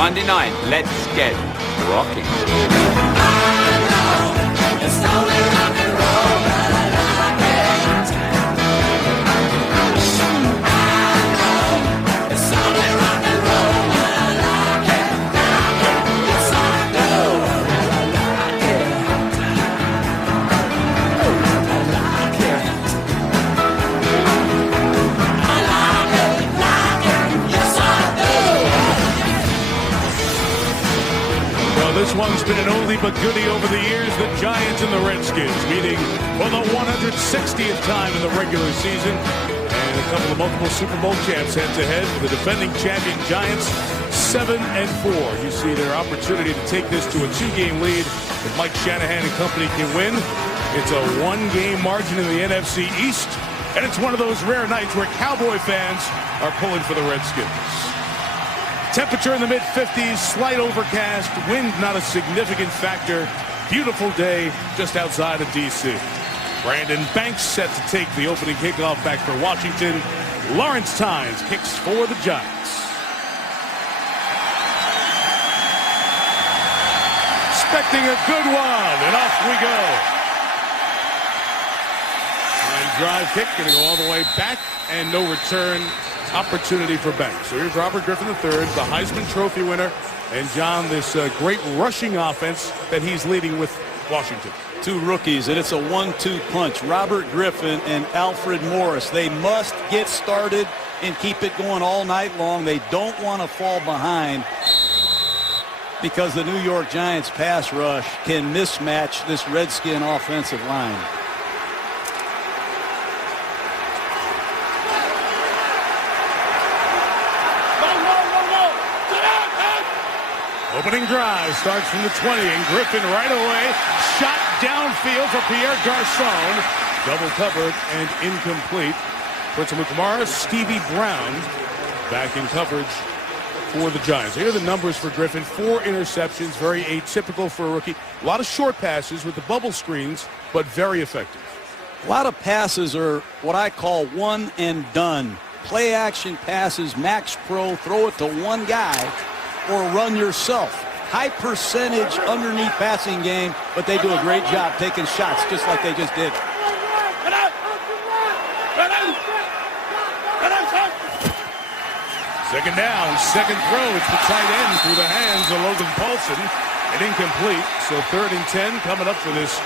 Monday night, let's get rocking. This one's been an oldie but goodie over the years. The Giants and the Redskins meeting for the 160th time in the regular season. And a couple of multiple Super Bowl champs head-to-head. The defending champion Giants, 7-4. You see their opportunity to take this to a 2-game lead. If Mike Shanahan and company can win, it's a 1-game margin in the NFC East. And it's one of those rare nights where Cowboy fans are pulling for the Redskins. Temperature in the mid-50s, slight overcast, wind not a significant factor. Beautiful day just outside of D.C. Brandon Banks set to take the opening kickoff back for Washington. Lawrence Tynes kicks for the Giants. Expecting a good one, and off we go. Line drive kick, going to go all the way back, and no return. Opportunity for Banks. So here's Robert Griffin III, the Heisman Trophy winner. And John, this great rushing offense that he's leading with Washington. Two rookies, and it's a 1-2 punch. Robert Griffin and Alfred Morris. They must get started and keep it going all night long. They don't want to fall behind because the New York Giants pass rush can mismatch this Redskin offensive line. Opening drive starts from the 20, and Griffin right away. Shot downfield for Pierre Garçon. Double covered and incomplete. Prince Amukamara, Stevie Brown back in coverage for the Giants. Here are the numbers for Griffin. 4 interceptions, very atypical for a rookie. A lot of short passes with the bubble screens, but very effective. A lot of passes are what I call one and done. Play action passes, max pro, throw it to one guy, or run yourself. High percentage underneath passing game, but they do a great job taking shots just like they just did. Second down, second throw. It's the tight end through the hands of Logan Paulson. And incomplete. So 3rd and 10 coming up for this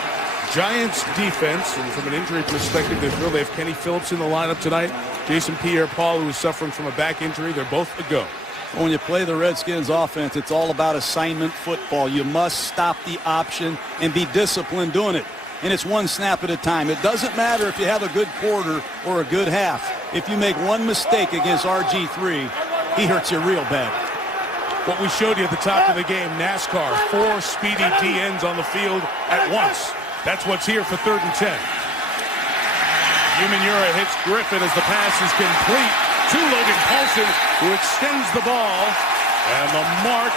Giants defense. And from an injury perspective, they have Kenny Phillips in the lineup tonight. Jason Pierre-Paul, who is suffering from a back injury. They're both a go. When you play the Redskins offense, it's all about assignment football. You must stop the option and be disciplined doing it. And it's one snap at a time. It doesn't matter if you have a good quarter or a good half. If you make one mistake against RG3, he hurts you real bad. What we showed you at the top of the game, NASCAR, 4 speedy DNs on the field at once. That's what's here for 3rd and 10. Umanura hits Griffin as the pass is complete to Logan Paulson, who extends the ball, and the mark,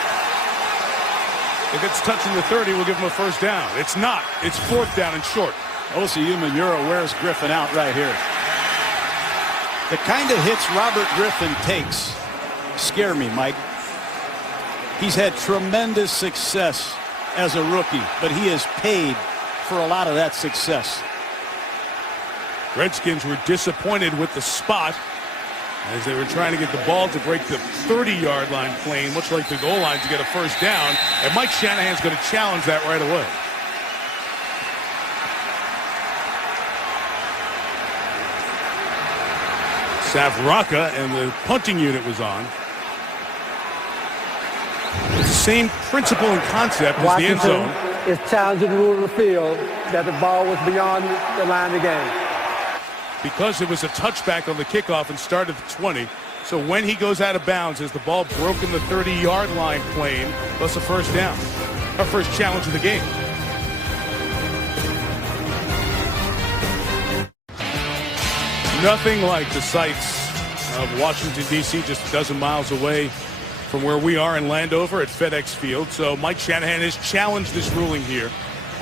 if it's touching the 30, will give him a first down. It's not. It's 4th down and short. Osi Umanura wears Griffin out right here. The kind of hits Robert Griffin takes scare me, Mike. He's had tremendous success as a rookie, but he has paid for a lot of that success. Redskins were disappointed with the spot as they were trying to get the ball to break the 30-yard line clean, much like the goal line, to get a first down. And Mike Shanahan's going to challenge that right away. Savraka and the punting unit was on. It's the same principle and concept as the end zone. Is challenging the rule of the field that the ball was beyond the line of the game. Because it was a touchback on the kickoff and started at the 20. So when he goes out of bounds, as the ball broken the 30-yard line plane, plus a first down. Our first challenge of the game. Nothing like the sights of Washington, D.C., just a dozen miles away from where we are in Landover at FedEx Field. So Mike Shanahan has challenged this ruling here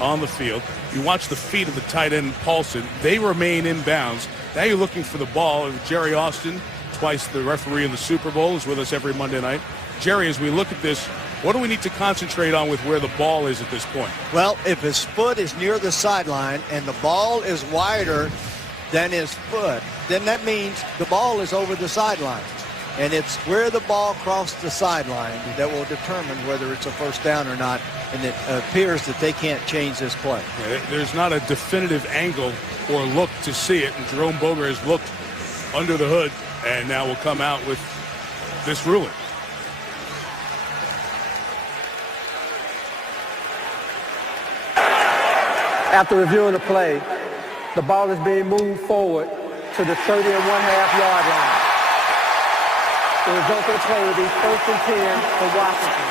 on the field. You watch the feet of the tight end Paulson. They remain in bounds. Now you're looking for the ball. Jerry Austin, twice the referee in the Super Bowl, is with us every Monday night. Jerry, as we look at this, what do we need to concentrate on with where the ball is at this point? Well, if his foot is near the sideline and the ball is wider than his foot, then that means the ball is over the sideline. And it's where the ball crossed the sideline that will determine whether it's a first down or not. And it appears that they can't change this play. Yeah, there's not a definitive angle or look to see it. And Jerome Boger has looked under the hood and now will come out with this ruling. After reviewing the play, the ball is being moved forward to the 30.5-yard line. The result of the play will be 1st and 10 for Washington.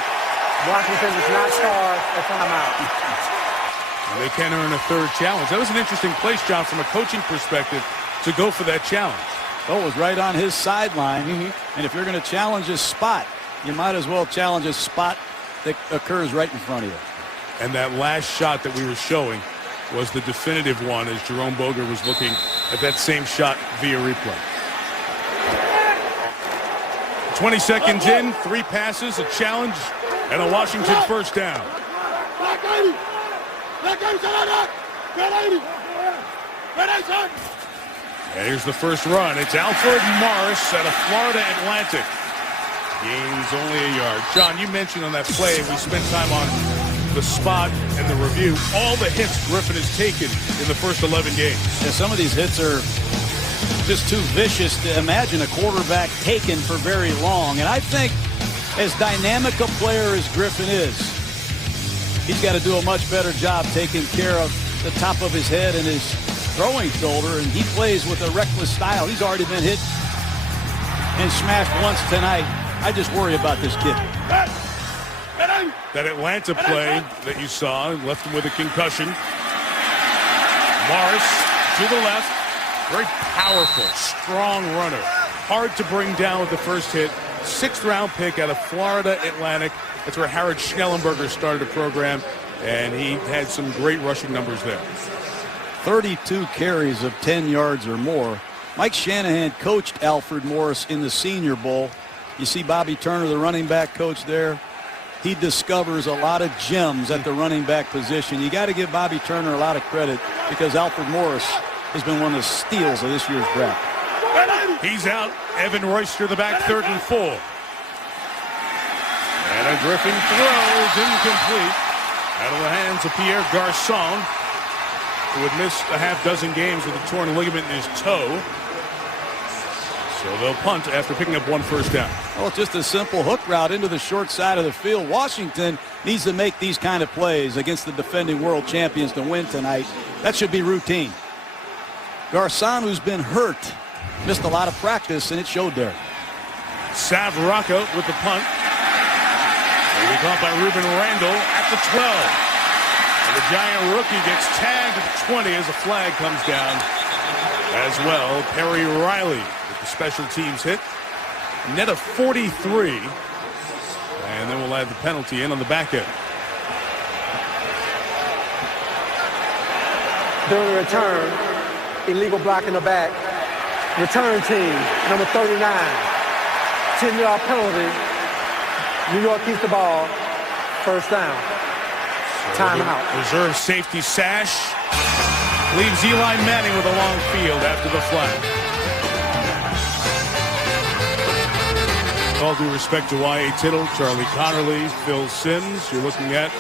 Washington does not charge a timeout. And they can earn a third challenge. That was an interesting place, John, from a coaching perspective, to go for that challenge. Oh, it was right on his sideline. And if you're going to challenge a spot, you might as well challenge a spot that occurs right in front of you. And that last shot that we were showing was the definitive one as Jerome Boger was looking at that same shot via replay. 20 seconds in, 3 passes, a challenge, and a Washington first down. And here's the first run. It's Alfred Morris out of Florida Atlantic. Gains only a yard. John, you mentioned on that play, we spent time on the spot and the review. All the hits Griffin has taken in the first 11 games. Yeah, some of these hits are just too vicious to imagine a quarterback taken for very long. And I think as dynamic a player as Griffin is, he's got to do a much better job taking care of the top of his head and his throwing shoulder. And he plays with a reckless style. He's already been hit and smashed once tonight. I just worry about this kid. That Atlanta play that you saw left him with a concussion. Morris to the left. Very powerful, strong runner. Hard to bring down with the first hit. 6th-round pick out of Florida Atlantic. That's where Howard Schnellenberger started a program, and he had some great rushing numbers there. 32 carries of 10 yards or more. Mike Shanahan coached Alfred Morris in the Senior Bowl. You see Bobby Turner, the running back coach there. He discovers a lot of gems at the running back position. You got to give Bobby Turner a lot of credit because Alfred Morris has been one of the steals of this year's draft. He's out. Evan Royster, the back, 3rd and 4. And a Griffin throw is incomplete. Out of the hands of Pierre Garçon, who would miss a half dozen games with a torn ligament in his toe. So they'll punt after picking up 1 first down. Well, just a simple hook route into the short side of the field. Washington needs to make these kind of plays against the defending world champions to win tonight. That should be routine. Garçon, who's been hurt, missed a lot of practice, and it showed there. Sav Rocca with the punt. He'll be caught by Ruben Randall at the 12. And the Giant rookie gets tagged at the 20 as a flag comes down. As well, Perry Riley with the special teams hit. Net of 43. And then we'll add the penalty in on the back end. During the return, illegal block in the back. Return team, number 39. 10-yard penalty. New York keeps the ball. First down. Timeout. Reserve safety Sash leaves Eli Manning with a long field after the flag. With all due respect to Y.A. Tittle, Charlie Connerly, Phil Simms, you're looking at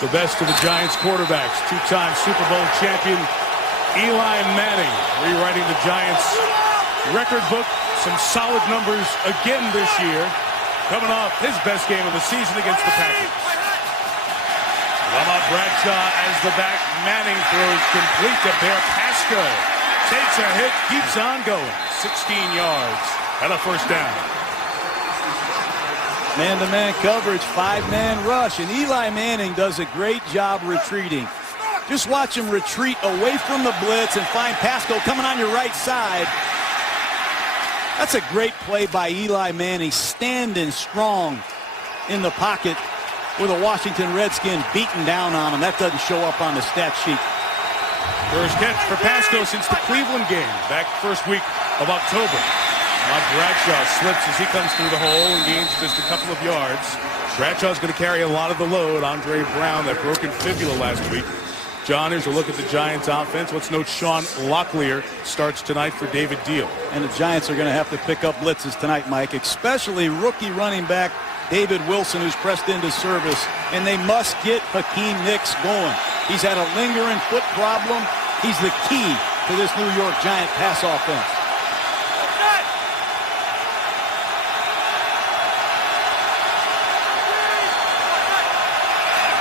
the best of the Giants quarterbacks. 2-time Super Bowl champion Eli Manning rewriting the Giants record book. Some solid numbers again this year. Coming off his best game of the season against the Packers. Lamont Bradshaw as the back. Manning throws complete to Bear Pasco. Takes a hit, keeps on going. 16 yards and a first down. Man-to-man coverage, 5-man rush, and Eli Manning does a great job retreating. Just watch him retreat away from the blitz and find Pasco coming on your right side. That's a great play by Eli Manning, standing strong in the pocket with a Washington Redskin beating down on him. That doesn't show up on the stat sheet. First catch for Pasco since the Cleveland game back first week of October. Bradshaw slips as he comes through the hole and gains just a couple of yards. Bradshaw's going to carry a lot of the load. Andre Brown, that broken fibula last week. John, here's a look at the Giants offense. Let's note Sean Locklear starts tonight for David Deal. And the Giants are going to have to pick up blitzes tonight, Mike, especially rookie running back David Wilson, who's pressed into service. And they must get Hakeem Nicks going. He's had a lingering foot problem. He's the key to this New York Giant pass offense.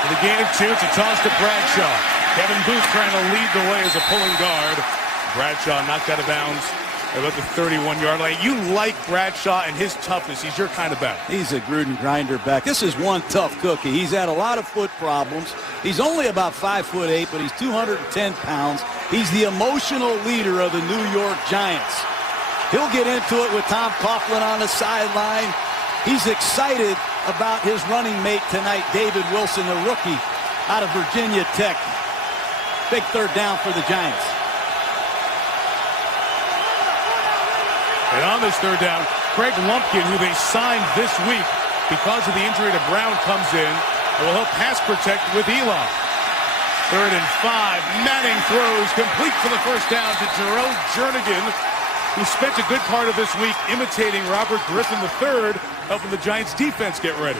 The gain of 2, it's a toss to Bradshaw. Kevin Booth trying to lead the way as a pulling guard. Bradshaw knocked out of bounds about the 31-yard line. You like Bradshaw and his toughness. He's your kind of back. He's a Gruden grinder back. This is one tough cookie. He's had a lot of foot problems. He's only about 5'8", but he's 210 pounds. He's the emotional leader of the New York Giants. He'll get into it with Tom Coughlin on the sideline. He's excited about his running mate tonight, David Wilson, the rookie out of Virginia Tech. Big third down for the Giants. And on this third down, Craig Lumpkin, who they signed this week because of the injury to Brown, comes in and will help pass protect with Eli. 3rd and 5. Manning throws complete for the first down to Jarrell Jernigan, who spent a good part of this week imitating Robert Griffin III, helping the Giants defense get ready.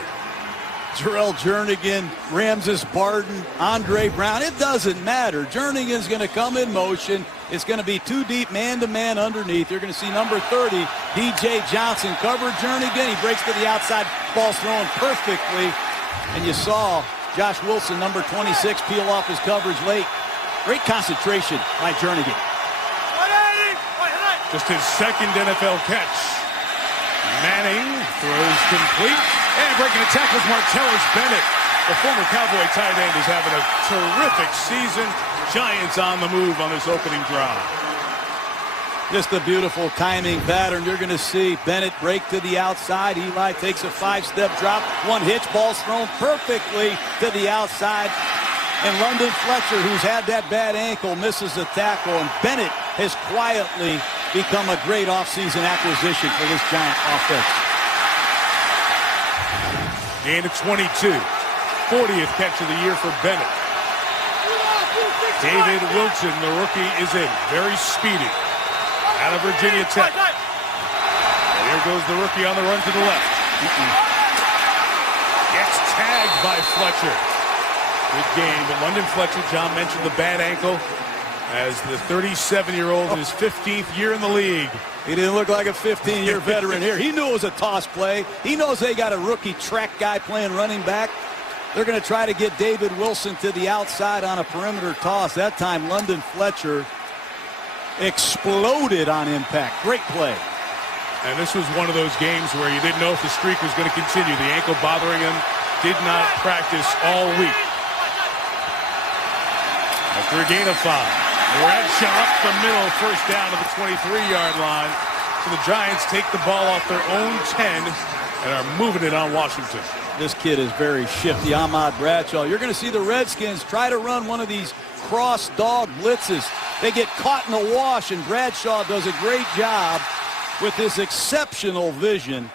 Jarrell Jernigan, Ramses Barden, Andre Brown. It doesn't matter. Jernigan's going to come in motion. It's going to be 2 deep, man-to-man underneath. You're going to see number 30, D.J. Johnson, cover Jernigan. He breaks to the outside. Ball's thrown perfectly. And you saw Josh Wilson, number 26, peel off his coverage late. Great concentration by Jernigan. Just his second NFL catch. Manning throws complete. And breaking a tackle is Martellus Bennett. The former Cowboy tight end is having a terrific season. Giants on the move on this opening drive. Just a beautiful timing pattern. You're going to see Bennett break to the outside. Eli takes a 5-step drop. One hitch, ball's thrown perfectly to the outside. And London Fletcher, who's had that bad ankle, misses the tackle. And Bennett has quietly become a great offseason acquisition for this Giant offense. Gain of 22. 40th catch of the year for Bennett. David Wilson, the rookie, is in. Very speedy. Out of Virginia Tech. And here goes the rookie on the run to the left. Gets tagged by Fletcher. Good game. But London Fletcher, John mentioned the bad ankle as the 37-year-old in his 15th year in the league. He didn't look like a 15-year veteran here. He knew it was a toss play. He knows they got a rookie track guy playing running back. They're going to try to get David Wilson to the outside on a perimeter toss. That time, London Fletcher exploded on impact. Great play. And this was one of those games where you didn't know if the streak was going to continue. The ankle bothering him. Did not practice all week. After a gain of 5. Bradshaw up the middle, first down to the 23-yard line. So the Giants take the ball off their own 10 and are moving it on Washington. This kid is very shifty, Ahmad Bradshaw. You're going to see the Redskins try to run one of these cross dog blitzes. They get caught in the wash, and Bradshaw does a great job with his exceptional vision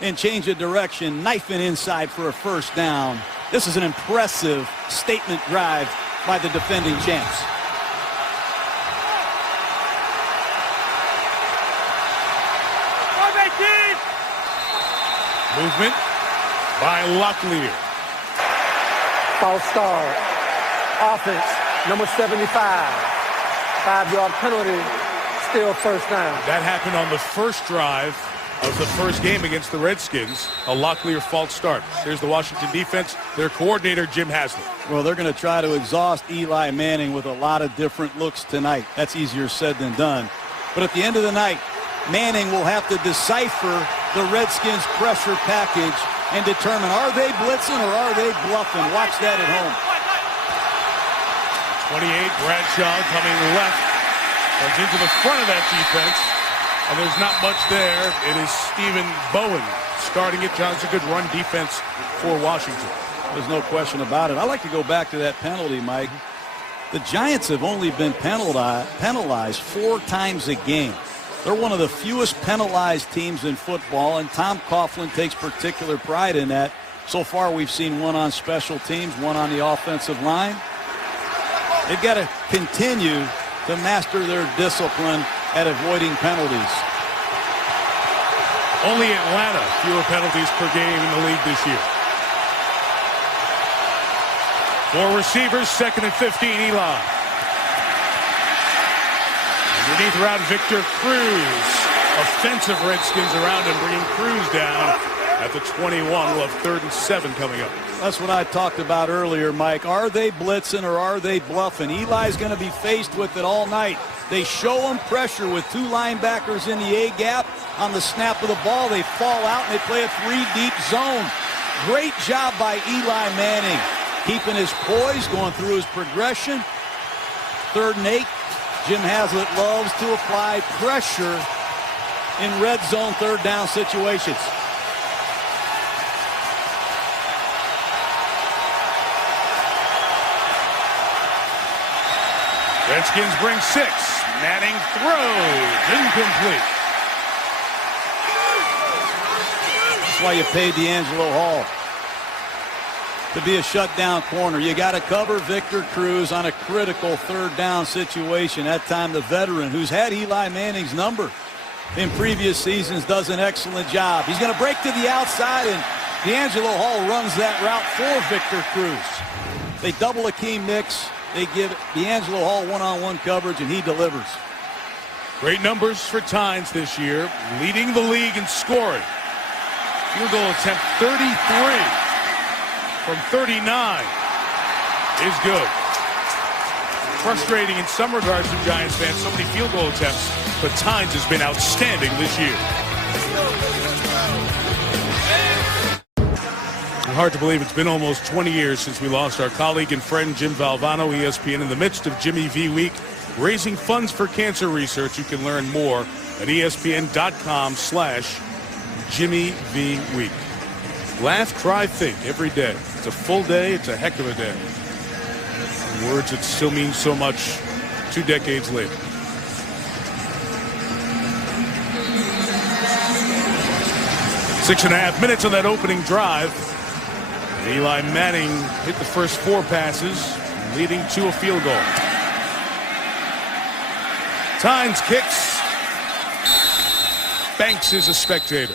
and change of direction, knifing inside for a first down. This is an impressive statement drive by the defending champs. Movement by Locklear. False start. Offense, number 75. 5-yard penalty, still first down. That happened on the first drive of the first game against the Redskins. A Locklear false start. There's the Washington defense. Their coordinator, Jim Haslett. Well, they're going to try to exhaust Eli Manning with a lot of different looks tonight. That's easier said than done. But at the end of the night, Manning will have to decipher the Redskins pressure package and determine, are they blitzing or are they bluffing? Watch that at home. 28, Bradshaw coming left. Comes into the front of that defense. And there's not much there. It is Stephen Bowen starting it. John's a good run defense for Washington. There's no question about it. I like to go back to that penalty, Mike. The Giants have only been penalized 4 times a game. They're one of the fewest penalized teams in football, and Tom Coughlin takes particular pride in that. So far, we've seen one on special teams, one on the offensive line. They've got to continue to master their discipline at avoiding penalties. Only Atlanta fewer penalties per game in the league this year. 4 receivers, 2nd and 15, Eli. Underneath route, Victor Cruz. Offensive Redskins around him, bringing Cruz down at the 21. We'll have 3rd and 7 coming up. That's what I talked about earlier, Mike. Are they blitzing or are they bluffing? Eli's going to be faced with it all night. They show him pressure with 2 linebackers in the A-gap. On the snap of the ball, they fall out and they play a 3-deep zone. Great job by Eli Manning, keeping his poise, going through his progression. 3rd and 8. Jim Haslett loves to apply pressure in red zone 3rd down situations. Redskins bring 6. Manning throws. Incomplete. That's why you paid D'Angelo Hall to be a shutdown corner. You got to cover Victor Cruz on a critical 3rd down situation. That time the veteran who's had Eli Manning's number in previous seasons does an excellent job. He's going to break to the outside, and D'Angelo Hall runs that route for Victor Cruz. They double Akeem Nicks. They give D'Angelo Hall one-on-one coverage, and he delivers. Great numbers for Tynes this year, leading the league in scoring. Field goal attempt 33 from 39 is good. Frustrating in some regards for Giants fans, so many field goal attempts, but Tynes has been outstanding this year. Hard to believe it's been almost 20 years since we lost our colleague and friend Jim Valvano, ESPN, in the midst of Jimmy V Week, raising funds for cancer research. You can learn more at ESPN.com/Jimmy V Week. Laugh, cry, think every day. It's a full day. It's a heck of a day. Words that still mean so much 2 decades later. Six and a half minutes on that opening drive. Eli Manning hit the first 4 passes, leading to a field goal. Tynes kicks. Banks is a spectator.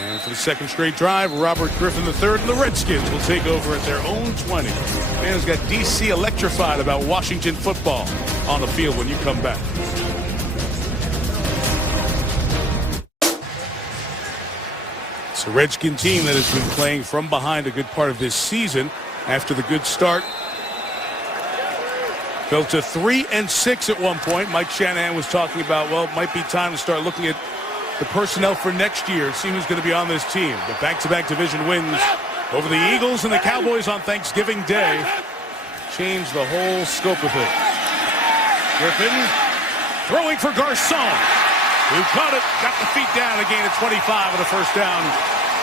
And for the 2nd straight drive, Robert Griffin III and the Redskins will take over at their own 20. Man has got DC electrified about Washington football on the field when you come back. It's a Redskin team that has been playing from behind a good part of this season after the good start. Fell to 3-6 at one point. Mike Shanahan was talking about, well, it might be time to start looking at the personnel for next year, see who's going to be on this team. The back-to-back division wins over the Eagles and the Cowboys on Thanksgiving Day changed the whole scope of it. Griffin throwing for Garcon, who caught it, got the feet down to gain a 25 on a 1st down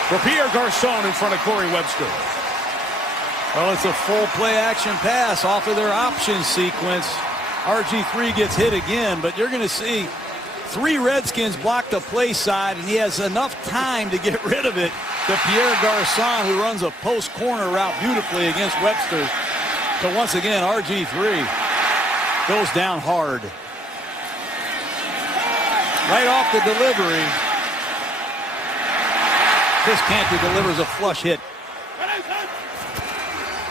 for Pierre Garcon in front of Corey Webster. Well, it's a full play action pass off of their option sequence. RG3 gets hit again, but you're going to see 3 Redskins block the play side, and he has enough time to get rid of it to Pierre Garcon, who runs a post corner route beautifully against Webster. So once again, RG3 goes down hard. Right off the delivery, Chris Canty delivers a flush hit.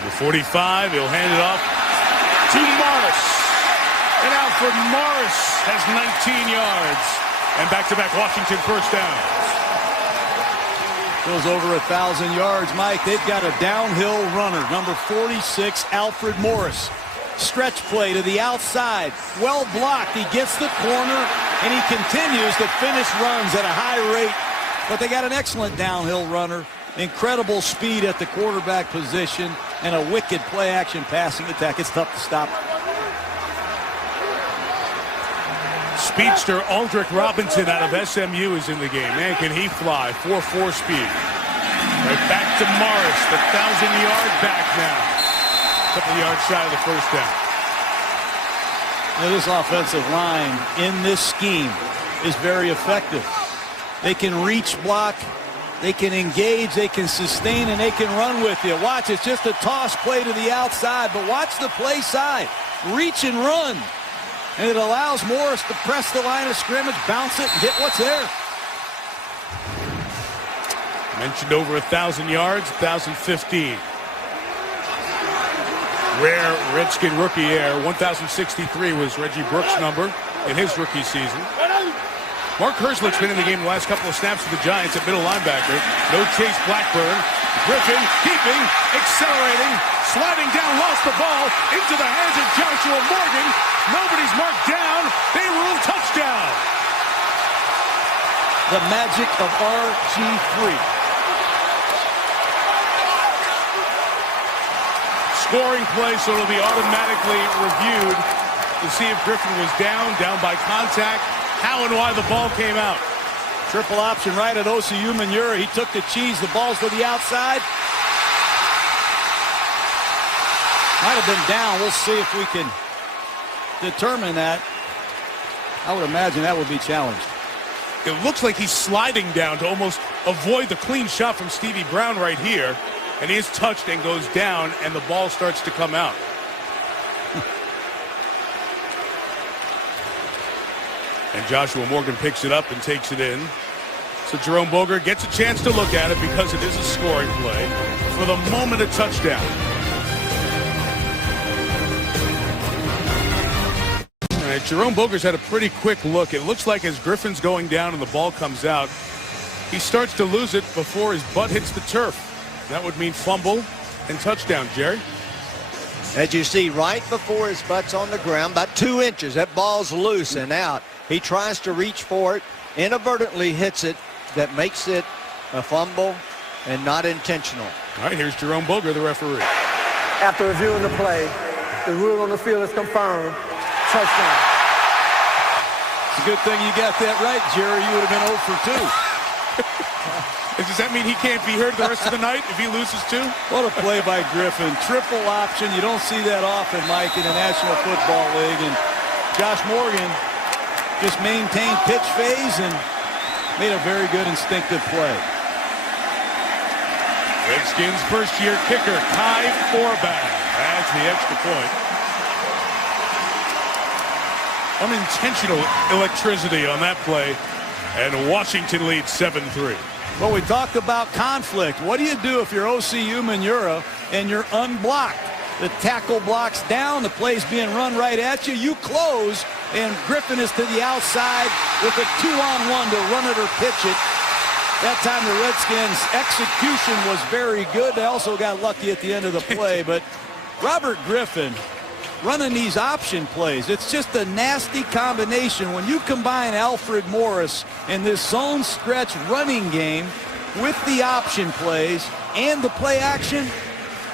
The 45, he'll hand it off to Morris. And Alfred Morris has 19 yards. And back-to-back Washington 1st downs. Goes over 1,000 yards, Mike. They've got a downhill runner, number 46, Alfred Morris. Stretch play to the outside. Well blocked. He gets the corner, and he continues to finish runs at a high rate. But they got an excellent downhill runner. Incredible speed at the quarterback position, and a wicked play-action passing attack. It's tough to stop. Speedster Aldrick Robinson out of SMU is in the game. Man, can he fly. 4.4 speed. Right back to Morris, the 1,000-yard back now. A couple yards shy of the 1st down. Now, this offensive line in this scheme is very effective. They can reach block, they can engage, they can sustain, and they can run with you. Watch, it's just a toss play to the outside, but watch the play side. Reach and run. And it allows Morris to press the line of scrimmage, bounce it, and get what's there. Mentioned over 1,000 yards, 1,015. Rare Redskin rookie air. 1,063 was Reggie Brooks' number in his rookie season. Mark Herzlich's been in the game the last couple of snaps for the Giants at middle linebacker. No Chase Blackburn. Griffin keeping, accelerating, sliding down, lost the ball into the hands of Joshua Morgan. Nobody's marked down. They rule touchdown. The magic of RG3. Scoring play, so it'll be automatically reviewed to see if Griffin was down by contact, how and why the ball came out. Triple option right at OCU Manura. He took the cheese. The ball's to the outside. Might have been down. We'll see if we can determine that. I would imagine that would be challenged. It looks like he's sliding down to almost avoid the clean shot from Stevie Brown right here. And he is touched and goes down, and the ball starts to come out. And Joshua Morgan picks it up and takes it in. So Jerome Boger gets a chance to look at it because it is a scoring play. For the moment, a touchdown. All right, Jerome Boger's had a pretty quick look. It looks like as Griffin's going down and the ball comes out, he starts to lose it before his butt hits the turf. That would mean fumble and touchdown, Jerry. As you see, right before his butt's on the ground, about 2 inches, that ball's loose and out. He tries to reach for it, inadvertently hits it. That makes it a fumble and not intentional. All right, here's Jerome Boger, the referee. After reviewing the play, the rule on the field is confirmed. Touchdown. It's a good thing you got that right, Jerry. You would have been 0 for 2. Does that mean he can't be here the rest of the night if he loses 2? What a play by Griffin. Triple option. You don't see that often, Mike, in the National Football League. And Josh Morgan just maintained pitch phase and made a very good instinctive play. Redskins first-year kicker, Kai Forbach, adds the extra point. Unintentional electricity on that play, and Washington leads 7-3. Well, we talked about conflict. What do you do if you're OCU Manura and you're unblocked? The tackle blocks down, the play's being run right at you. You close, and Griffin is to the outside with a 2-on-1 to run it or pitch it. That time the Redskins' execution was very good. They also got lucky at the end of the play. But Robert Griffin running these option plays, it's just a nasty combination. When you combine Alfred Morris in this zone stretch running game with the option plays and the play action,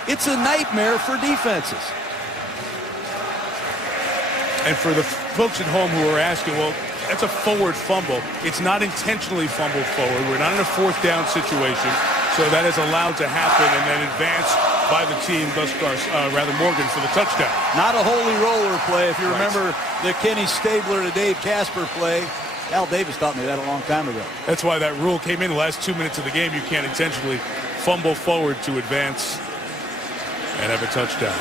it's a nightmare for defenses. And for the folks at home who are asking, well, that's a forward fumble. It's not intentionally fumbled forward. We're not in a fourth down situation. So that is allowed to happen and then advance by the team, thus Morgan for the touchdown. Not a holy roller play. If you remember the Kenny Stabler to Dave Casper play, Al Davis taught me that a long time ago. That's why that rule came in the last 2 minutes of the game. You can't intentionally fumble forward to advance and have a touchdown.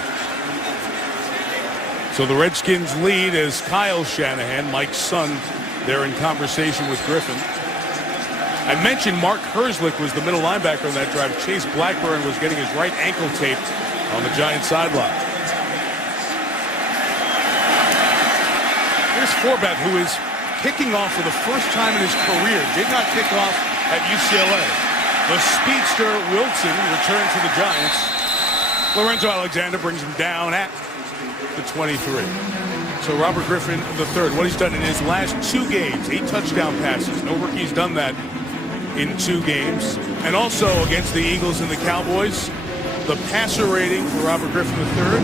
So the Redskins lead as Kyle Shanahan, Mike's son, they're in conversation with Griffin. I mentioned Mark Herzlich was the middle linebacker on that drive. Chase Blackburn was getting his right ankle taped on the Giants sideline. Here's Forbach, who is kicking off for the first time in his career. Did not kick off at UCLA. The speedster Wilson returns to the Giants. Lorenzo Alexander brings him down at the 23. So Robert Griffin III, what he's done in his last 2 games, 8 touchdown passes. No rookie's done that in 2 games. And also against the Eagles and the Cowboys, the passer rating for Robert Griffin III,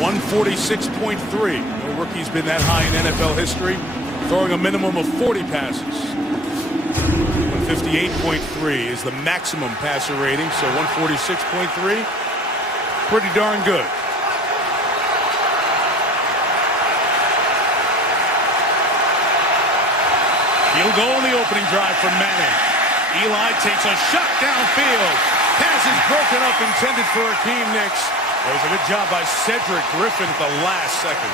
146.3. No rookie's been that high in NFL history, throwing a minimum of 40 passes. 158.3 is the maximum passer rating, so 146.3, pretty darn good. Field goal in the opening drive for Manning. Eli takes a shot downfield. Pass is broken up, intended for Akeem Nicks. That was a good job by Cedric Griffin at the last second.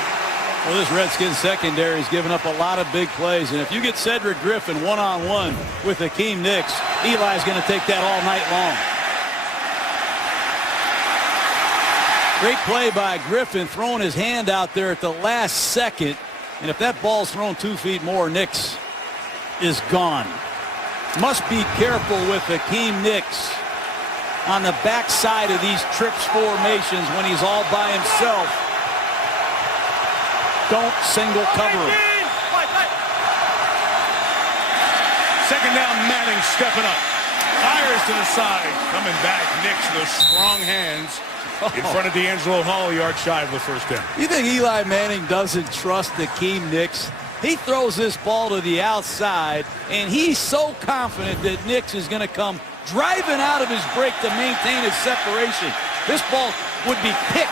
Well, this Redskins secondary is giving up a lot of big plays, and if you get Cedric Griffin one-on-one with Akeem Nicks, Eli's going to take that all night long. Great play by Griffin, throwing his hand out there at the last second, and if that ball's thrown 2 feet more, Nicks is gone. Must be careful with Akeem Nicks on the backside of these trips formations when he's all by himself. Don't single cover him. Second down, Manning stepping up. Fires to the side. Coming back, Nicks, those strong hands in front of D'Angelo Hall, yard shy of the first down. You think Eli Manning doesn't trust Akeem Nicks? He throws this ball to the outside, and he's so confident that Nicks is going to come driving out of his break to maintain his separation. This ball would be picked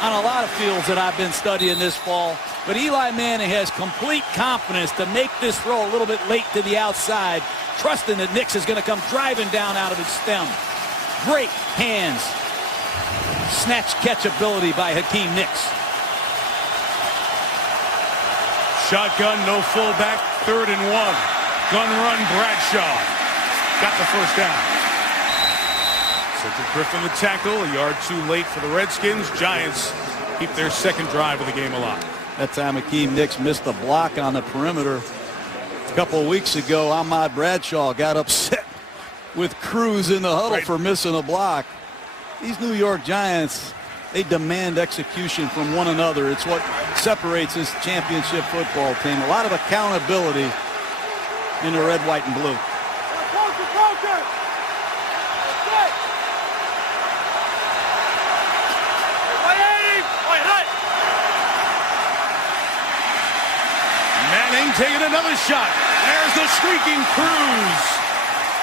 on a lot of fields that I've been studying this fall. But Eli Manning has complete confidence to make this throw a little bit late to the outside, trusting that Nicks is going to come driving down out of his stem. Great hands. Snatch catch ability by Akeem Nicks. Shotgun, no fullback, 3rd and 1. Gun run, Bradshaw. Got the first down. Cedric Griffin the tackle, a yard too late for the Redskins. Giants keep their second drive of the game alive. That time Akeem Nicks missed the block on the perimeter. A couple of weeks ago, Ahmad Bradshaw got upset with Cruz in the huddle for missing a block. These New York Giants, they demand execution from one another. It's what separates this championship football team. A lot of accountability in the red, white, and blue. Manning taking another shot. There's the streaking Cruz,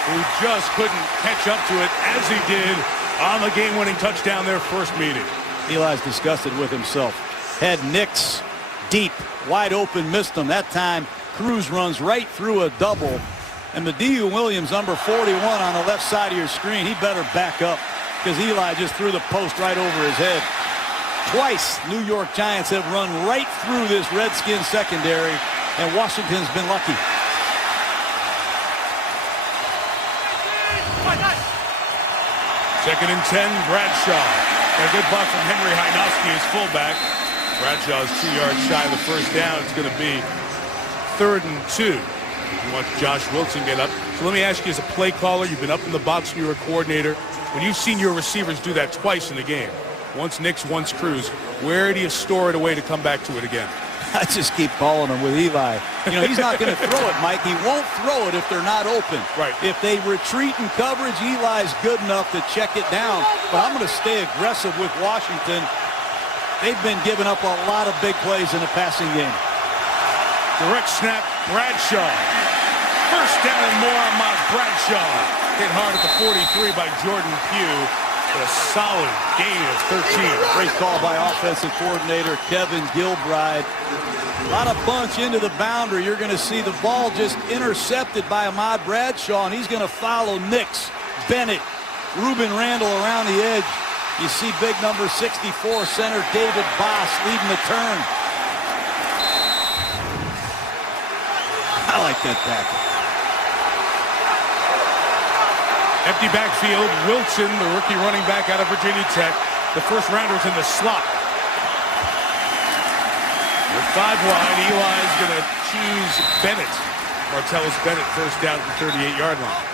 who just couldn't catch up to it as he did on the game-winning touchdown their first meeting. Eli's disgusted with himself. Had Nicks deep, wide open, missed him. That time, Cruz runs right through a double. And Mediu Williams, number 41 on the left side of your screen, he better back up because Eli just threw the post right over his head. Twice, New York Giants have run right through this Redskins secondary, and Washington's been lucky. Second and 10, Bradshaw. A good block from Henry Hajnowski as fullback. Bradshaw's 2 yards shy of the first down. It's going to be 3rd and 2. You want Josh Wilson get up. So let me ask you, as a play caller, you've been up in the box when you're a coordinator. When you've seen your receivers do that twice in the game, once Nicks, once Cruz, where do you store it away to come back to it again? I just keep calling him with Eli. You know, he's not going to throw it, Mike. He won't throw it if they're not open. Right. If they retreat in coverage, Eli's good enough to check it down. But I'm going to stay aggressive with Washington. They've been giving up a lot of big plays in the passing game. Direct snap, Bradshaw. First down and more on Bradshaw. Hit hard at the 43 by Jordan Pugh. A solid gain of 13. Great call by offensive coordinator Kevin Gilbride. A lot of bunch into the boundary. You're going to see the ball just intercepted by Ahmad Bradshaw, and he's going to follow Nicks, Bennett, Ruben Randall around the edge. You see big number 64 center David Boss leading the turn. I like that tackle. Empty backfield. Wilson, the rookie running back out of Virginia Tech. The first rounder's in the slot. With 5 wide, Eli's going to choose Bennett. Martellus Bennett, first down at the 38-yard line.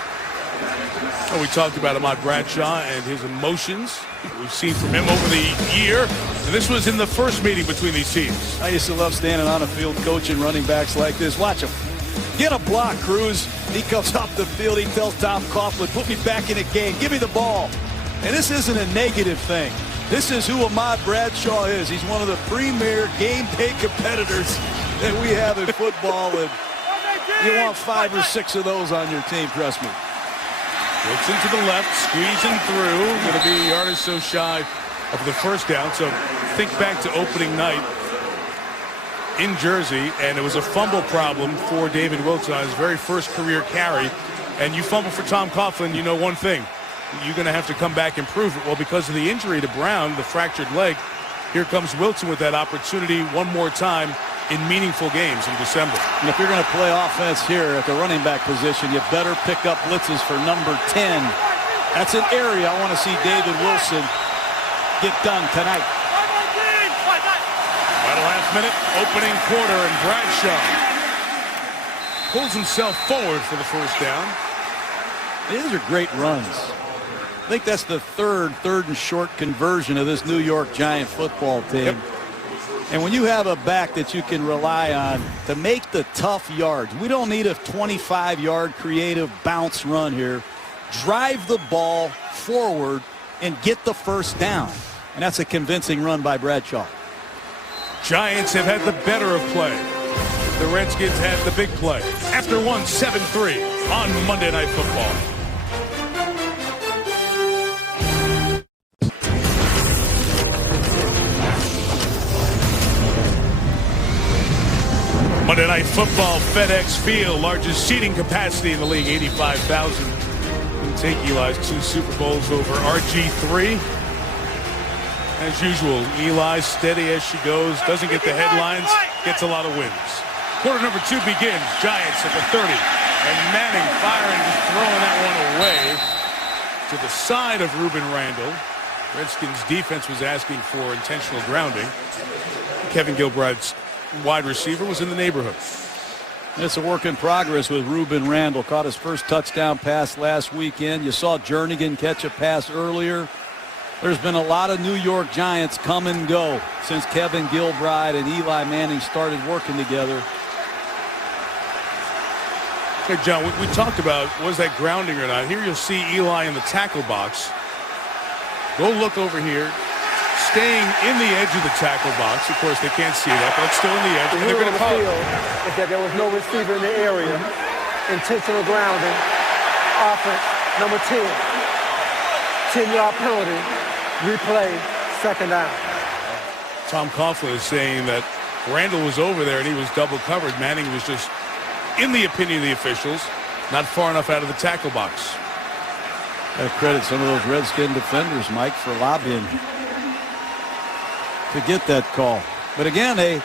Well, we talked about Ahmad Bradshaw and his emotions we've seen from him over the year. And this was in the first meeting between these teams. I used to love standing on a field coaching running backs like this. Watch him. Get a block, Cruz. He comes off the field. He tells Tom Coughlin, put me back in the game. Give me the ball. And this isn't a negative thing. This is who Ahmad Bradshaw is. He's one of the premier game day competitors that we have in football. And you want 5 or 6 of those on your team, trust me. Wilson to the left, squeezing through. Going to be a yard or so shy of the first down. So think back to opening night. in Jersey, and it was a fumble problem for David Wilson on his very first career carry. And you fumble for Tom Coughlin, you know one thing. You're going to have to come back and prove it. Well, because of the injury to Brown, the fractured leg, here comes Wilson with that opportunity one more time in meaningful games in December. And if you're going to play offense here at the running back position, you better pick up blitzes for number 10. That's an area I want to see David Wilson get done tonight. About a half minute, opening quarter, and Bradshaw pulls himself forward for the first down. These are great runs. I think that's the third and short conversion of this New York Giant football team. Yep. And when you have a back that you can rely on to make the tough yards, we don't need a 25-yard creative bounce run here. Drive the ball forward and get the first down. And that's a convincing run by Bradshaw. Giants have had the better of play. The Redskins had the big play. After one, 7-3 on Monday Night Football. Monday Night Football, FedEx Field, largest seating capacity in the league, 85,000. Can take Eli's 2 Super Bowls over RG3. As usual, Eli steady as she goes, doesn't get the headlines, gets a lot of wins. Quarter number 2 begins. Giants at the 30. And Manning firing, just throwing that one away to the side of Ruben Randall. Redskins defense was asking for intentional grounding. Kevin Gilbride's wide receiver was in the neighborhood. It's a work in progress with Ruben Randall. Caught his first touchdown pass last weekend. You saw Jernigan catch a pass earlier. There's been a lot of New York Giants come and go since Kevin Gilbride and Eli Manning started working together. Hey, John, we talked about was that grounding or not. Here you'll see Eli in the tackle box. Go look over here. Staying in the edge of the tackle box. Of course, they can't see that, but it's still in the edge. The And they're rule going of to the call it. field is that there was no receiver in the area. Intentional grounding. Offense, number 10. 10-yard penalty. Replay, second down. Tom Coughlin is saying that Randall was over there and he was double covered. Manning was just, in the opinion of the officials, not far enough out of the tackle box. I credit some of those Redskin defenders, Mike, for lobbying to get that call. But again, they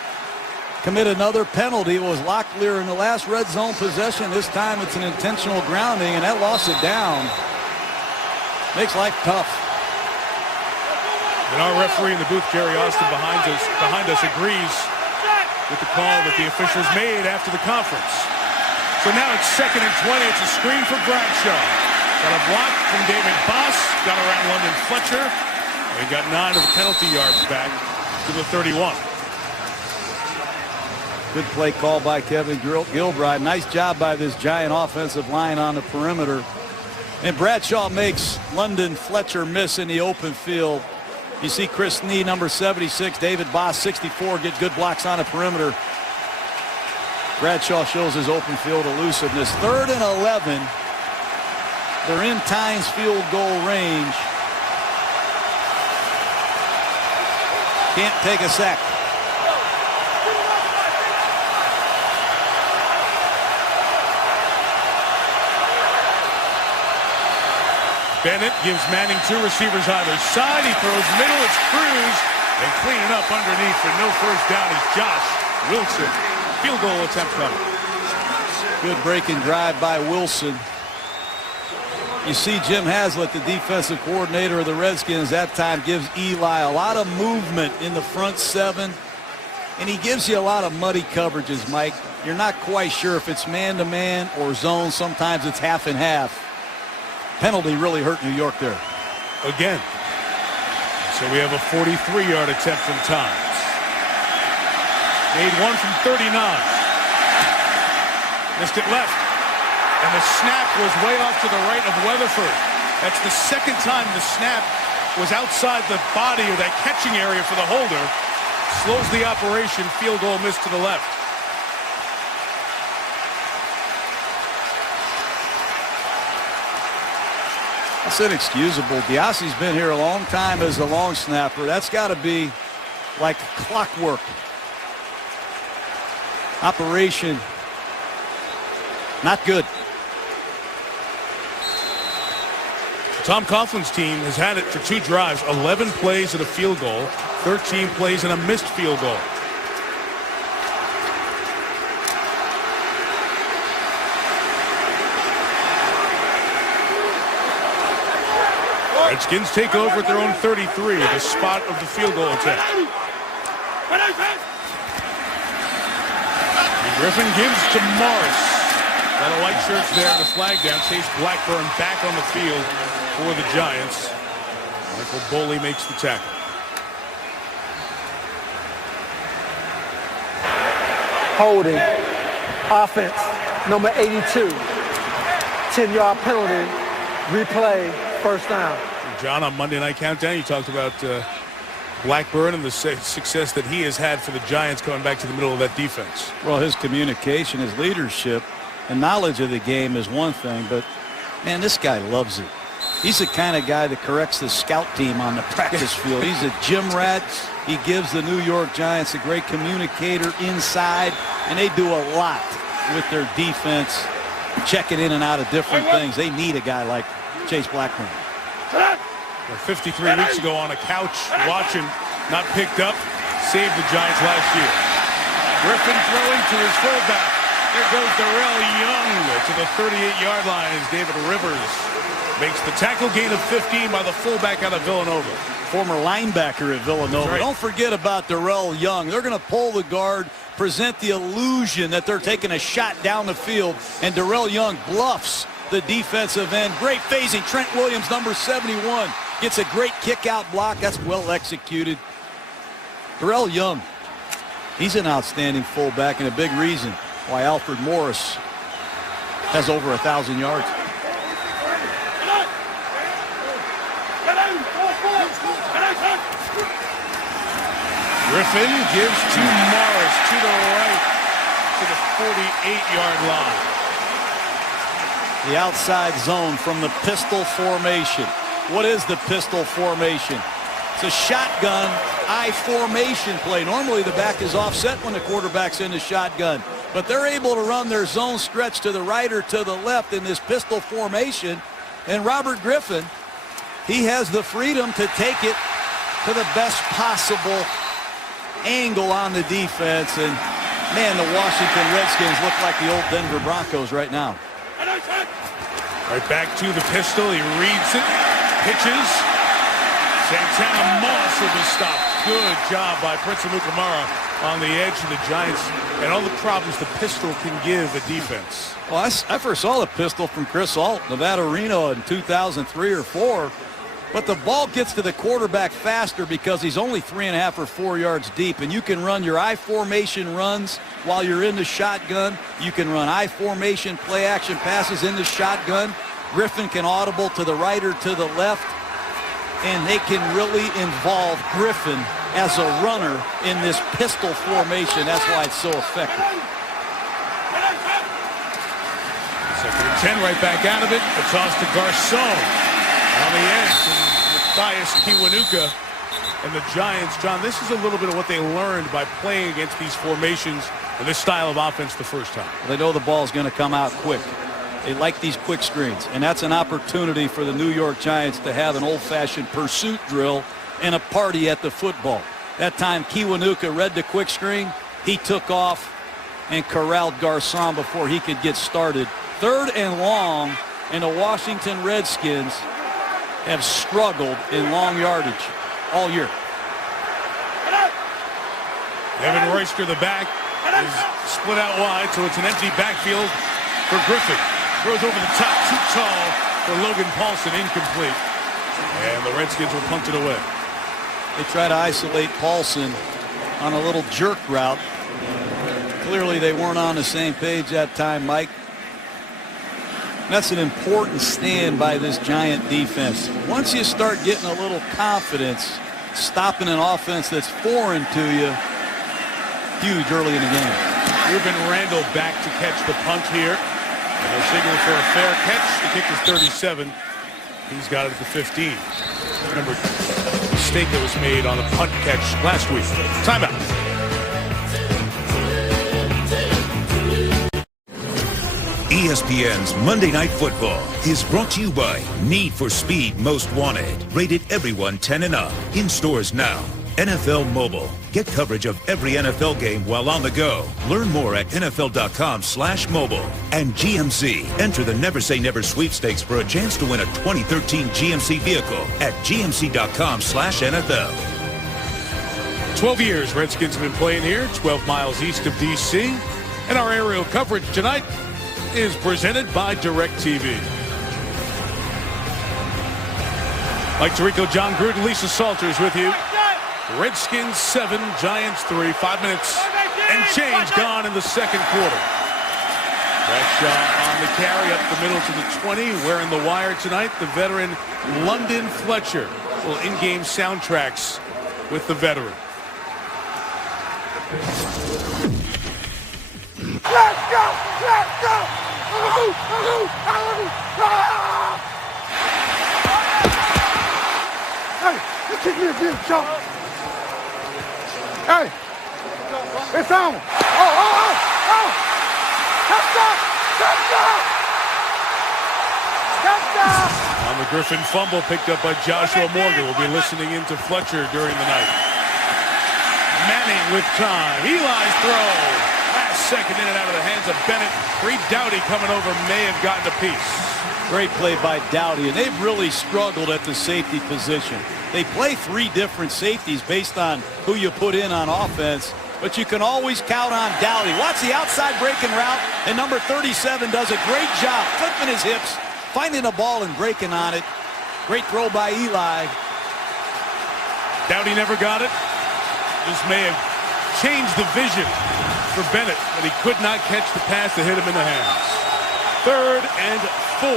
commit another penalty. It was Locklear in the last red zone possession. This time it's an intentional grounding, and that lost it down. Makes life tough. And our referee in the booth, Jerry Austin, behind us agrees with the call that the officials made after the conference. So now it's 2nd and 20. It's a screen for Bradshaw. Got a block from David Boss. Got around London Fletcher. And got 9 of the penalty yards back to the 31. Good play call by Kevin Gilbride. Nice job by this Giant offensive line on the perimeter. And Bradshaw makes London Fletcher miss in the open field. You see Chris Nee, number 76, David Boss, 64, get good blocks on the perimeter. Bradshaw shows his open field elusiveness. 3rd and 11. They're in Tynes field goal range. Can't take a sack. Bennett gives Manning 2 receivers either side. He throws middle. It's Cruz. And cleaning up underneath for no first down is Josh Wilson. Field goal attempt coming. Good breaking drive by Wilson. You see Jim Haslett, the defensive coordinator of the Redskins, that time gives Eli a lot of movement in the front 7. And he gives you a lot of muddy coverages, Mike. You're not quite sure if it's man-to-man or zone. Sometimes it's half and half. Penalty really hurt New York there. Again. So we have a 43-yard attempt from Tynes. Made 1 from 39. Missed it left. And the snap was way off to the right of Weatherford. That's the second time the snap was outside the body or that catching area for the holder. Slows the operation. Field goal missed to the left. That's inexcusable. Diassi's been here a long time as a long snapper. That's got to be like clockwork. Operation not good. Tom Coughlin's team has had it for 2 drives, 11 plays and a field goal, 13 plays and a missed field goal. Redskins take over at their own 33, the spot of the field goal attempt. Griffin gives to Morris. A lot of white shirts there and the flag down. Chase Blackburn back on the field for the Giants. Michael Boley makes the tackle. Holding. Offense. Number 82. 10-yard penalty. Replay. First down. John, on Monday Night Countdown, you talked about Blackburn and the success that he has had for the Giants coming back to the middle of that defense. Well, his communication, his leadership, and knowledge of the game is one thing, but, man, this guy loves it. He's the kind of guy that corrects the scout team on the practice field. He's a gym rat. He gives the New York Giants a great communicator inside, and they do a lot with their defense, checking in and out of different things. They need a guy like Chase Blackburn. 53 weeks ago on a couch watching, not picked up, saved the Giants last year. Griffin throwing to his fullback. There goes Darrell Young to the 38-yard line as David Rivers makes the tackle gain of 15 by the fullback out of Villanova. Former linebacker at Villanova. Right. Don't forget about Darrell Young. They're going to pull the guard, present the illusion that they're taking a shot down the field, and Darrell Young bluffs the defensive end. Great phasing. Trent Williams, number 71, gets a great kick-out block. That's well executed. Darrell Young, he's an outstanding fullback and a big reason why Alfred Morris has over 1,000 yards. Griffin gives to Morris to the right to the 48-yard line. The outside zone from the pistol formation. What is the pistol formation? It's a shotgun I formation play. Normally the back is offset when the quarterback's in the shotgun, but they're able to run their zone stretch to the right or to the left in this pistol formation. And Robert Griffin, he has the freedom to take it to the best possible angle on the defense. And man, the Washington Redskins look like the old Denver Broncos right now. Right back to the pistol. He reads it, pitches. Santana Moss will be stopped. Good job by Prince Amukamara on the edge of the Giants and all the problems the pistol can give a defense. Well, I first saw the pistol from Chris Alt, Nevada Reno in 2003 or 4. But the ball gets to the quarterback faster because he's only 3.5 or 4 yards deep, and you can run your I formation runs while you're in the shotgun. You can run I formation play action passes in the shotgun. Griffin can audible to the right or to the left, and they can really involve Griffin as a runner in this pistol formation. That's why it's so effective. 2nd and 10, right back out of it. The toss to Garcon. On the edge, and Matthias Kiwanuka and the Giants. John, this is a little bit of what they learned by playing against these formations and this style of offense the first time. They know the ball is going to come out quick. They like these quick screens, and that's an opportunity for the New York Giants to have an old-fashioned pursuit drill and a party at the football. That time, Kiwanuka read the quick screen. He took off and corralled Garcon before he could get started. 3rd and long, and the Washington Redskins have struggled in long yardage all year. Evan Royster, the back, is split out wide, so it's an empty backfield for Griffin. Throws over the top, too tall for Logan Paulson, incomplete. And the Redskins will punt it away. They try to isolate Paulson on a little jerk route. Clearly they weren't on the same page that time, Mike. That's an important stand by this Giant defense. Once you start getting a little confidence, stopping an offense that's foreign to you, huge early in the game. Ruben Randall back to catch the punt here. And they'll signal for a fair catch. The kick is 37. He's got it at the 15. Remember the mistake that was made on the punt catch last week. Timeout. ESPN's Monday Night Football is brought to you by Need for Speed Most Wanted. Rated everyone 10 and up. In stores now. NFL Mobile. Get coverage of every NFL game while on the go. Learn more at NFL.com/mobile. And GMC. Enter the Never Say Never sweepstakes for a chance to win a 2013 GMC vehicle at GMC.com/NFL. 12 years Redskins have been playing here, 12 miles east of D.C. And our aerial coverage tonight is presented by DirecTV. Mike Tirico, John Gruden, Lisa Salters with you. Redskins 7, Giants 3, 5 minutes and change gone in the second quarter. Bradshaw on the carry up the middle to the 20. Wearing the wire tonight, the veteran London Fletcher. Little in-game soundtracks with the veteran. Let's go! Let's go! Hey, you kick me again, Joe. Hey, it's on. Oh! Touchdown! Touchdown! Touchdown! On the Griffin fumble picked up by Joshua Morgan. We'll be listening into Fletcher during the night. Manning with time. Eli's throw. Last second in and out of the hands of Bennett. Reed Doughty coming over may have gotten a piece. Great play by Doughty, and they've really struggled at the safety position. They play 3 different safeties based on who you put in on offense, but you can always count on Doughty. Watch the outside breaking route, and number 37 does a great job flipping his hips, finding a ball and breaking on it. Great throw by Eli. Doughty never got it. This may have changed the vision for Bennett, but he could not catch the pass that hit him in the hands. 3rd and 4.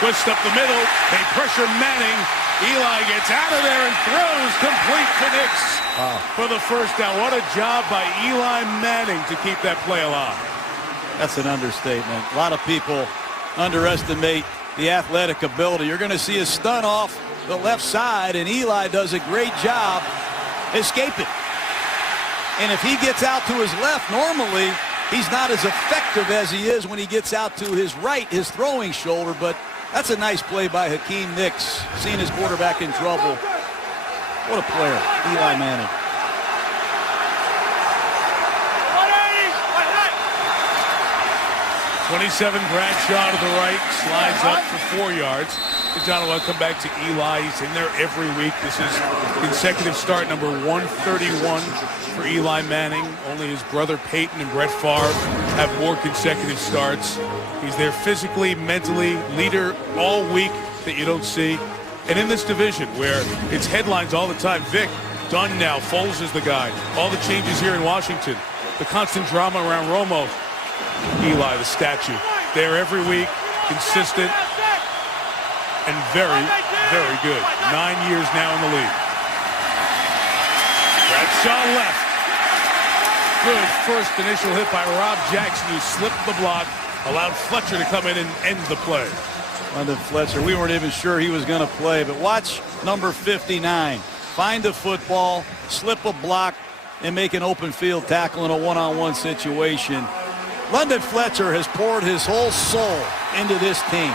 Twist up the middle. They pressure Manning. Eli gets out of there and throws complete to Nix for the first down. What a job by Eli Manning to keep that play alive. That's an understatement. A lot of people underestimate the athletic ability. You're going to see a stunt off the left side, and Eli does a great job escaping. And if he gets out to his left, normally he's not as effective as he is when he gets out to his right, his throwing shoulder. But that's a nice play by Hakeem Nicks, seeing his quarterback in trouble. What a player, Eli Manning. 27, Bradshaw to the right, slides up for 4 yards. John, I want to come back to Eli. He's in there every week. This is consecutive start number 131 for Eli Manning. Only his brother Peyton and Brett Favre have more consecutive starts. He's there physically, mentally, leader all week that you don't see. And in this division where it's headlines all the time, Vic, done now, Foles is the guy. All the changes here in Washington, the constant drama around Romo. Eli, the statue, there every week, consistent, and very, very good. 9 years now in the league. Bradshaw left. Good first initial hit by Rob Jackson, who slipped the block, allowed Fletcher to come in and end the play. London Fletcher, we weren't even sure he was going to play, but watch number 59. Find the football, slip a block, and make an open field tackle in a one-on-one situation. London Fletcher has poured his whole soul into this team.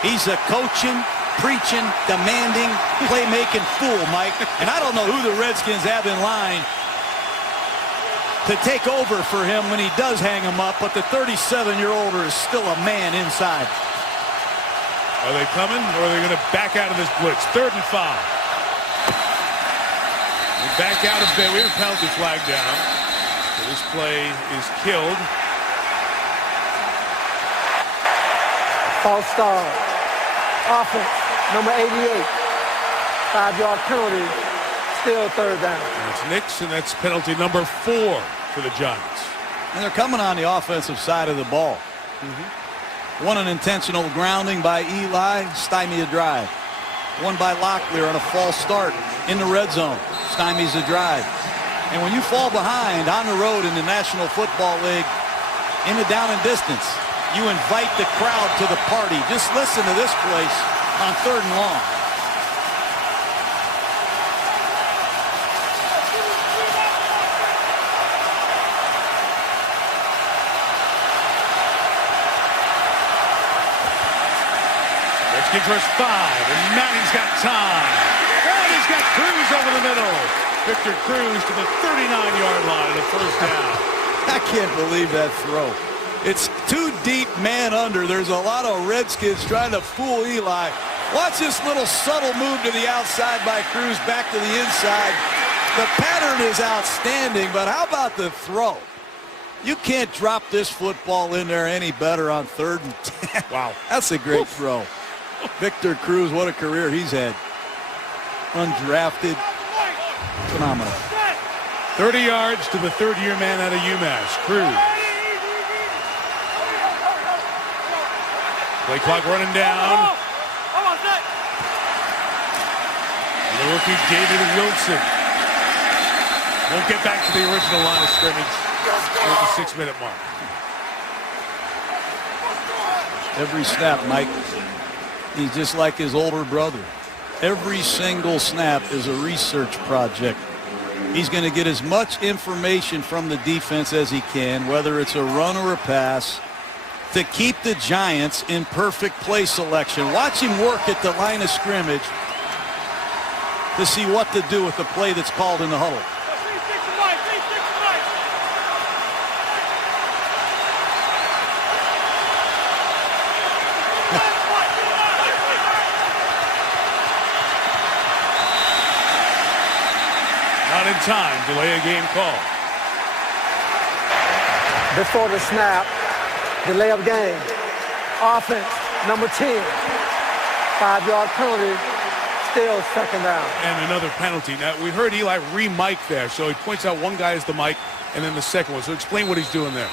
He's a coaching, preaching, demanding, playmaking fool, Mike. And I don't know who the Redskins have in line to take over for him when he does hang him up, but the 37-year-older is still a man inside. Are they coming, or are they going to back out of this blitz? 3rd and 5. We back out of bed. We have a penalty flag down. So this play is killed. False start. Offense, number 88. 5-yard penalty. Still 3rd down. That's Nix, and that's penalty number 4 for the Giants. And they're coming on the offensive side of the ball. One unintentional grounding by Eli, stymie a drive. One by Locklear on a false start in the red zone, stymies a drive. And when you fall behind on the road in the National Football League, in the down and distance, you invite the crowd to the party. Just listen to this place on 3rd and long. Redskins versus 5, and Manning's got time. And he's got Cruz over the middle. Victor Cruz to the 39-yard line, the first down. I can't believe that throw. It's too deep, man under. There's a lot of Redskins trying to fool Eli. Watch this little subtle move to the outside by Cruz back to the inside. The pattern is outstanding, but how about the throw? You can't drop this football in there any better on 3rd and 10. Wow. That's a great throw. Victor Cruz, what a career he's had. Undrafted. Phenomenal. 30 yards to the third-year man out of UMass, Cruz. Play clock running down. The rookie David Wilson won't get back to the original line of scrimmage at the 6-minute mark. Every snap, Mike, he's just like his older brother. Every single snap is a research project. He's going to get as much information from the defense as he can, whether it's a run or a pass, to keep the Giants in perfect play selection. Watch him work at the line of scrimmage to see what to do with the play that's called in the huddle. Not in time. Delay a game call. Before the snap, delay of game. Offense, number 10. 5-yard penalty, still second down. And another penalty. Now, we heard Eli re-mic there, so he points out one guy is the mic and then the second one. So explain what he's doing there.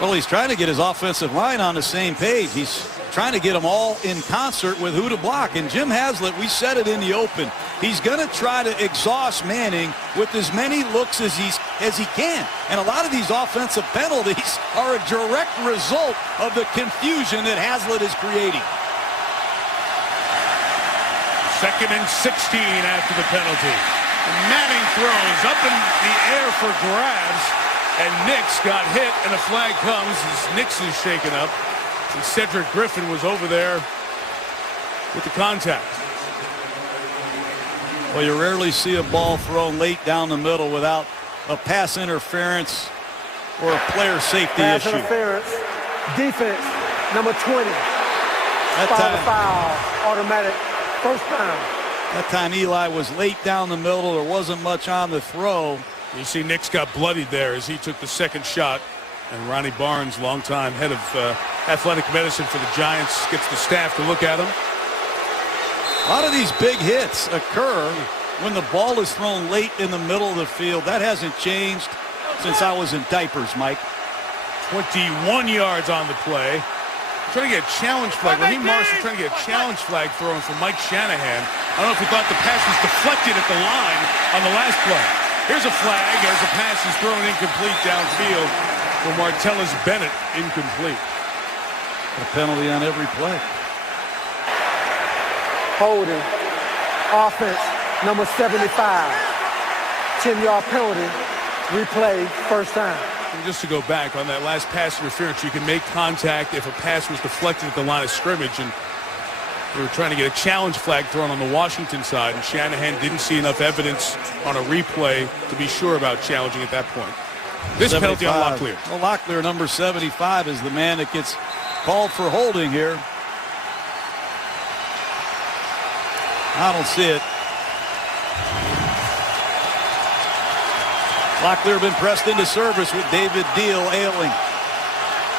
Well, he's trying to get his offensive line on the same page. He's trying to get them all in concert with who to block. And Jim Haslett, we said it in the open, he's going to try to exhaust Manning with as many looks as he can. And a lot of these offensive penalties are a direct result of the confusion that Haslett is creating. 2nd and 16 after the penalty. And Manning throws up in the air for grabs. And Nix got hit, and a flag comes as Nix is shaken up. And Cedric Griffin was over there with the contact. Well, you rarely see a ball thrown late down the middle without a pass interference or a player safety Pass issue. interference. Defense, number 20. Foul, automatic, first down. That time Eli was late down the middle. There wasn't much on the throw. You see Nix got bloodied there as he took the second shot. And Ronnie Barnes, longtime head of athletic medicine for the Giants, gets the staff to look at him. A lot of these big hits occur when the ball is thrown late in the middle of the field. That hasn't changed since I was in diapers, Mike. 21 yards on the play. Trying to get a challenge flag. Raheem Morris is trying to get a challenge flag thrown from Mike Shanahan. I don't know if he thought the pass was deflected at the line on the last play. Here's a flag as the pass is thrown incomplete downfield for Martellus Bennett, incomplete. A penalty on every play. Holding. Offense, number 75. 10-yard penalty. Replay, first down. And just to go back on that last pass interference, you can make contact if a pass was deflected at the line of scrimmage. And they were trying to get a challenge flag thrown on the Washington side, and Shanahan didn't see enough evidence on a replay to be sure about challenging at that point. This 75. Penalty on Locklear. Well, Locklear, number 75, is the man that gets called for holding here. I don't see it. Locklear been pressed into service with David Deal ailing.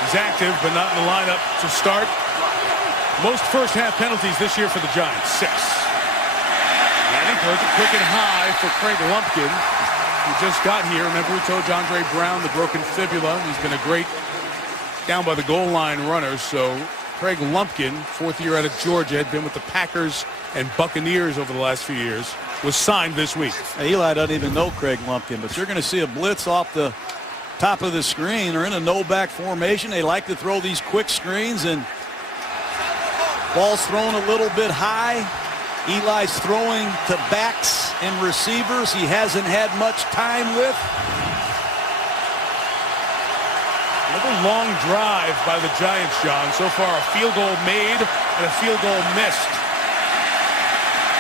He's active, but not in the lineup to start. Most first-half penalties this year for the Giants, 6. Manning throws it quick and high for Craig Lumpkin, who just got here. Remember, we told Andre Brown the broken fibula. He's been a great down-by-the-goal line runner. So Craig Lumpkin, 4th year out of Georgia, had been with the Packers and Buccaneers over the last few years, was signed this week. Eli doesn't even know Craig Lumpkin, but you're going to see a blitz off the top of the screen. They're in a no-back formation. They like to throw these quick screens, and ball's thrown a little bit high. Eli's throwing to backs and receivers he hasn't had much time with. Another long drive by the Giants, John. So far, a field goal made and a field goal missed.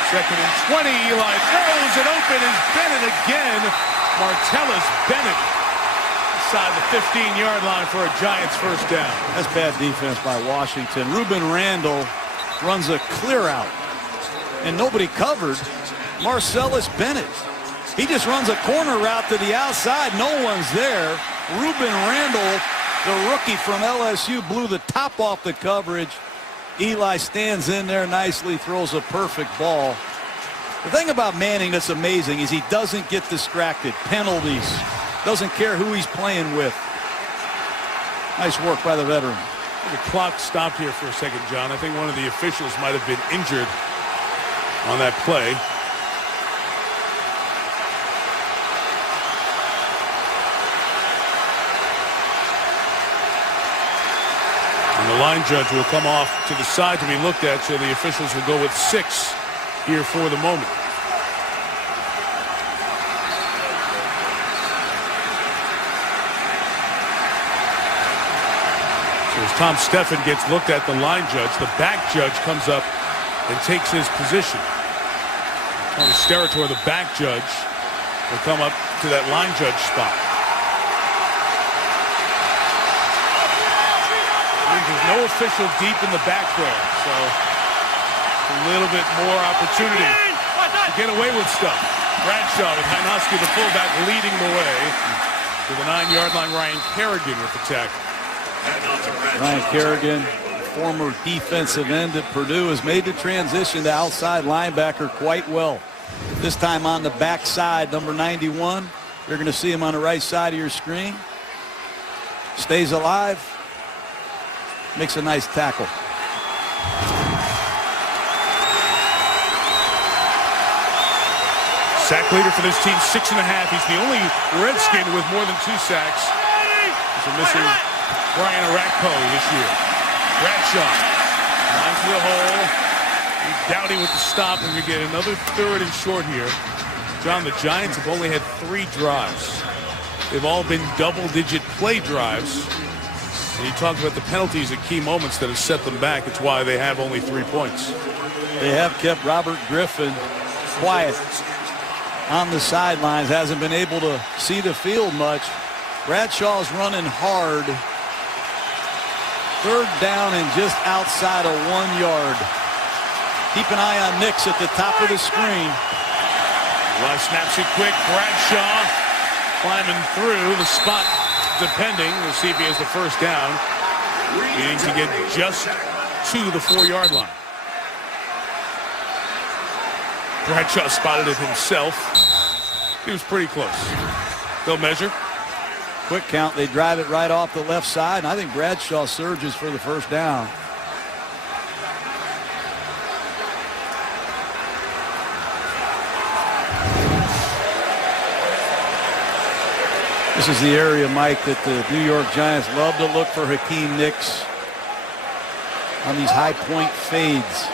2nd and 20. Eli throws it open. Is Bennett again. Martellus Bennett inside the 15-yard line for a Giants first down. That's bad defense by Washington. Ruben Randall runs a clear out, and nobody covered Martellus Bennett. He just runs a corner route to the outside. No one's there. Ruben Randall, the rookie from LSU, blew the top off the coverage. Eli stands in there nicely, throws a perfect ball. The thing about Manning that's amazing is he doesn't get distracted. Penalties. Doesn't care who he's playing with. Nice work by the veteran. The clock stopped here for a second, John. I think one of the officials might have been injured on that play. And the line judge will come off to the side to be looked at, so the officials will go with 6 here for the moment. So as Tom Steffen gets looked at, the line judge, the back judge comes up and takes his position. Tony Steratore, the back judge, will come up to that line judge spot. There's no official deep in the back there, so a little bit more opportunity to get away with stuff. Bradshaw with Hynoski, the fullback, leading the way to the 9-yard line. Ryan Kerrigan with the tackle. Ryan Kerrigan, former defensive end at Purdue, has made the transition to outside linebacker quite well. This time on the backside, number 91. You're going to see him on the right side of your screen. Stays alive. Makes a nice tackle. Sack leader for this team, 6.5. He's the only Redskin with more than 2 sacks. So missing Brian Arakpo this year. Bradshaw lines to the hole. Dowdy with the stop, and we get another 3rd and short here. John, the Giants have only had 3 drives. They've all been double-digit play drives. And you talked about the penalties at key moments that have set them back. It's why they have only 3 points. They have kept Robert Griffin quiet on the sidelines. Hasn't been able to see the field much. Bradshaw's running hard. 3rd down and just outside of 1 yard. Keep an eye on Nix at the top of the screen. Eli snaps it quick. Bradshaw climbing through the spot. Depending, we'll see if he has the first down. Needing to get just to the 4-yard line. Bradshaw spotted it himself. He was pretty close. They'll measure. Quick count. They drive it right off the left side, and I think Bradshaw surges for the first down. This is the area, Mike, that the New York Giants love to look for Hakeem Nicks on these high point fades.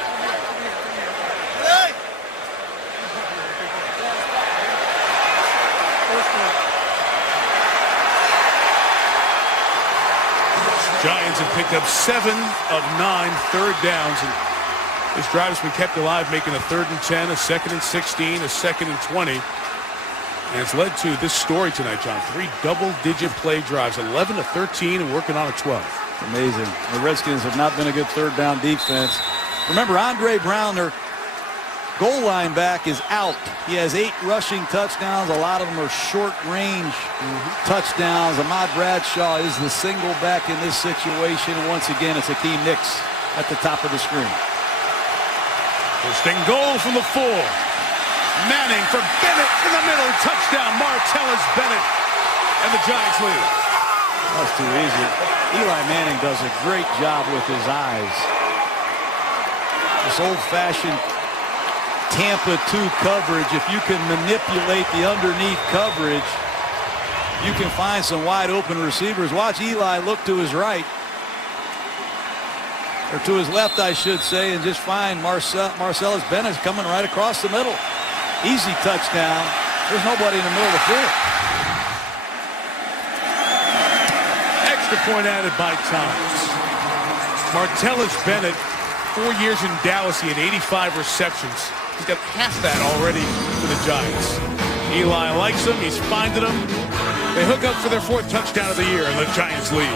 Giants have picked up 7 of 9 third downs, and this drive has been kept alive, making a 3rd and 10, a 2nd and 16, a 2nd and 20. And it's led to this story tonight, John. 3 double-digit play drives, 11 to 13, and working on a 12. Amazing. The Redskins have not been a good 3rd down defense. Remember, Andre Brown, their goal line back, is out. He has 8 rushing touchdowns. A lot of them are short-range touchdowns. Ahmad Bradshaw is the single back in this situation. And once again, it's Hakeem Nicks at the top of the screen. First and goal from the 4. Manning for Bennett in the middle. Touchdown, Martellus Bennett. And the Giants lead. That's too easy. Eli Manning does a great job with his eyes. This old-fashioned Tampa 2 coverage, if you can manipulate the underneath coverage, you can find some wide open receivers. Watch Eli look to his right, or to his left, I should say, and just find Martellus Bennett coming right across the middle. Easy touchdown. There's nobody in the middle of the field. Extra extra point added by Thomas. Martellus Bennett, 4 years in Dallas, he had 85 receptions. He's got half that already for the Giants. Eli likes him. He's finding them. They hook up for their 4th touchdown of the year, and the Giants lead.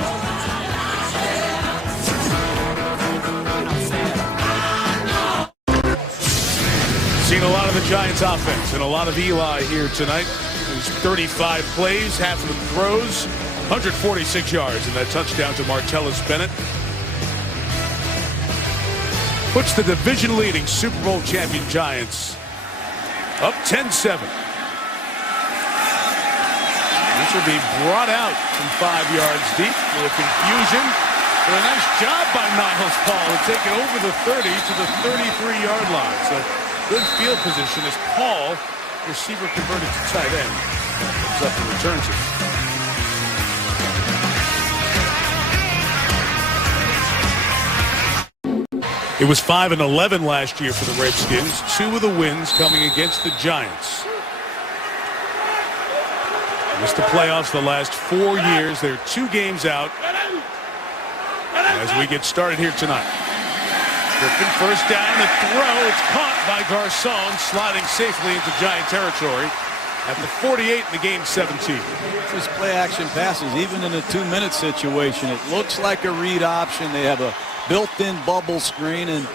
Seen a lot of the Giants offense and a lot of Eli here tonight. There's 35 plays, half of them throws, 146 yards, and that touchdown to Martellus Bennett puts the division-leading Super Bowl champion Giants up 10-7. This will be brought out from 5 yards deep with a confusion. But a nice job by Niles Paul to take it over the 30 to the 33-yard line. So good field position as Paul, receiver converted to tight end, comes up and returns it. It was 5-11 last year for the Redskins. 2 of the wins coming against the Giants. Missed the playoffs the last 4 years. They're 2 games out as we get started here tonight. Griffin first down, the throw. It's caught by Garcon, sliding safely into Giant territory at the 48 in the game 17. This play-action passes, even in a 2-minute situation. It looks like a read option. They have a built-in bubble screen, and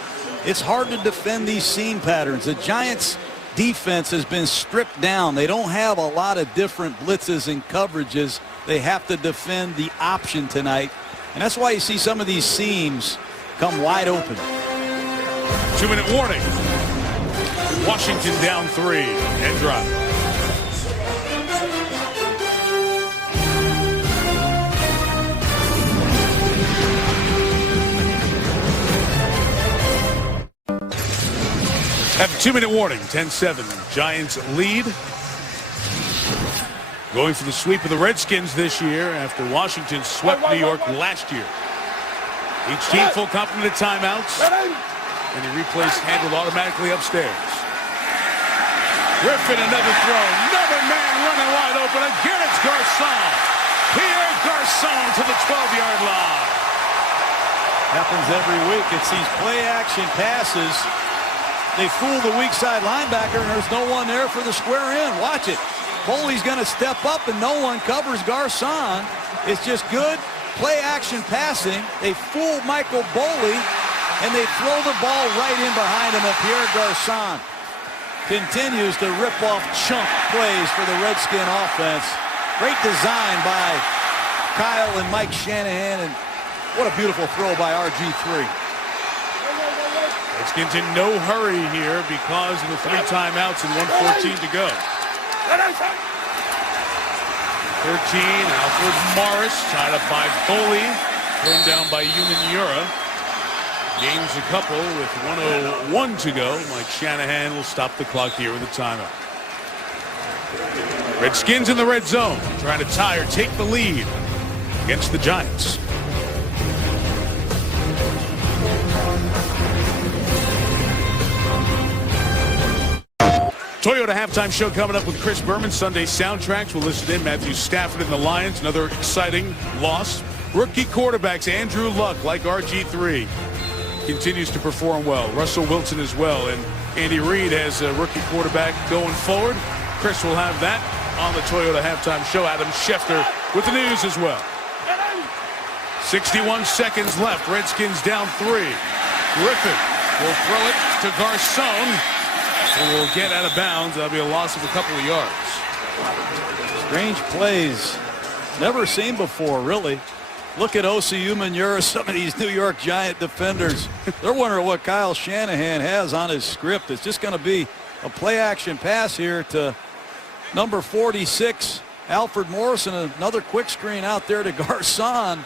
it's hard to defend these seam patterns. The Giants' defense has been stripped down. They don't have a lot of different blitzes and coverages. They have to defend the option tonight, and that's why you see some of these seams come wide open. 2-minute warning. Washington down 3 and drop. At the 2-minute warning, 10-7. Giants lead. Going for the sweep of the Redskins this year after Washington swept New York last year. Each team full complement of timeouts. And the replays handled automatically upstairs. Griffin, another throw. Another man running wide open. Again, it's Garcon. Pierre Garcon to the 12-yard line. Happens every week. It's these play-action passes. They fool the weak side linebacker, and there's no one there for the square in. Watch it. Boley's going to step up, and no one covers Garcon. It's just good play-action passing. They fool Michael Boley, and they throw the ball right in behind him, and Pierre Garcon continues to rip off chunk plays for the Redskin offense. Great design by Kyle and Mike Shanahan, and what a beautiful throw by RG3. Redskins in no hurry here because of the 3 timeouts and 1:14 to go. 13, Alfred Morris tied up by Foley, thrown down by Umanura. Gains a couple with 1:01 to go. Mike Shanahan will stop the clock here with a timeout. Redskins in the red zone, trying to tie or take the lead against the Giants. Toyota halftime show coming up with Chris Berman. Sunday soundtracks. We'll listen in. Matthew Stafford and the Lions. Another exciting loss. Rookie quarterbacks Andrew Luck, like RG3, continues to perform well. Russell Wilson as well. And Andy Reid has a rookie quarterback going forward. Chris will have that on the Toyota halftime show. Adam Schefter with the news as well. 61 seconds left. Redskins down 3. Griffin will throw it to Garcon. And will get out of bounds. That'll be a loss of a couple of yards. Strange plays. Never seen before, really. Look at O.C. Umanura, some of these New York Giant defenders. They're wondering what Kyle Shanahan has on his script. It's just going to be a play-action pass here to number 46, Alfred Morris, and another quick screen out there to Garcon.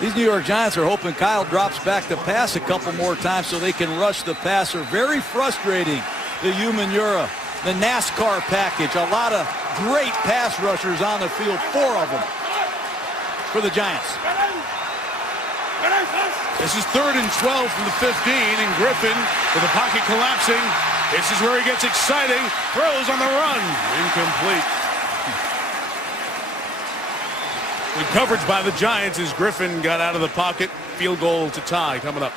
These New York Giants are hoping Kyle drops back to pass a couple more times so they can rush the passer. Very frustrating, the Umanura, the NASCAR package. A lot of great pass rushers on the field, 4 of them for the Giants. This is 3rd and 12 from the 15, and Griffin with the pocket collapsing. This is where he gets exciting. Throws on the run. Incomplete. Good coverage by the Giants as Griffin got out of the pocket. Field goal to tie coming up.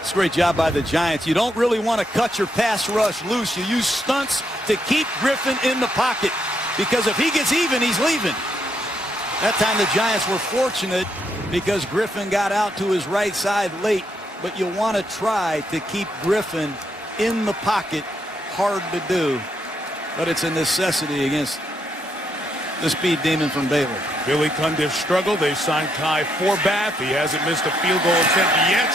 It's a great job by the Giants. You don't really want to cut your pass rush loose. You use stunts to keep Griffin in the pocket, because if he gets even, he's leaving. That time the Giants were fortunate because Griffin got out to his right side late, but you want to try to keep Griffin in the pocket. Hard to do, but it's a necessity against the speed demon from Baylor. Billy Cundiff struggled. They signed Kai Forbath. He hasn't missed a field goal attempt yet.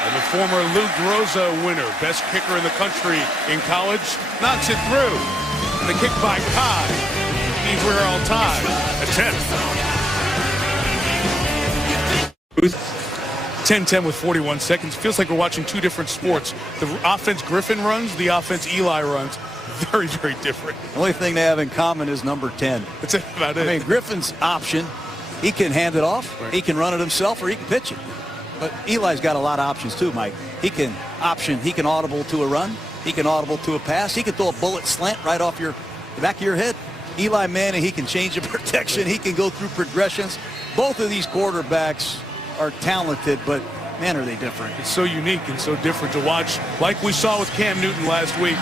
And the former Lou Groza winner, best kicker in the country in college, knocks it through. And the kick by Kai means we're all tied. Attempt. 10-10 with 41 seconds. Feels like we're watching two different sports. The offense Griffin runs, the offense Eli runs. Very, very different. The only thing they have in common is number 10. That's about it. I mean, Griffin's option, he can hand it off, right. He can run it himself, or he can pitch it. But Eli's got a lot of options too, Mike. He can audible to a run, he can audible to a pass, he can throw a bullet slant right off the back of your head. Eli Manning, he can change the protection, he can go through progressions. Both of these quarterbacks are talented, but man, are they different. It's so unique and so different to watch, like we saw with Cam Newton last week,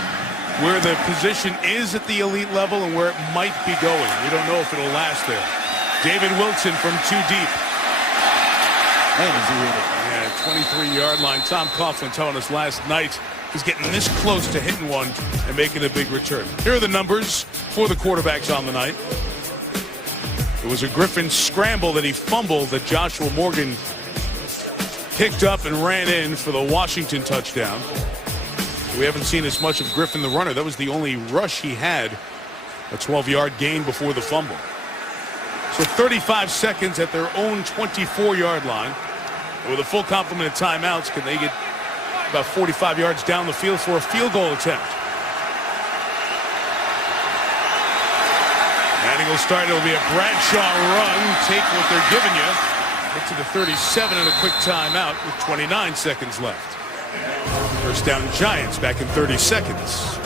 where the position is at the elite level and where it might be going. We don't know if it'll last there. David Wilson from too deep. Man, is he hit it. Yeah, 23-yard line. Tom Coughlin telling us last night he's getting this close to hitting one and making a big return. Here are the numbers for the quarterbacks on the night. It was a Griffin scramble that he fumbled that Joshua Morgan picked up and ran in for the Washington touchdown. We haven't seen as much of Griffin the runner. That was the only rush he had. A 12-yard gain before the fumble. So 35 seconds at their own 24-yard line. And with a full complement of timeouts, can they get about 45 yards down the field for a field goal attempt? Manning will start. It'll be a Bradshaw run. Take what they're giving you. Get to the 37 and a quick timeout with 29 seconds left. First down Giants back in 30 seconds.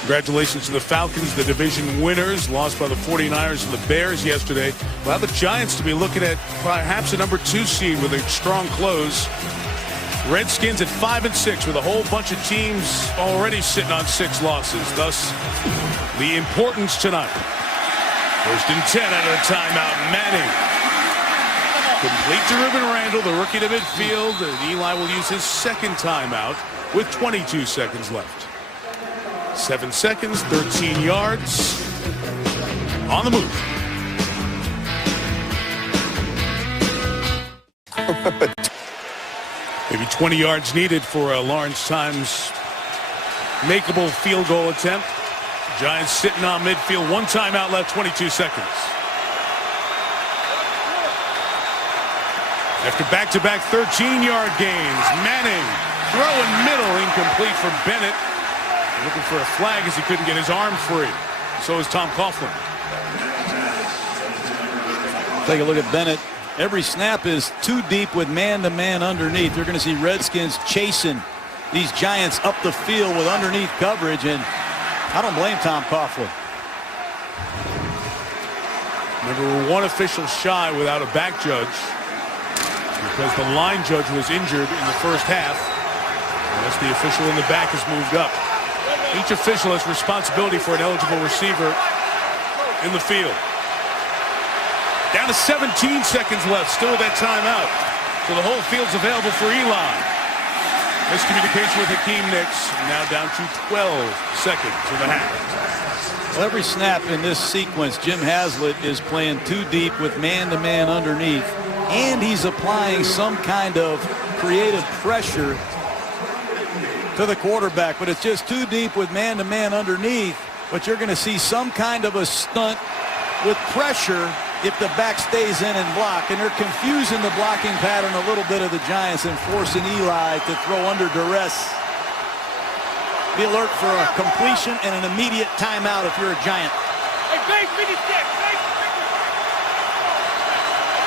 Congratulations to the Falcons, the division winners, lost by the 49ers and the Bears yesterday. Well, the Giants to be looking at perhaps a number 2 seed with a strong close. Redskins at 5-6 with a whole bunch of teams already sitting on 6 losses. Thus, the importance tonight. First and 10 out of the timeout. Manning. Complete to Ruben Randall, the rookie to midfield. And Eli will use his second timeout with 22 seconds left. 7 seconds, 13 yards. On the move. Maybe 20 yards needed for Lawrence Times' makeable field goal attempt. Giants sitting on midfield. 1 timeout left, 22 seconds. After back-to-back 13-yard gains, Manning throwing middle, incomplete for Bennett. Looking for a flag as he couldn't get his arm free. So is Tom Coughlin. Take a look at Bennett. Every snap is too deep with man-to-man underneath. You're going to see Redskins chasing these Giants up the field with underneath coverage, and I don't blame Tom Coughlin. Remember, we're 1 official shy without a back judge because the line judge was injured in the first half. Unless the official in the back has moved up. Each official has responsibility for an eligible receiver in the field. Down to 17 seconds left, still with that timeout. So the whole field's available for Eli. Miscommunication with Hakeem Nicks, now down to 12 seconds in the half. Well, every snap in this sequence, Jim Haslett is playing too deep with man-to-man underneath, and he's applying some kind of creative pressure to the quarterback, but it's just too deep with man-to-man underneath. But you're going to see some kind of a stunt with pressure if the back stays in and block, and they're confusing the blocking pattern a little bit of the Giants and forcing Eli to throw under duress. Be alert for a completion and an immediate timeout if you're a Giant.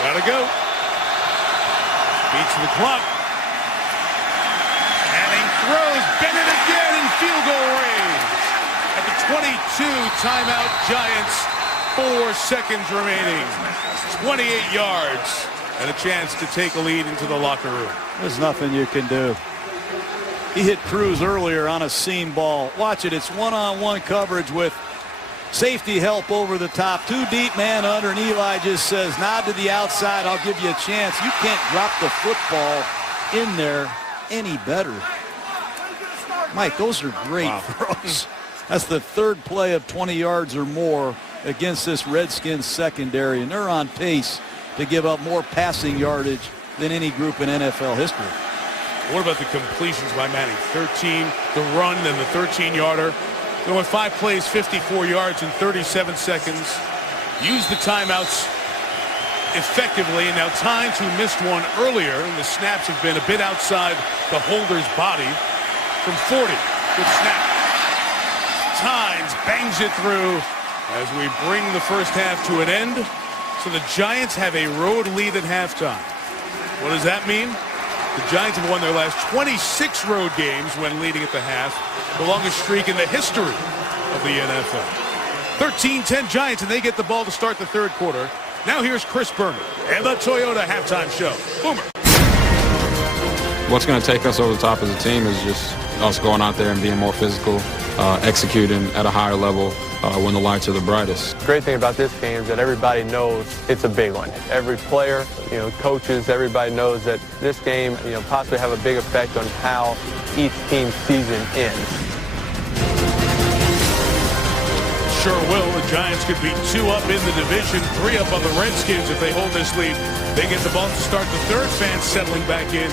Gotta go. Beats the clock. Manning throws. Bennett again, and field goal range at the 22 timeout Giants. 4 seconds remaining. 28 yards. And a chance to take a lead into the locker room. There's nothing you can do. He hit Cruz earlier on a seam ball. Watch it. It's one-on-one coverage with safety help over the top. Too deep man under, and Eli just says, nod to the outside. I'll give you a chance. You can't drop the football in there any better. Mike, those are great throws. That's the third play of 20 yards or more against this Redskins secondary, and they're on pace to give up more passing yardage than any group in NFL history. What about the completions by Manning? 13, the run, and the 13-yarder. They went 5 plays, 54 yards in 37 seconds. Used the timeouts effectively, and now Tynes, who missed one earlier, and the snaps have been a bit outside the holder's body, from 40. Good snap. Tynes bangs it through as we bring the first half to an end. So the Giants have a road lead at halftime. What does that mean? The Giants have won their last 26 road games when leading at the half, the longest streak in the history of the NFL. 13-10 Giants, and they get the ball to start the third quarter. Now here's Chris Berman and the Toyota halftime show. Boomer. What's going to take us over the top as a team is just us going out there and being more physical, executing at a higher level when the lights are the brightest. The great thing about this game is that everybody knows it's a big one. Every player, coaches, everybody knows that this game, possibly have a big effect on how each team's season ends. Sure will. The Giants could be 2 up in the division, 3 up on the Redskins if they hold this lead. They get the ball to start the third. Fans settling back in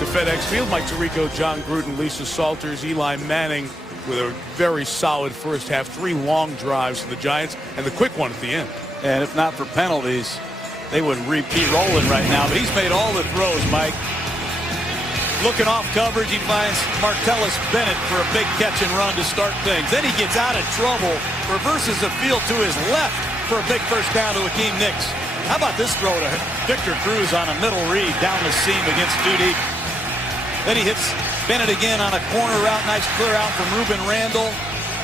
to FedEx Field. Mike Tirico, John Gruden, Lisa Salters, Eli Manning with a very solid first half. 3 long drives for the Giants and the quick one at the end. And if not for penalties, they would be rolling right now. But he's made all the throws, Mike. Looking off coverage, he finds Martellus Bennett for a big catch and run to start things. Then he gets out of trouble, reverses the field to his left for a big first down to Akeem Nicks. How about this throw to Victor Cruz on a middle read down the seam against Duty? Then he hits Bennett again on a corner route. Nice clear out from Ruben Randall.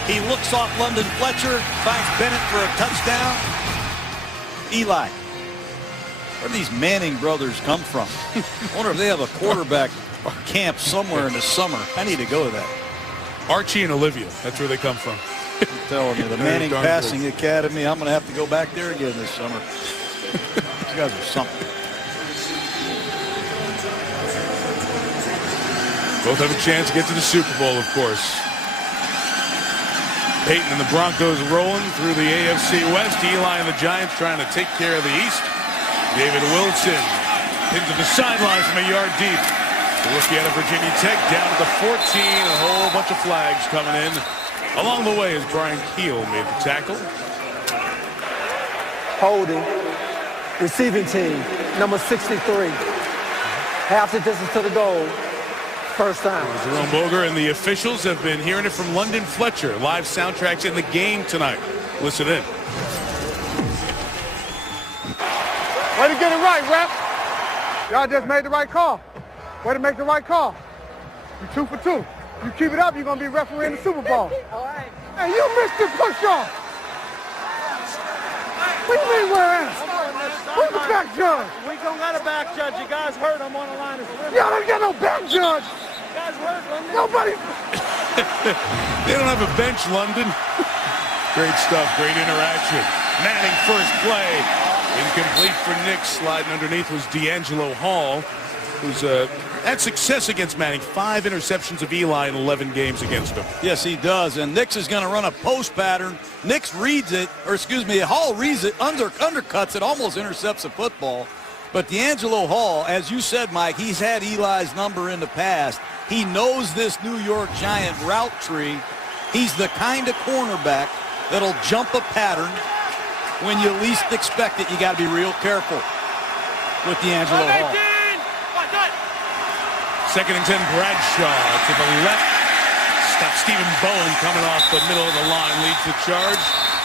He looks off London Fletcher, finds Bennett for a touchdown. Eli, where do these Manning brothers come from? I wonder if they have a quarterback camp somewhere in the summer. I need to go to that. Archie and Olivia, that's where they come from. I'm telling you, the Manning Passing Academy, I'm going to have to go back there again this summer. These guys are something. Both have a chance to get to the Super Bowl, of course. Peyton and the Broncos rolling through the AFC West. Eli and the Giants trying to take care of the East. David Wilson into the sideline from a yard deep. The rookie out of Virginia Tech down at the 14. A whole bunch of flags coming in. Along the way as Brian Keel made the tackle. Holding. Receiving team, number 63. Half the distance to the goal. First down. Jerome Boger and the officials have been hearing it from London Fletcher. Live soundtracks in the game tonight. Listen in. Way to get it right, ref. Y'all just made the right call. Way to make the right call. You 2 for 2. You keep it up, you're going to be refereeing the Super Bowl. All right. Hey, you missed the push-off. What do you mean where at? Who's the back judge? We don't got a back judge. You guys hurt. I'm on the line. Y'all don't got no back judge. You guys hurt, London. Nobody. They don't have a bench, London. Great stuff. Great interaction. Manning first play. Incomplete for Nicks. Sliding underneath was D'Angelo Hall, who's had success against Manning. 5 interceptions of Eli in 11 games against him. Yes, he does. And Nicks is going to run a post pattern. Nicks reads it, or excuse me, Hall reads it, undercuts it, almost intercepts the football. But D'Angelo Hall, as you said, Mike, he's had Eli's number in the past. He knows this New York Giant route tree. He's the kind of cornerback that'll jump a pattern when you least expect it. You got to be real careful with D'Angelo Hall. 2nd and 10, Bradshaw to the left. Stop Stephen Bowen coming off the middle of the line, leads the charge.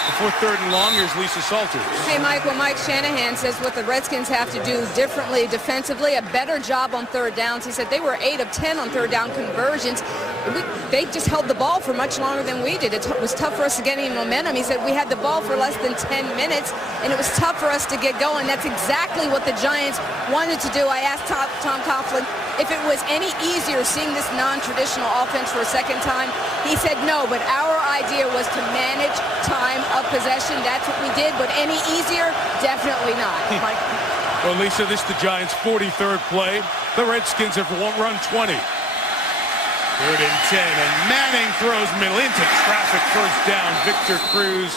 Before 3rd and long, here's Lisa Salters. Hey, Mike, well, Mike Shanahan says what the Redskins have to do differently defensively, a better job on 3rd downs. He said they were 8 of 10 on 3rd down conversions. they just held the ball for much longer than we did. It was tough for us to get any momentum. He said we had the ball for less than 10 minutes, and it was tough for us to get going. That's exactly what the Giants wanted to do. I asked Tom Coughlin if it was any easier seeing this non-traditional offense for a second time. He said no, but our idea was to manage time of possession. That's what we did, but any easier? Definitely not. Well, Lisa, this is the Giants' 43rd play. The Redskins have run 20. 3rd and 10, and Manning throws middle into traffic. First down, Victor Cruz.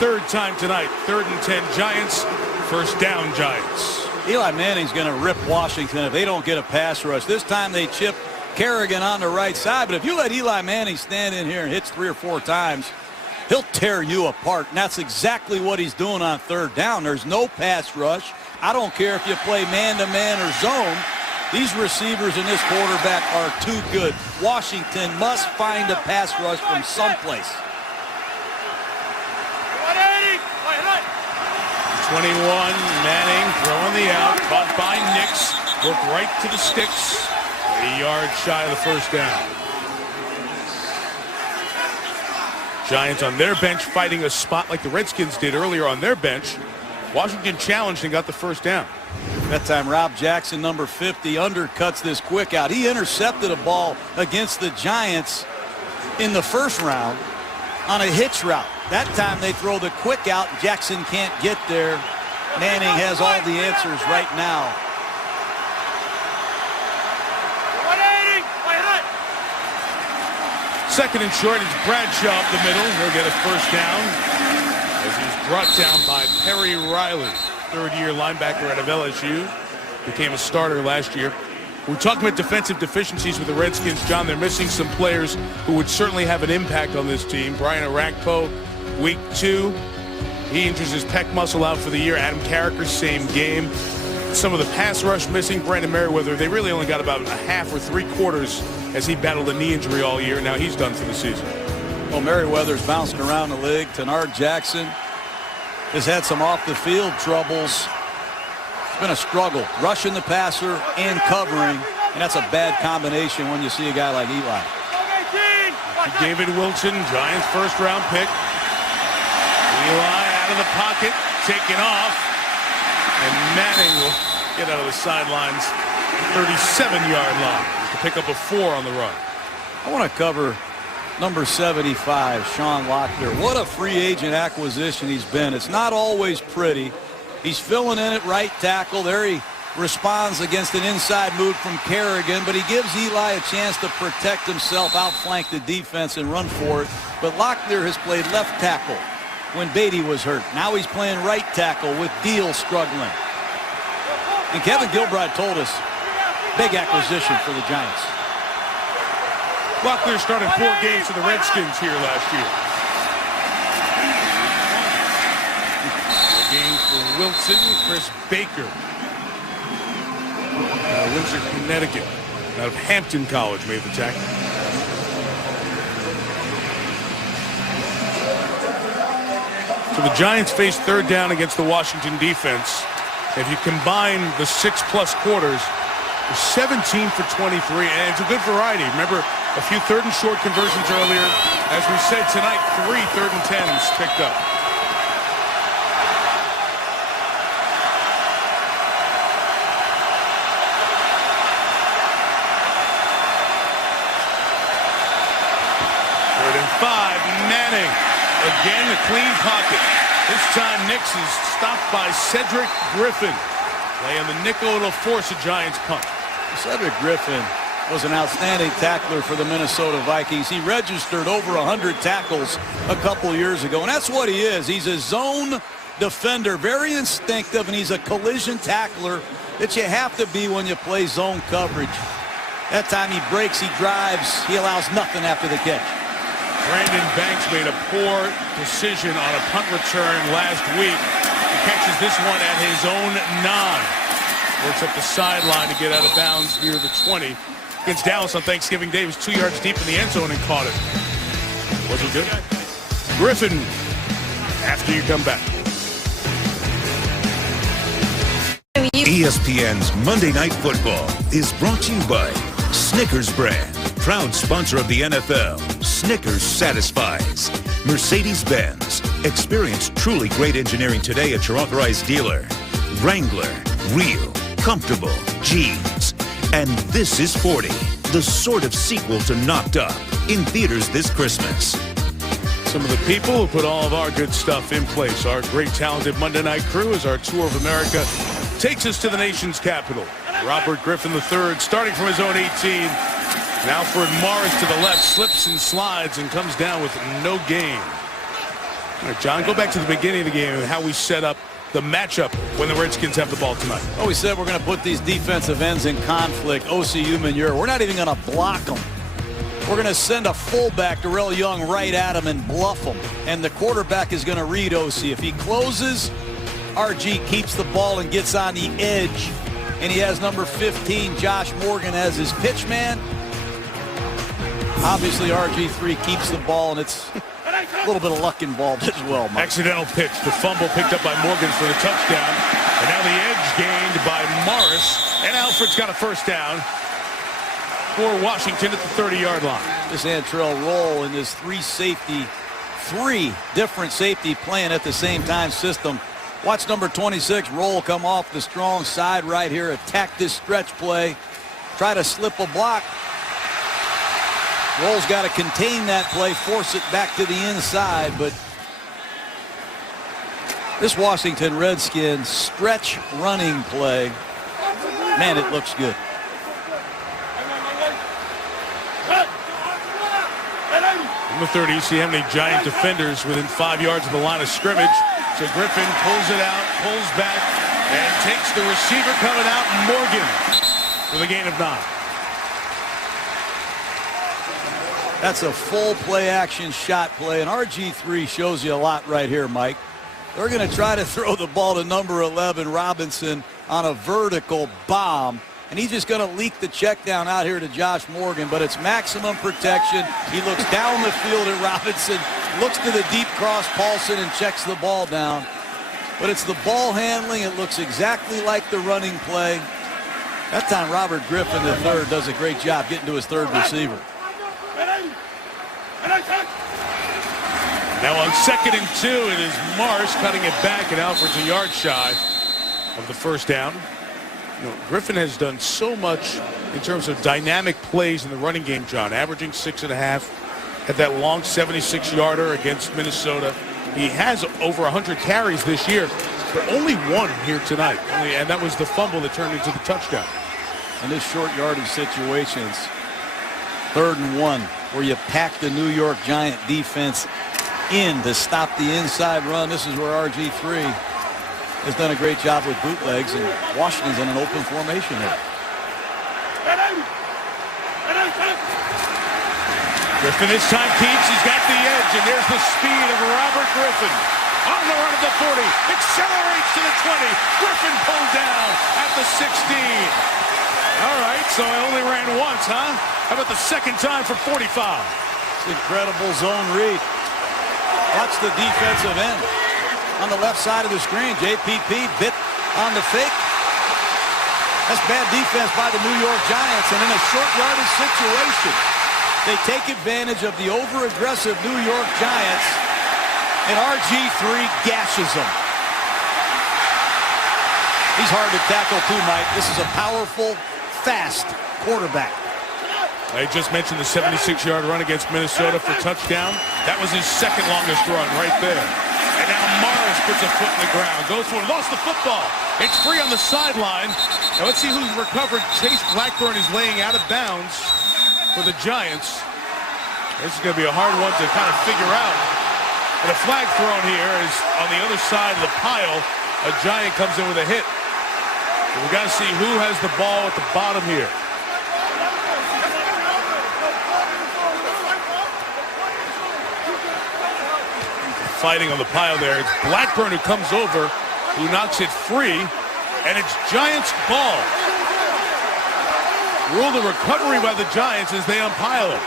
3rd time tonight. 3rd and 10, Giants. First down, Giants. Eli Manning's going to rip Washington if they don't get a pass rush. This time they chip Kerrigan on the right side, but if you let Eli Manning stand in here and hits 3 or 4 times, he'll tear you apart, and that's exactly what he's doing on 3rd down. There's no pass rush. I don't care if you play man-to-man or zone. These receivers and this quarterback are too good. Washington must find a pass rush from someplace. 21, Manning throwing the out, caught by Nix, worked right to the sticks, a yard shy of the first down. Giants on their bench fighting a spot like the Redskins did earlier on their bench. Washington challenged and got the first down. That time Rob Jackson, number 50, undercuts this quick out. He intercepted a ball against the Giants in the first round on a hitch route. That time they throw the quick out. Jackson can't get there. Manning has all the answers right now. 2nd and short, it's Bradshaw up the middle. He'll get a first down as he's brought down by Perry Riley, 3rd-year linebacker out of LSU. Became a starter last year. We're talking about defensive deficiencies with the Redskins, John. They're missing some players who would certainly have an impact on this team. Brian Orakpo, week 2. He injures his pec muscle out for the year. Adam Carricker, same game. Some of the pass rush missing. Brandon Merriweather, they really only got about a half or 3/4 as he battled a knee injury all year. Now he's done for the season. Well, Merriweather's bouncing around the league. Tenard Jackson has had some off-the-field troubles. It's been a struggle, rushing the passer and covering, and that's a bad combination when you see a guy like Eli. David Wilson, Giants' first-round pick. Eli out of the pocket, taken off, and Manning will get out of the sidelines, 37-yard line to pick up a 4 on the run. I want to cover number 75, Sean Locklear. What a free agent acquisition he's been. It's not always pretty. He's filling in at right tackle. There he responds against an inside move from Kerrigan, but he gives Eli a chance to protect himself, outflank the defense, and run for it. But Locklear has played left tackle when Beatty was hurt. Now he's playing right tackle with Deal struggling. And Kevin Gilbride told us, big acquisition for the Giants. Locklear started 4 games for the Redskins here last year. 4 games for Wilson, Chris Baker. Windsor, Connecticut. Out of Hampton College made the tackle. So the Giants face 3rd down against the Washington defense. If you combine the 6+ quarters, 17 for 23, and it's a good variety. Remember, a few 3rd and short conversions earlier. As we said tonight, 3 3rd and 10s picked up. Third and 5, Manning. Again, a clean pocket. This time, Nix is stopped by Cedric Griffin. Playing the nickel, it'll force a Giants punt. Cedric Griffin was an outstanding tackler for the Minnesota Vikings. He registered over 100 tackles a couple years ago, and that's what he is. He's a zone defender, very instinctive, and he's a collision tackler that you have to be when you play zone coverage. That time he breaks, he drives, he allows nothing after the catch. Brandon Banks made a poor decision on a punt return last week. He catches this one at his own 9. Works up the sideline to get out of bounds near the 20. Against Dallas on Thanksgiving Day, he was 2 yards deep in the end zone and caught it. Wasn't good. Griffin, after you come back. ESPN's Monday Night Football is brought to you by Snickers Brand. proud sponsor of the NFL. Snickers satisfies. Mercedes-Benz. Experience truly great engineering today at your authorized dealer. Wrangler. Real. Comfortable. Jeans. And this is 40. The sort of sequel to Knocked Up. In theaters this Christmas. Some of the people who put all of our good stuff in place. Our great talented Monday Night Crew as our tour of America takes us to the nation's capital. Robert Griffin III starting from his own 18. And Alfred Morris to the left slips and slides and comes down with no gain. All right, John, go back to the beginning of the game and how we set up the matchup when the Redskins have the ball tonight. Oh, we said we're going to put these defensive ends in conflict. O.C. Umenyiora, we're not even going to block them. We're going to send a fullback, Darrell Young, right at him and bluff him. And the quarterback is going to read O.C. If he closes, RG keeps the ball and gets on the edge. And he has number 15, Josh Morgan, as his pitch man. Obviously, RG3 keeps the ball, and it's a little bit of luck involved as well, Mike. Accidental pitch. The fumble picked up by Morgan for the touchdown. And now the edge gained by Morris. And Alfred's got a first down for Washington at the 30-yard line. This Antrell Roll in this three different safety playing at the same time system. Watch number 26, Roll, come off the strong side right here, attack this stretch play, try to slip a block. Roll's got to contain that play, force it back to the inside, but this Washington Redskins stretch running play, man, it looks good. Number 30, you see how many Giant defenders within 5 yards of the line of scrimmage. So Griffin pulls it out, pulls back, and takes the receiver coming out, Morgan, with a gain of 9. That's a full play action shot play, and RG3 shows you a lot right here, Mike. They're going to try to throw the ball to number 11, Robinson, on a vertical bomb. And he's just going to leak the check down out here to Josh Morgan, but it's maximum protection. He looks down the field at Robinson, looks to the deep cross, Paulson, and checks the ball down. But it's the ball handling. It looks exactly like the running play. That time, Robert Griffin III does a great job getting to his third receiver. Now on 2nd and 2, it is Morris cutting it back, and Alfred's a yard shy of the first down. You know, Griffin has done so much in terms of dynamic plays in the running game, John, averaging 6.5, had that long 76-yarder against Minnesota. He has over 100 carries this year, but only one here tonight, and that was the fumble that turned into the touchdown. In this short yardage situations, 3rd and 1, where you pack the New York Giant defense in to stop the inside run. This is where RG3 has done a great job with bootlegs, and Washington's in an open formation here. Griffin this time keeps. He's got the edge, and there's the speed of Robert Griffin. On the run at the 40, accelerates to the 20. Griffin pulled down at the 16. All right, so I only ran once, huh? How about the second time for 45? It's incredible zone read. Watch the defensive end. On the left side of the screen, JPP bit on the fake. That's bad defense by the New York Giants. And in a short yardage situation, they take advantage of the over-aggressive New York Giants, and RG3 gashes them. He's hard to tackle too, Mike. This is a powerful, fast quarterback. I just mentioned the 76-yard run against Minnesota for touchdown. That was his second longest run right there. And now Morris puts a foot in the ground, goes for it, lost the football. It's free on the sideline. Now let's see who's recovered. Chase Blackburn is laying out of bounds for the Giants. This is going to be a hard one to kind of figure out. And a flag thrown here is on the other side of the pile. A Giant comes in with a hit. We've got to see who has the ball at the bottom here. Fighting on the pile there. It's Blackburn who comes over, who knocks it free, and it's Giants ball. Ruled a recovery by the Giants as they unpile it.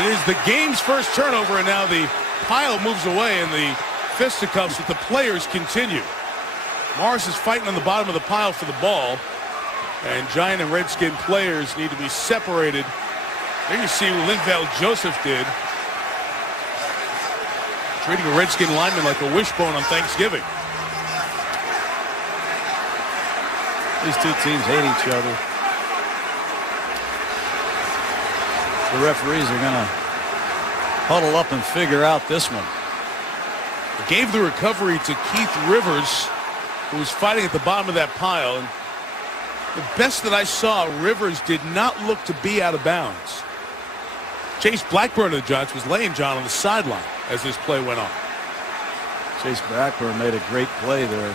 It is the game's first turnover, and now the pile moves away, and the fisticuffs with the players continue. Morris is fighting on the bottom of the pile for the ball. And Giant and Redskin players need to be separated. There you see what Linval Joseph did. Treating a Redskin lineman like a wishbone on Thanksgiving. These two teams hate each other. The referees are going to huddle up and figure out this one. Gave the recovery to Keith Rivers, who was fighting at the bottom of that pile. And the best that I saw, Rivers did not look to be out of bounds. Chase Blackburn of the Giants was laying John on the sideline as this play went on. Chase Blackburn made a great play there,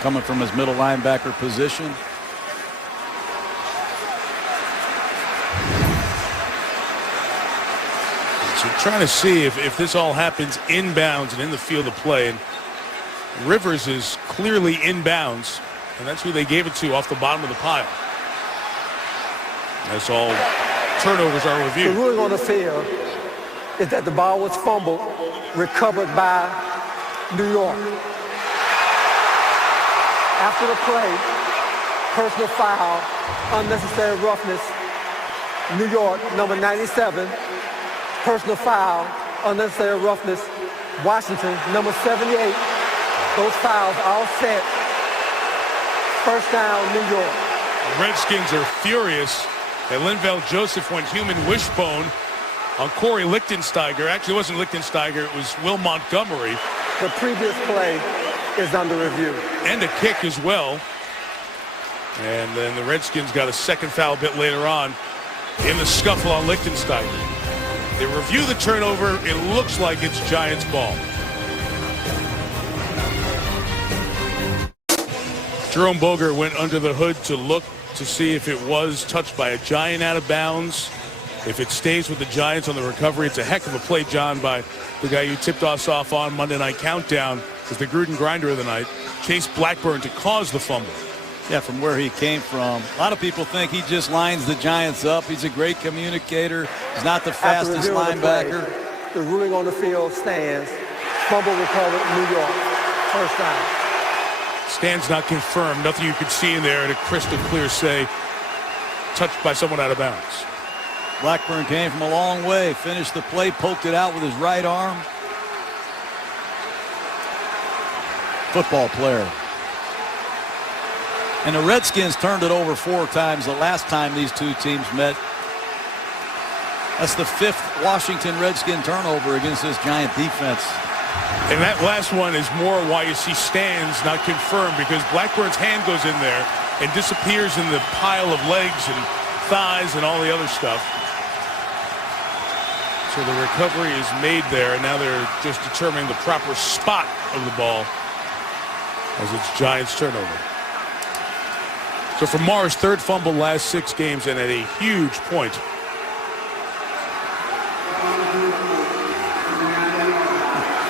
coming from his middle linebacker position. So trying to see if this all happens inbounds and in the field of play. And Rivers is clearly inbounds, and that's who they gave it to off the bottom of the pile. That's all turnovers are reviewed. The ruling on the field is that the ball was fumbled, recovered by New York. After the play, personal foul, unnecessary roughness, New York, number 97. Personal foul, unnecessary roughness, Washington, number 78. Those fouls all set. First down, New York. The Redskins are furious that Linval Joseph went human wishbone on Corey Lichtensteiger. Actually, it wasn't Lichtensteiger, it was Will Montgomery. The previous play is under review. And a kick as well. And then the Redskins got a second foul a bit later on in the scuffle on Lichtensteiger. They review the turnover. It looks like it's Giants ball. Jerome Boger went under the hood to look to see if it was touched by a Giant out of bounds. If it stays with the Giants on the recovery, it's a heck of a play, John, by the guy you tipped us off on Monday Night Countdown as the Gruden grinder of the night, Chase Blackburn, to cause the fumble. Yeah, from where he came from. A lot of people think he just lines the Giants up. He's a great communicator. He's not the fastest linebacker. The ruling on the field stands. Fumble recovered, New York. First down. Stands not confirmed. Nothing you could see in there to crystal clear say touched by someone out of bounds. Blackburn came from a long way. Finished the play, poked it out with his right arm. Football player. And the Redskins turned it over 4 times the last time these two teams met. That's the 5th Washington Redskin turnover against this Giant defense. And that last one is more why you see stands not confirmed, because Blackburn's hand goes in there and disappears in the pile of legs and thighs and all the other stuff. So the recovery is made there, and now they're just determining the proper spot of the ball as it's Giants turnover. So for Morris, 3rd fumble last 6 games, and at a huge point.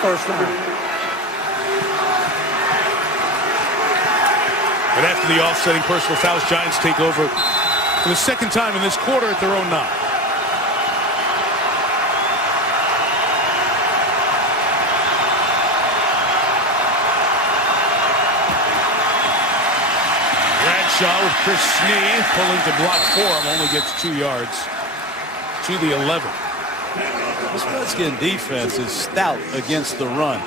First down. And after the offsetting personal fouls, Giants take over for the 2nd time in this quarter at their own 9. Bradshaw with Chris Snee pulling to block for him, only gets 2 yards to the 11. This Redskin defense is stout against the run.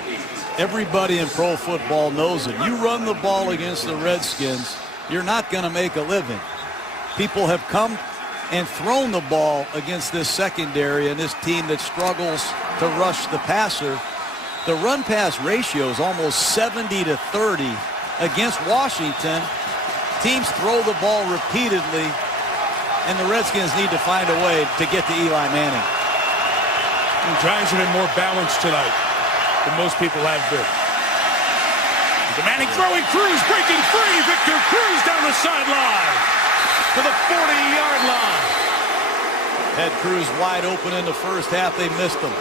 Everybody in pro football knows it. You run the ball against the Redskins, you're not going to make a living. People have come and thrown the ball against this secondary and this team that struggles to rush the passer. The run-pass ratio is almost 70-30 against Washington. Teams throw the ball repeatedly, and the Redskins need to find a way to get to Eli Manning. The Giants have been more balanced tonight than most people have been. The Manning throwing, Cruz breaking free. Victor Cruz down the sideline to the 40-yard line. Had Cruz wide open in the first half. They missed him.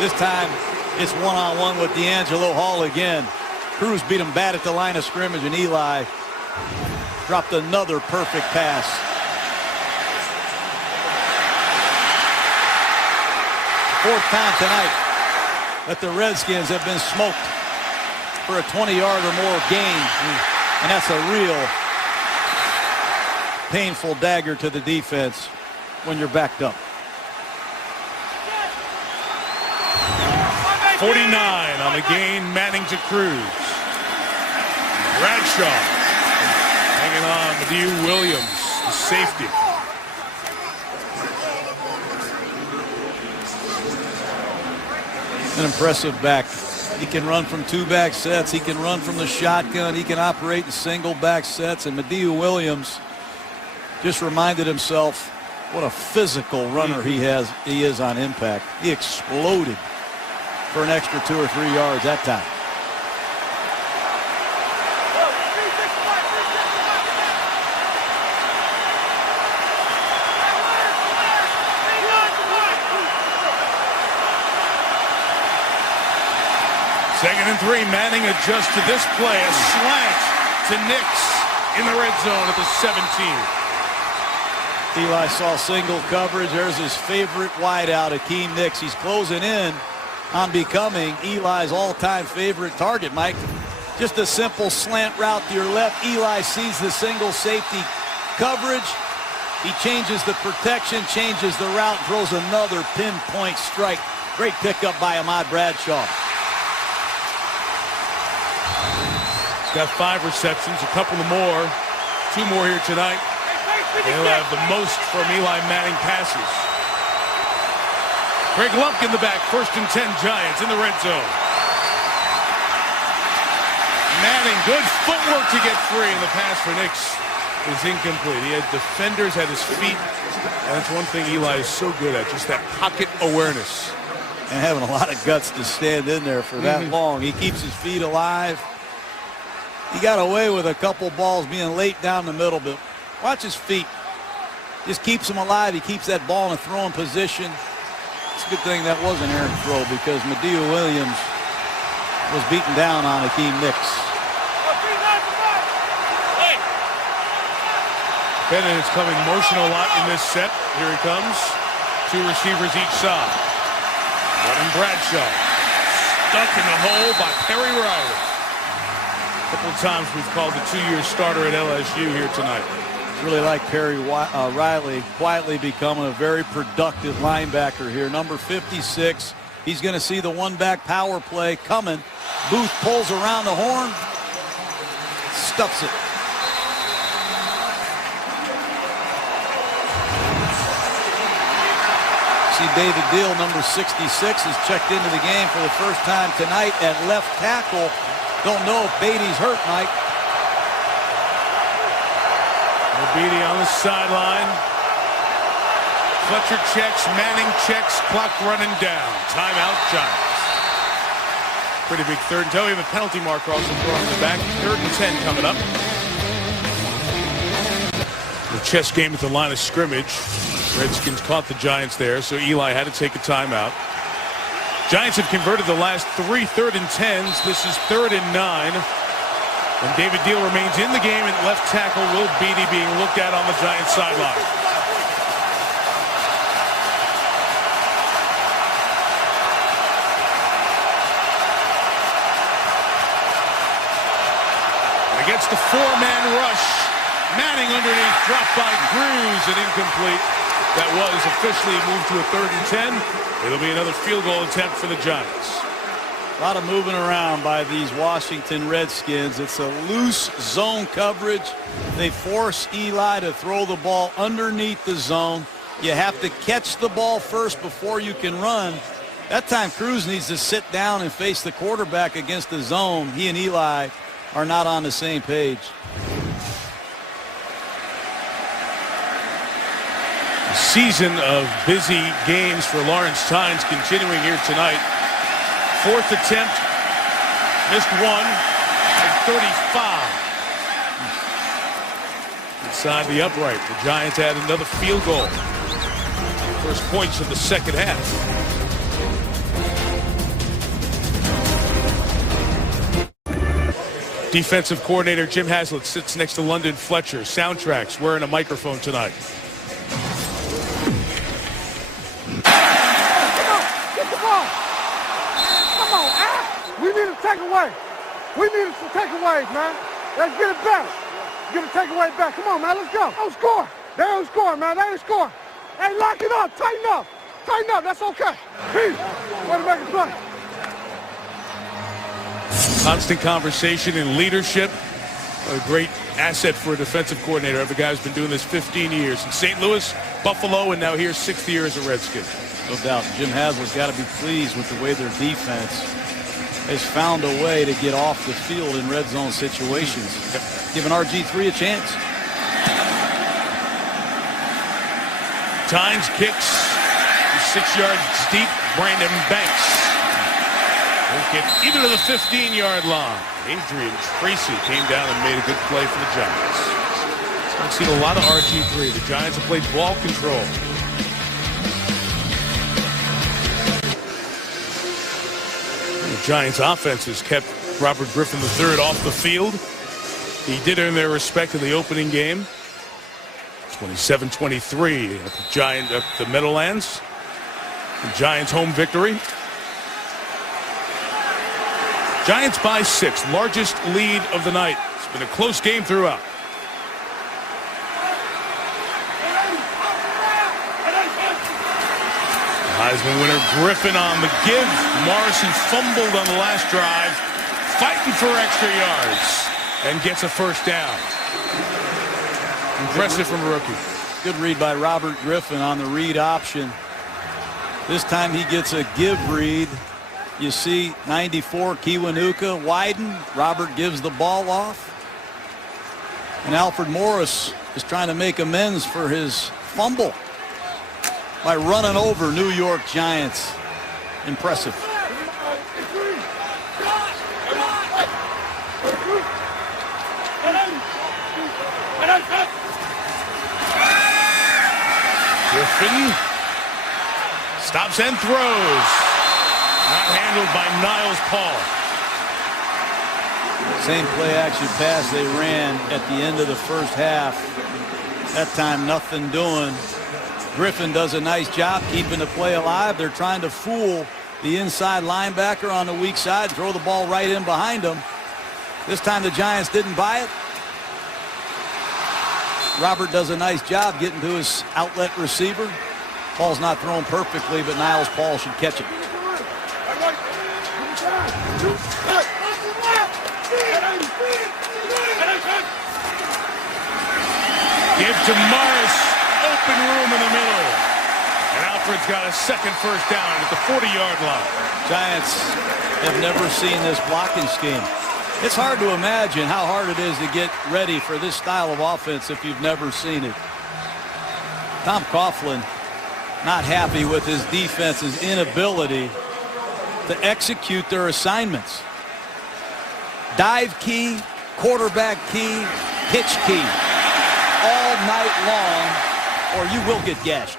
This time it's one-on-one with D'Angelo Hall again. Cruz beat him bad at the line of scrimmage, and Eli dropped another perfect pass. Fourth time tonight that the Redskins have been smoked for a 20-yard or more gain. And that's a real painful dagger to the defense when you're backed up. 49 on the gain. Manning to Cruz. Bradshaw hanging on. Mediu Williams, the safety. An impressive back. He can run from 2-back sets. He can run from the shotgun. He can operate in single-back sets. And Mediu Williams just reminded himself what a physical runner he is on impact. He exploded for an extra 2 or 3 yards that time. Second and 3. Manning adjusts to this play. A slant to Nix in the red zone at the 17. Eli saw single coverage. There's his favorite wideout, Akeem Nix. He's closing in on becoming Eli's all-time favorite target, Mike. Just a simple slant route to your left. Eli sees the single safety coverage. He changes the protection, changes the route, throws another pinpoint strike. Great pickup by Ahmad Bradshaw. He's got 5 receptions, a couple more. 2 more here tonight. He'll have the most from Eli Manning passes. Greg Lumpkin in the back. 1st and 10 Giants in the red zone. Manning, good footwork to get free, and the pass for Nix is incomplete. He had defenders at his feet, and that's one thing Eli is so good at, just that pocket awareness. And having a lot of guts to stand in there for that long. He keeps his feet alive. He got away with a couple balls being late down the middle, but watch his feet. Just keeps him alive. He keeps that ball in a throwing position. It's a good thing that was an errant throw because Mediu Williams was beaten down on Akeem Nix. Bennett is coming motion a lot in this set. Here he comes. 2 receivers each side. Running Bradshaw. Stuck in the hole by Perry Riley. A couple of times we've called the 2-year starter at LSU here tonight. Really like Perry Riley quietly becoming a very productive linebacker here. Number 56. He's going to see the 1-back power play coming. Booth pulls around the horn. Stuffs it. See David Deal, number 66, has checked into the game for the first time tonight at left tackle. Don't know if Beatty's hurt, Mike. Beatty on the sideline. Fletcher checks, Manning checks, clock running down. Timeout Giants. Pretty big 3rd and 10. We have a penalty marker also thrown in the back. 3rd and 10 coming up. The chess game at the line of scrimmage. Redskins caught the Giants there, so Eli had to take a timeout. Giants have converted the last 3 3rd and 10s. This is 3rd and 9. And David Deal remains in the game, and left tackle Will Beatty being looked at on the Giants sideline. And against the 4-man rush, Manning underneath, dropped by Cruz and incomplete. That was officially moved to a 3rd and 10. It'll be another field goal attempt for the Giants. A lot of moving around by these Washington Redskins. It's a loose zone coverage. They force Eli to throw the ball underneath the zone. You have to catch the ball first before you can run. That time Cruz needs to sit down and face the quarterback against the zone. He and Eli are not on the same page. A season of busy games for Lawrence Tynes continuing here tonight. 4th attempt, missed 1, and 35. Inside the upright, the Giants add another field goal. First points of the second half. Defensive coordinator Jim Haslett sits next to London Fletcher. Soundtracks wearing a microphone tonight. We need to take away. We need some takeaways, man. Let's get it better. Get a takeaway back. Come on, man. Let's go. Don't score. They don't score, man. They ain't score. Hey, lock it up. Tighten up. Tighten up. That's okay. Peace. Way to make a play. Constant conversation and leadership. A great asset for a defensive coordinator. The guy's been doing this 15 years. In St. Louis, Buffalo, and now here 6th year as a Redskin. No doubt. Jim Hasler's got to be pleased with the way their defense has found a way to get off the field in red zone situations. Giving RG3 a chance. Tynes kicks 6 yards deep. Brandon Banks will get even to the 15-yard line. Adrian Tracy came down and made a good play for the Giants. I've seen a lot of RG3. The Giants have played ball control. The Giants offense has kept Robert Griffin III off the field. He did earn their respect in the opening game. 27-23 at the Meadowlands. The Giants' home victory. Giants by 6, largest lead of the night. It's been a close game throughout. Heisman winner Griffin on the give. Morris, who fumbled on the last drive, fighting for extra yards and gets a first down. Impressive from a rookie. Good read by Robert Griffin on the read option. This time he gets a give read. You see 94 Kiwanuka widen. Robert gives the ball off. And Alfred Morris is trying to make amends for his fumble by running over New York Giants. Impressive. Griffin stops and throws. Not handled by Niles Paul. Same play action pass they ran at the end of the first half. That time nothing doing. Griffin does a nice job keeping the play alive. They're trying to fool the inside linebacker on the weak side, throw the ball right in behind him. This time the Giants didn't buy it. Robert does a nice job getting to his outlet receiver. Ball's not thrown perfectly, but Niles Paul should catch it. Give to Morris. Open room in the middle. And Alfred's got a second first down at the 40-yard line. Giants have never seen this blocking scheme. It's hard to imagine how hard it is to get ready for this style of offense if you've never seen it. Tom Coughlin not happy with his defense's inability to execute their assignments. Dive key, quarterback key, pitch key. All night long, or you will get gashed.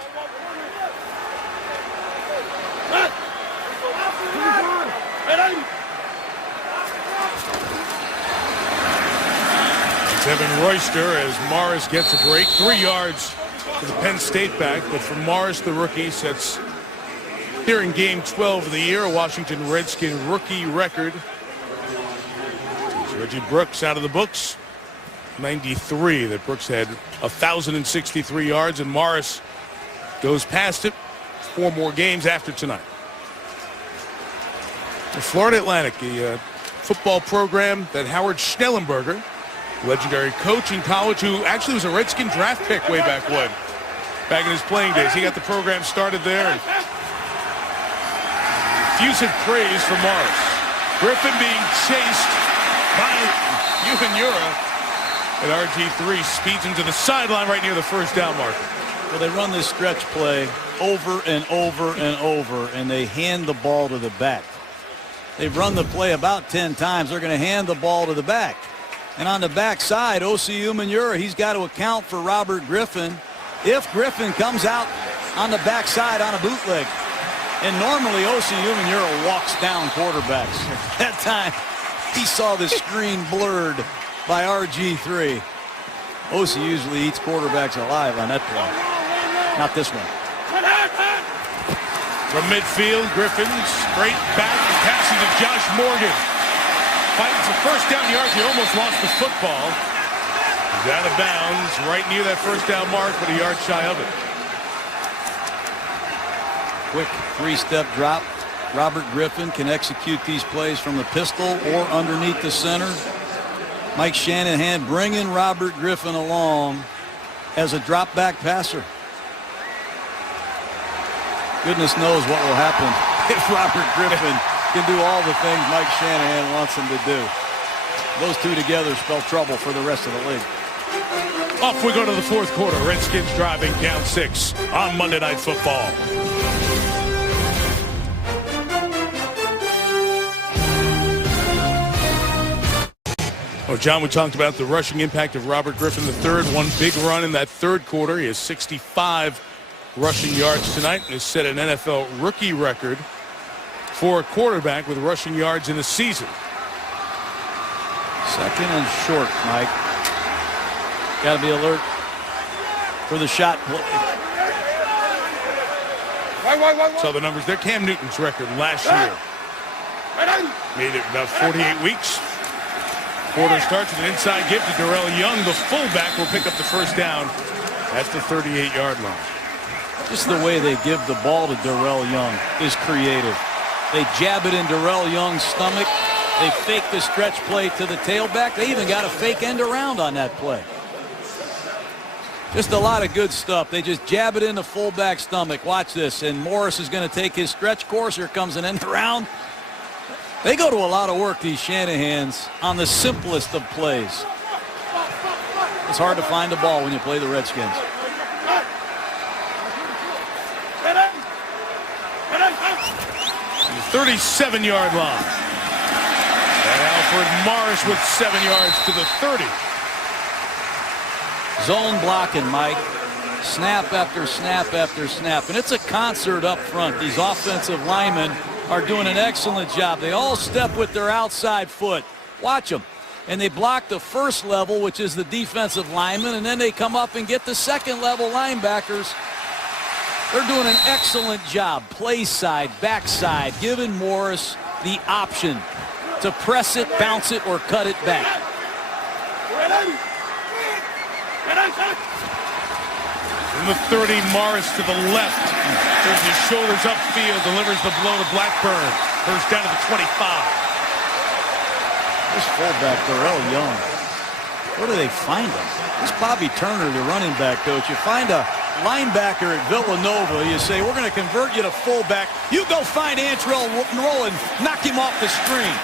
It's Evan Royster as Morris gets a break. 3 yards for the Penn State back, but for Morris, the rookie, sets here in game 12 of the year, a Washington Redskin rookie record. Reggie Brooks out of the books. 93 that Brooks had 1,063 yards, and Morris goes past it 4 more games after tonight. The Florida Atlantic, a football program that Howard Schnellenberger, legendary coach in college, who actually was a Redskin draft pick way back in his playing days. He got the program started there. And effusive praise for Morris. Griffin being chased by Umanura. And RG3 speeds into the sideline right near the first down marker. Well, they run this stretch play over and over and over, and they hand the ball to the back. They've run the play about 10 times. They're going to hand the ball to the back. And on the back side, O.C. Umanura, he's got to account for Robert Griffin if Griffin comes out on the back side on a bootleg. And normally O.C. Umanura walks down quarterbacks. That time, he saw the screen blurred by RG3. O.C. usually eats quarterbacks alive on that play. Not this one. From midfield, Griffin straight back and passing to Josh Morgan. Fighting for first down yards. He almost lost the football. He's out of bounds, right near that first down mark, but a yard shy of it. Quick three-step drop. Robert Griffin can execute these plays from the pistol or underneath the center. Mike Shanahan bringing Robert Griffin along as a drop-back passer. Goodness knows what will happen if Robert Griffin can do all the things Mike Shanahan wants him to do. Those two together spell trouble for the rest of the league. Off we go to the fourth quarter. Redskins driving down 6 on Monday Night Football. Oh, John, we talked about the rushing impact of Robert Griffin III. One big run in that third quarter. He has 65 rushing yards tonight and has set an NFL rookie record for a quarterback with rushing yards in a season. Second and short, Mike. Got to be alert for the shot play. So the numbers there. Cam Newton's record last year made it about 48 weeks. Quarter starts with an inside give to Darrell Young. The fullback will pick up the first down at the 38-yard line. Just the way they give the ball to Darrell Young is creative. They jab it in Darrell Young's stomach. They fake the stretch play to the tailback. They even got a fake end around on that play. Just a lot of good stuff. They just jab it in the fullback stomach. Watch this. And Morris is going to take his stretch course. Here comes an end around. They go to a lot of work, these Shanahans, on the simplest of plays. It's hard to find the ball when you play the Redskins. 37-yard line. And Alfred Morris with 7 yards to the 30. Zone blocking, Mike. Snap after snap after snap. And it's a concert up front. These offensive linemen are doing an excellent job. They all step with their outside foot. Watch them. And they block the first level, which is the defensive lineman, and then they come up and get the second level linebackers. They're doing an excellent job. Play side, backside, giving Morris the option to press it, bounce it, or cut it back. In the 30, Morris to the left. Turns his shoulders upfield, delivers the blow to Blackburn. First down to the 25. This fullback, Darrell Young, where do they find him? This Bobby Turner, the running back coach. You find a linebacker at Villanova, you say, we're going to convert you to fullback. You go find Antrell Rowe and knock him off the screen.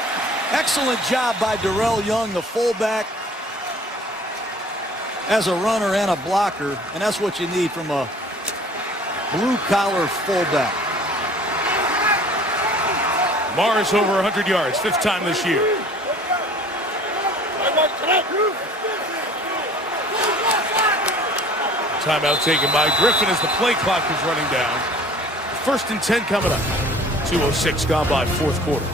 Excellent job by Darrell Young, the fullback, as a runner and a blocker, and that's what you need from a blue-collar fullback. Morris over 100 yards, 5th time this year. Timeout taken by Griffin as the play clock is running down. 1st and 10 coming up. 2:06 gone by, 4th quarter.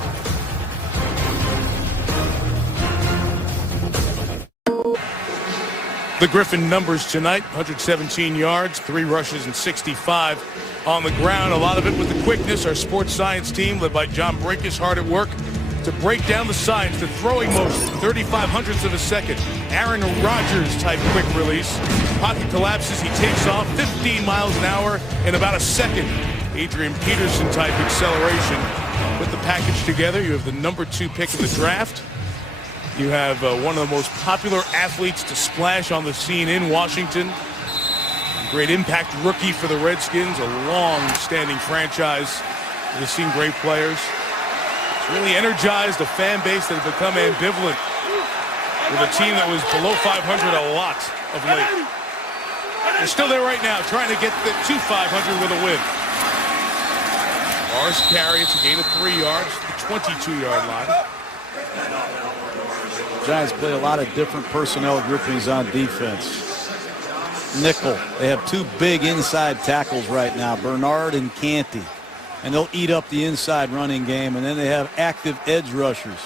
The Griffin numbers tonight: 117 yards, 3 rushes, and 65 on the ground. A lot of it with the quickness. Our sports science team, led by John Brinkus, hard at work to break down the science. The throwing motion, 35/100ths of a second. Aaron Rodgers type quick release. Pocket collapses, he takes off 15 miles an hour in about a second. Adrian Peterson type acceleration. Put the package together, you have the number 2 pick in the draft. You have one of the most popular athletes to splash on the scene in Washington. Great impact rookie for the Redskins, a long-standing franchise that has seen great players. It's really energized a fan base that has become ambivalent with a team that was below 500 a lot of late. They're still there right now, trying to get to 500 with a win. Morris carry, it's a gain of 3 yards, the 22-yard line. Giants play a lot of different personnel groupings on defense. Nickel, they have 2 big inside tackles right now, Bernard and Canty. And they'll eat up the inside running game. And then they have active edge rushers.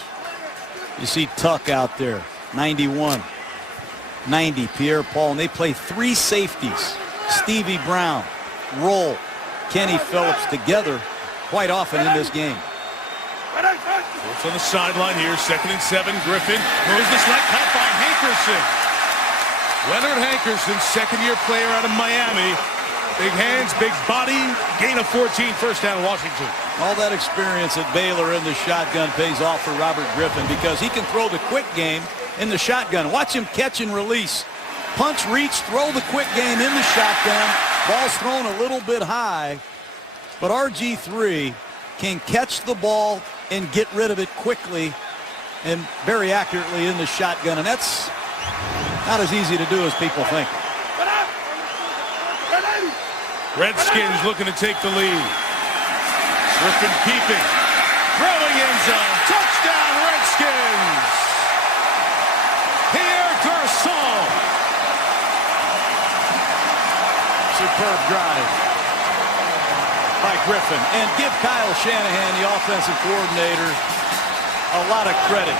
You see Tuck out there, 91, 90, Pierre Paul. And they play 3 safeties, Stevie Brown, Roll, Kenny Phillips together quite often in this game. It's on the sideline here, 2nd and 7. Griffin throws this right, caught by Hankerson. Leonard Hankerson, second-year player out of Miami. Big hands, big body, gain of 14, first down Washington. All that experience at Baylor in the shotgun pays off for Robert Griffin because he can throw the quick game in the shotgun. Watch him catch and release. Punch, reach, throw the quick game in the shotgun. Ball's thrown a little bit high, but RG3 can catch the ball and get rid of it quickly and very accurately in the shotgun, and that's not as easy to do as people think. Redskins looking to take the lead. Griffin keeping. Throwing end zone. Touchdown, Redskins! Pierre Garçon. Superb drive by Griffin. And give Kyle Shanahan, the offensive coordinator, a lot of credit.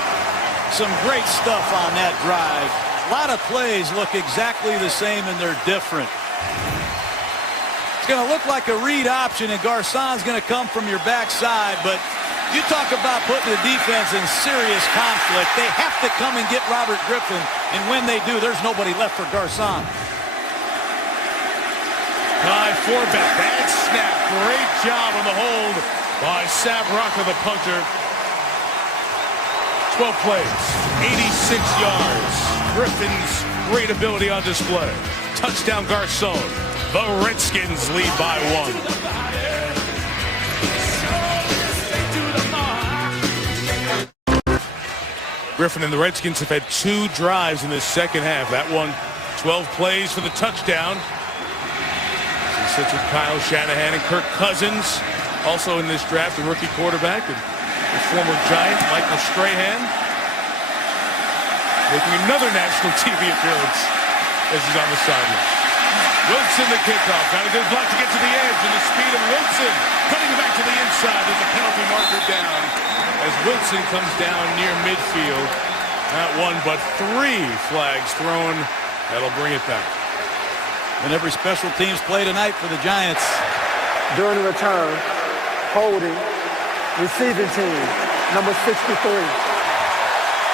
Some great stuff on that drive. A lot of plays look exactly the same and they're different. It's going to look like a read option, and Garçon's going to come from your backside, but you talk about putting the defense in serious conflict. They have to come and get Robert Griffin, and when they do, there's nobody left for Garçon. Kai Forbeck, bad snap. Great job on the hold by Sav Rocca, the punter. 12 plays, 86 yards. Griffin's great ability on display. Touchdown Garçon. The Redskins lead by 1. Griffin and the Redskins have had 2 drives in this second half. That one, 12 plays for the touchdown. He sits with Kyle Shanahan and Kirk Cousins. Also in this draft, the rookie quarterback and the former Giant, Michael Strahan, making another national TV appearance as he's on the sideline. Wilson the kickoff. Got a good block to get to the edge, and the speed of Wilson cutting back to the inside. There's a penalty marker down as Wilson comes down near midfield. Not 1 but 3 flags thrown. That'll bring it back. And every special teams play tonight for the Giants. During the return, holding, receiving team, number 63.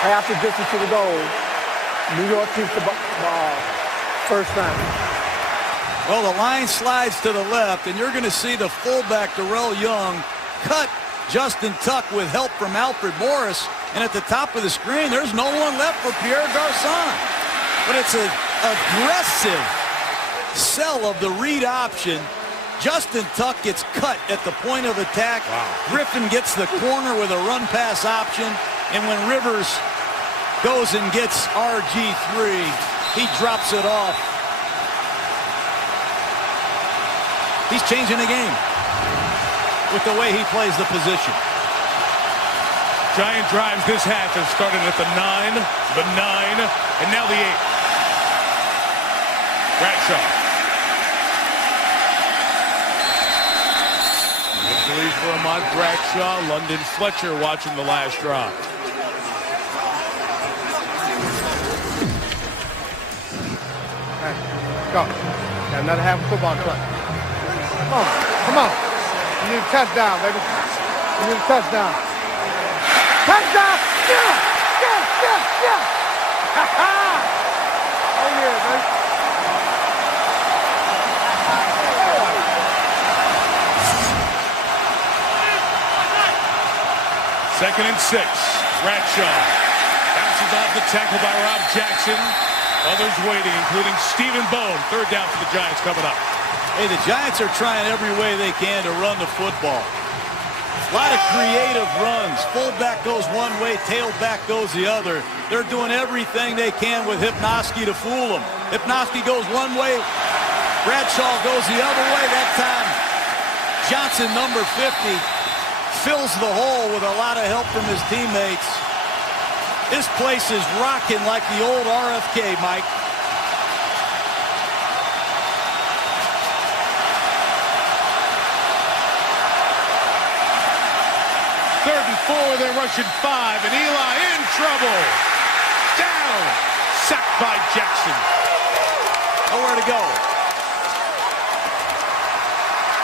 Half the distance to the goal. New York keeps the ball. First down. Well, the line slides to the left, and you're going to see the fullback, Darrell Young, cut Justin Tuck with help from Alfred Morris. And at the top of the screen, there's no one left for Pierre Garçon. But it's an aggressive sell of the read option. Justin Tuck gets cut at the point of attack. Wow. Griffin gets the corner with a run-pass option. And when Rivers goes and gets RG3, he drops it off. He's changing the game with the way he plays the position. Giant drives this half have started at the 9, and now the 8. Bradshaw. Victory for Ahmad Bradshaw. London Fletcher watching the last drive. Hey, go. Got another half of football club. Come on, come on. You need a touchdown, baby. You need a touchdown. Touchdown! Yeah! Yeah! Yeah! Yeah! Ha-ha! Oh, yeah, baby. Second and 6. Bradshaw bounces off the tackle by Rob Jackson. Others waiting, including Stephen Bone. Third down for the Giants coming up. Hey, the Giants are trying every way they can to run the football. A lot of creative runs. Fullback goes one way, tailback goes the other. They're doing everything they can with Hypnoski to fool them. Hypnoski goes one way, Bradshaw goes the other way. That time, Johnson, number 50, fills the hole with a lot of help from his teammates. This place is rocking like the old RFK, Mike. Third and 4, they're rushing 5, and Eli in trouble. Down, sacked by Jackson. Nowhere to go.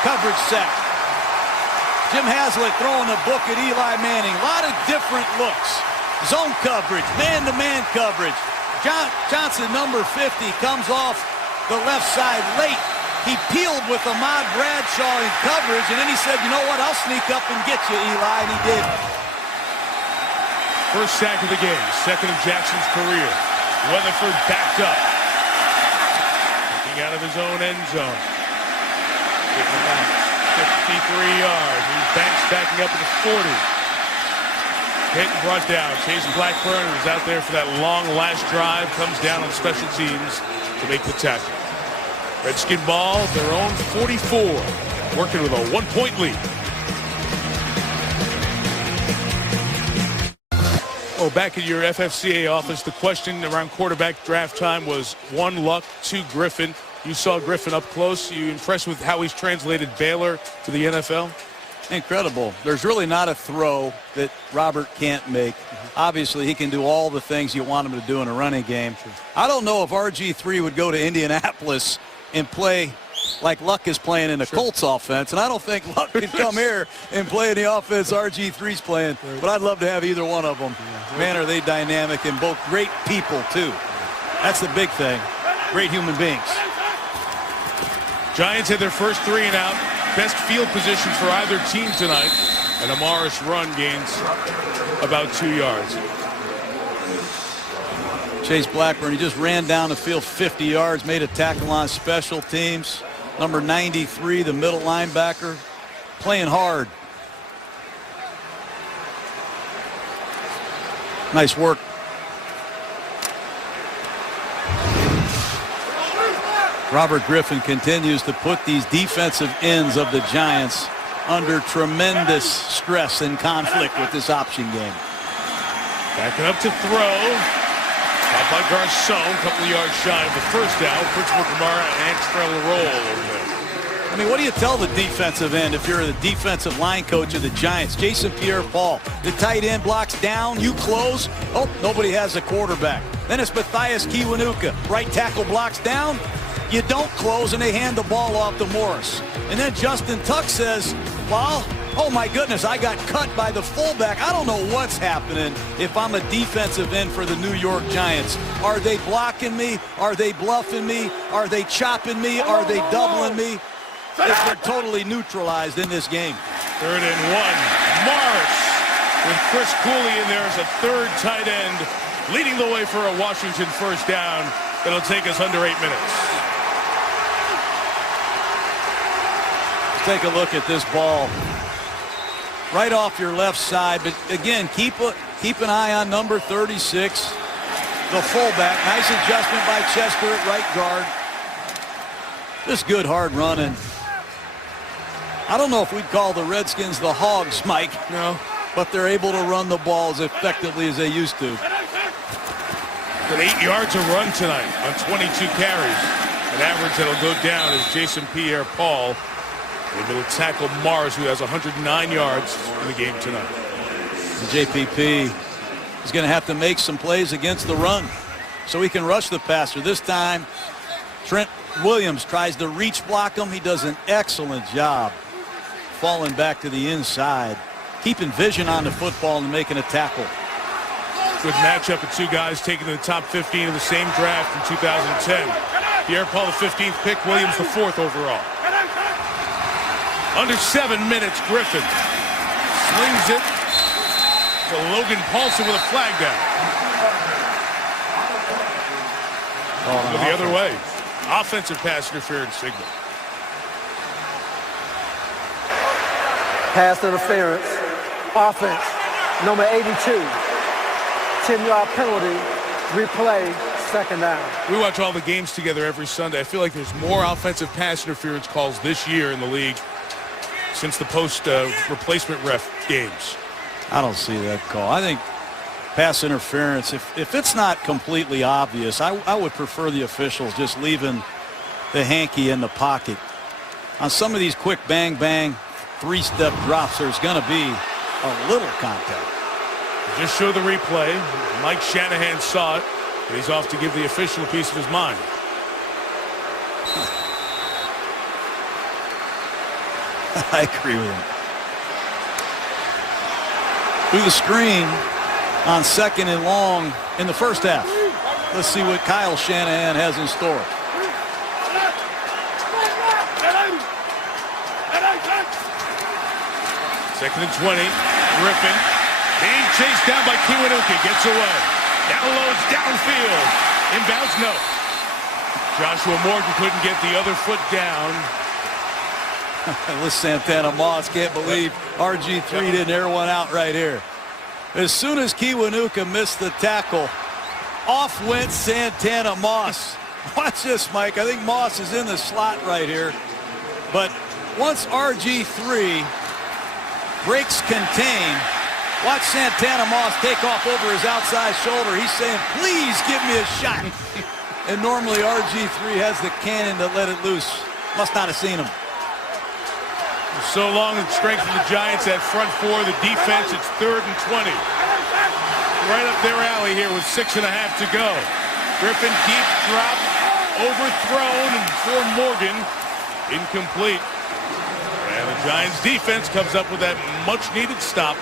Coverage sack. Jim Haslett throwing a book at Eli Manning. A lot of different looks. Zone coverage, man-to-man coverage. Johnson, number 50, comes off the left side late. He peeled with Ahmad Bradshaw in coverage, and then he said, you know what, I'll sneak up and get you, Eli, and he did. First sack of the game, second of Jackson's career. Weatherford backed up. Looking out of his own end zone. 53 yards. He's backing up to the 40. Hit and brought down. Chase Blackburn is out there for that long last drive. Comes down on special teams to make the tackle. Redskin ball, their own 44. Working with a 1-point lead. Oh, back at your FFCA office, the question around quarterback draft time was 1 Luck, 2 Griffin. You saw Griffin up close. You impressed with how he's translated Baylor to the NFL? Incredible. There's really not a throw that Robert can't make. Obviously, he can do all the things you want him to do in a running game. I don't know if RG3 would go to Indianapolis and play like Luck is playing in the Colts offense, and I don't think Luck could come here and play in the offense RG3's playing, but I'd love to have either one of them. Man, are they dynamic, and both great people, too. That's the big thing. Great human beings. Giants had their first 3 and out. Best field position for either team tonight, and a Morris run gains about 2 yards. Chase Blackburn, he just ran down the field 50 yards, made a tackle on special teams. Number 93, the middle linebacker, playing hard. Nice work. Robert Griffin continues to put these defensive ends of the Giants under tremendous stress and conflict with this option game. Backing up to throw. Caught by Garcon, a couple of yards shy of the first down. Principal Kamara and Trell roll over there. I mean, what do you tell the defensive end if you're the defensive line coach of the Giants? Jason Pierre-Paul, the tight end blocks down, you close. Oh, nobody has a quarterback. Then it's Matthias Kiwanuka. Right tackle blocks down. You don't close, and they hand the ball off to Morris. And then Justin Tuck says, well, oh my goodness, I got cut by the fullback. I don't know what's happening if I'm a defensive end for the New York Giants. Are they blocking me? Are they bluffing me? Are they chopping me? Are they doubling me? They're totally neutralized in this game. 3rd and 1. Morris with Chris Cooley in there as a third tight end, leading the way for a Washington first down. That'll take us under 8 minutes. Take a look at this ball. Right off your left side, but again, keep an eye on number 36, the fullback. Nice adjustment by Chester at right guard. Just good hard running. I don't know if we'd call the Redskins the Hogs, Mike. No. But they're able to run the ball as effectively as they used to. Got 8 yards a run tonight on 22 carries. An average that'll go down is Jason Pierre-Paul. Able to tackle Morris, who has 109 yards in the game tonight. The JPP is going to have to make some plays against the run so he can rush the passer. This time, Trent Williams tries to reach block him. He does an excellent job falling back to the inside, keeping vision on the football and making a tackle. Good matchup of 2 guys taken to the top 15 of the same draft in 2010. Pierre-Paul, the 15th pick, Williams, the 4th overall. Under 7 minutes, Griffin slings it to Logan Paulson with a flag down. Go the other way. Offensive pass interference signal. Pass interference. Offense. Number 82. 10-yard penalty. Replay. 2nd down. We watch all the games together every Sunday. I feel like there's more offensive pass interference calls this year in the league since the post-replacement ref games. I don't see that call. I think pass interference, if it's not completely obvious, I would prefer the officials just leaving the hanky in the pocket. On some of these quick bang-bang 3-step drops, there's going to be a little contact. Just show the replay. Mike Shanahan saw it, and he's off to give the official a piece of his mind. I agree with him. Through the screen on 2nd and long in the first half. Let's see what Kyle Shanahan has in store. Second and 20. Griffin being chased down by Kiwanuka. Gets away. Downloads downfield. Inbounds, no. Joshua Morgan couldn't get the other foot down. This Santana Moss can't believe RG3 didn't air one out right here. As soon as Kiwanuka missed the tackle, off went Santana Moss. Watch this, Mike. I think Moss is in the slot right here. But once RG3 breaks contain, watch Santana Moss take off over his outside shoulder. He's saying, please give me a shot. And normally RG3 has the cannon to let it loose. Must not have seen him. So long and strength of the Giants at front four. The defense, it's 3rd and 20. Right up their alley here with 6.5 to go. Griffin deep drop, overthrown, and for Morgan, incomplete. And the Giants defense comes up with that much-needed stop.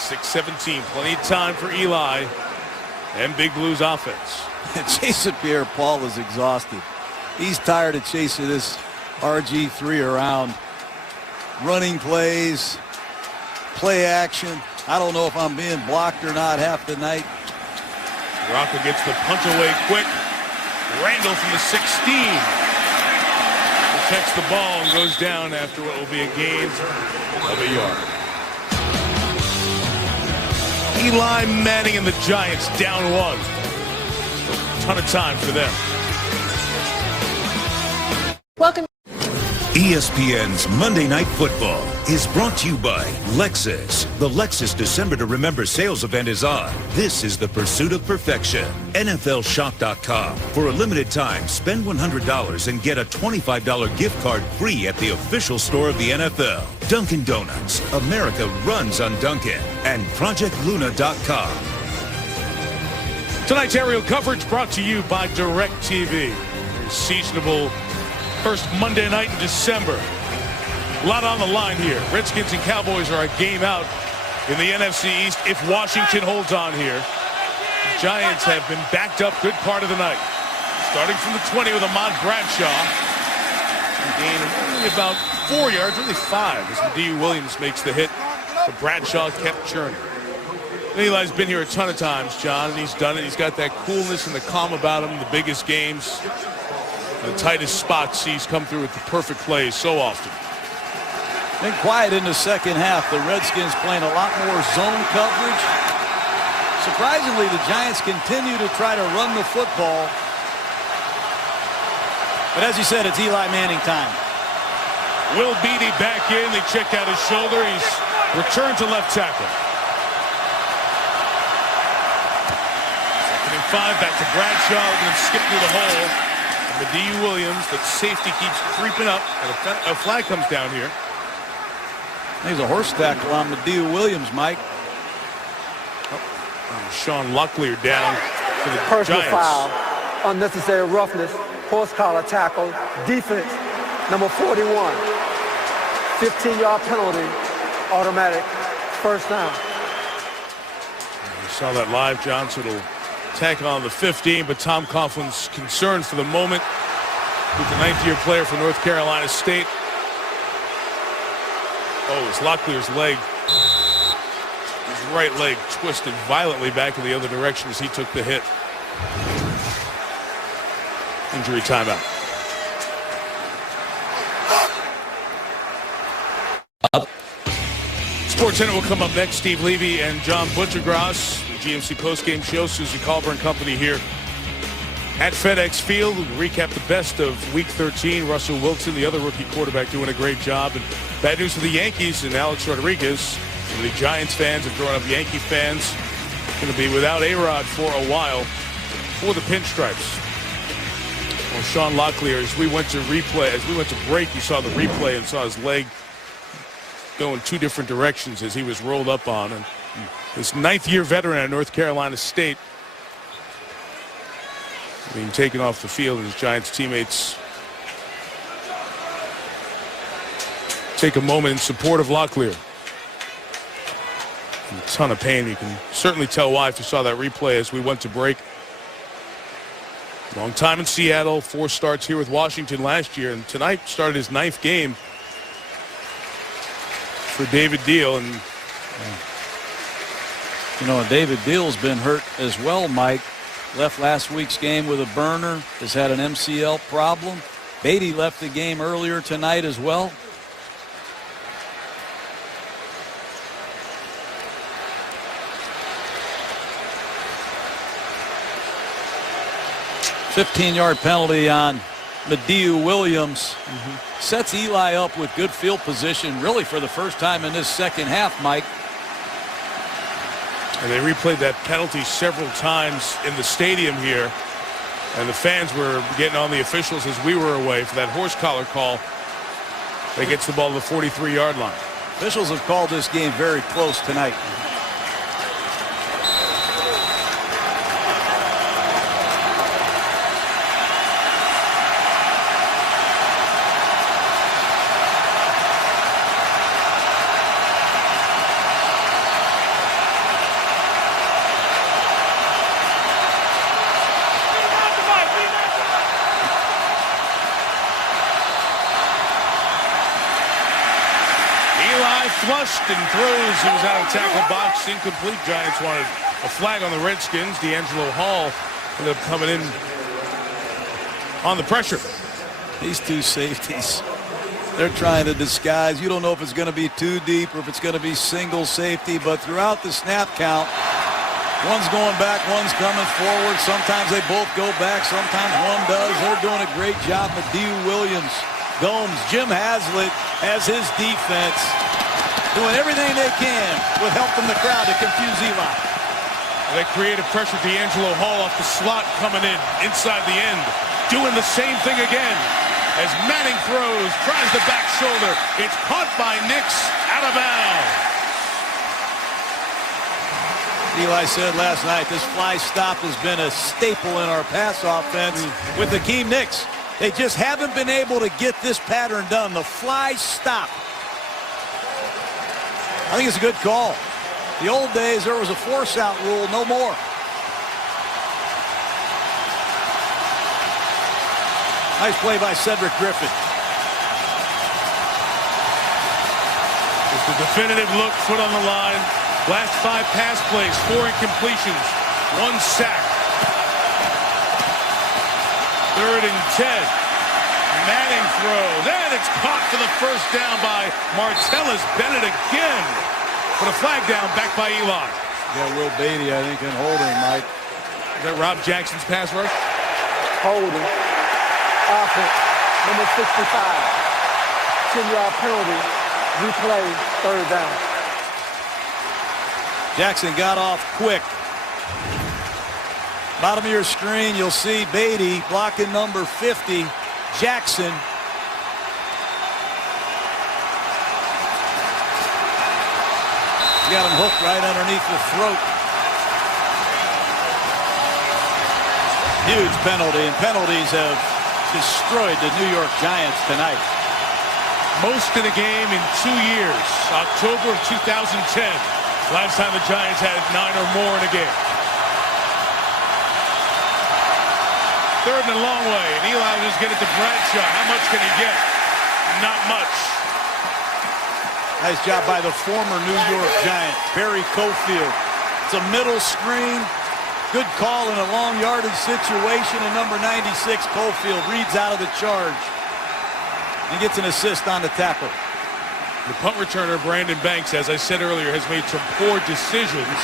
6:17, plenty of time for Eli and Big Blue's offense. Jason Pierre-Paul is exhausted. He's tired of chasing this RG3 around. Running plays, play action. I don't know if I'm being blocked or not half the night. Rocca gets the punch away quick. Randall from the 16. Protects the ball and goes down after what will be a gain of a yard. Eli Manning and the Giants down 1. A ton of time for them. Welcome. ESPN's Monday Night Football is brought to you by Lexus. The Lexus December to Remember sales event is on. This is the pursuit of perfection. NFLShop.com. For a limited time, spend $100 and get a $25 gift card free at the official store of the NFL. Dunkin' Donuts. America runs on Dunkin'. And ProjectLuna.com. Tonight's aerial coverage brought to you by DirecTV. Seasonable first Monday night in December. A lot on the line here. Redskins and Cowboys are a game out in the NFC East if Washington holds on here. The Giants have been backed up good part of the night. Starting from the 20 with Ahmad Bradshaw. Gain of only about 4 yards, really 5 as Mediu Williams makes the hit. But Bradshaw kept churning. Eli's been here a ton of times, John, and he's done it. He's got that coolness and the calm about him. The biggest games, the tightest spots, he's come through with the perfect plays so often. Been quiet in the second half. The Redskins playing a lot more zone coverage. Surprisingly, the Giants continue to try to run the football. But as you said, it's Eli Manning time. Will Beatty back in. They checked out his shoulder. He's returned to left tackle. 2nd and 5. Back to Bradshaw. Going to skip through the hole. Mediu Williams, the safety keeps creeping up, and a flag comes down here. There's a horse tackle on Mediu Williams, Mike. Sean Locklear down for the Personal Giants. foul, unnecessary roughness, horse collar tackle, defense, number 41. 15-yard penalty, automatic, first down. We saw that live, John, so it'll tackle on the 15, but Tom Coughlin's concerned for the moment with the 9th-year player for North Carolina State. Oh, it's Locklear's leg. His right leg twisted violently back in the other direction as he took the hit. Injury timeout. SportsCenter will come up next. Steve Levy and John Butchergross. GMC postgame show. Susie Colbert and company here at FedEx Field. We'll recap the best of Week 13. Russell Wilson, the other rookie quarterback, doing a great job. And bad news for the Yankees and Alex Rodriguez. The Giants fans have grown up Yankee fans. Going to be without A-Rod for a while for the Pinstripes. Well, Sean Locklear, as we went to break, you saw the replay and saw his leg go in 2 different directions as he was rolled up on. And this 9th-year veteran at North Carolina State being taken off the field, and his Giants teammates take a moment in support of Locklear. In a ton of pain. You can certainly tell why if you saw that replay as we went to break. Long time in Seattle, 4 starts here with Washington last year, and tonight started his 9th game for David Deal. And you know, David Deal's been hurt as well, Mike. Left last week's game with a burner, has had an MCL problem. Beatty left the game earlier tonight as well. $15-yard penalty on Mediu Williams. Sets Eli up with good field position really for the first time in this second half, Mike. And they replayed that penalty several times in the stadium here. And the fans were getting on the officials as we were away for that horse collar call. That gets the ball to the 43-yard line. Officials have called this game very close tonight. Flushed and throws. He was out of tackle box. Incomplete. Giants wanted a flag on the Redskins. D'Angelo Hall ended up coming in on the pressure. These two safeties, they're trying to disguise. You don't know if it's going to be too deep or if it's going to be single safety, but throughout the snap count, one's going back, one's coming forward. Sometimes they both go back. Sometimes one does. They're doing a great job. Mediu Williams, Gomes, Jim Haslett has his defense doing everything they can with help from the crowd to confuse Eli. They created pressure. D'Angelo Hall off the slot coming in inside the end. Doing the same thing again as Manning throws, tries the back shoulder. It's caught by Nix, out of bounds. Eli said last night this fly stop has been a staple in our pass offense with Akeem Nix. They just haven't been able to get this pattern done. The fly stop. I think it's a good call. The old days, there was a force-out rule, no more. Nice play by Cedric Griffin. It's the definitive look, foot on the line. Last 5 pass plays, 4 incompletions, 1 sack. 3rd and 10. Manning throws, and it's caught for the first down by Martellus Bennett again. But a flag down, back by Eli. Yeah, Will Beatty, I think, can hold him, Mike. Is that Rob Jackson's pass rush? Holding. Offense, number 65. 10-yard penalty. Replay, 3rd down. Jackson got off quick. Bottom of your screen, you'll see Beatty blocking number 50. Jackson. Got him hooked right underneath the throat. Huge penalty, and penalties have destroyed the New York Giants tonight. Most in a game in 2 years. October of 2010. Last time the Giants had 9 or more in a game. 3rd and a long way, and Eli will just get it to Bradshaw. How much can he get? Not much. Nice job by the former New York Giant, Barry Cofield. It's a middle screen. Good call in a long yardage situation, and number 96, Cofield, reads out of the charge and gets an assist on the tackle. The punt returner, Brandon Banks, as I said earlier, has made some poor decisions.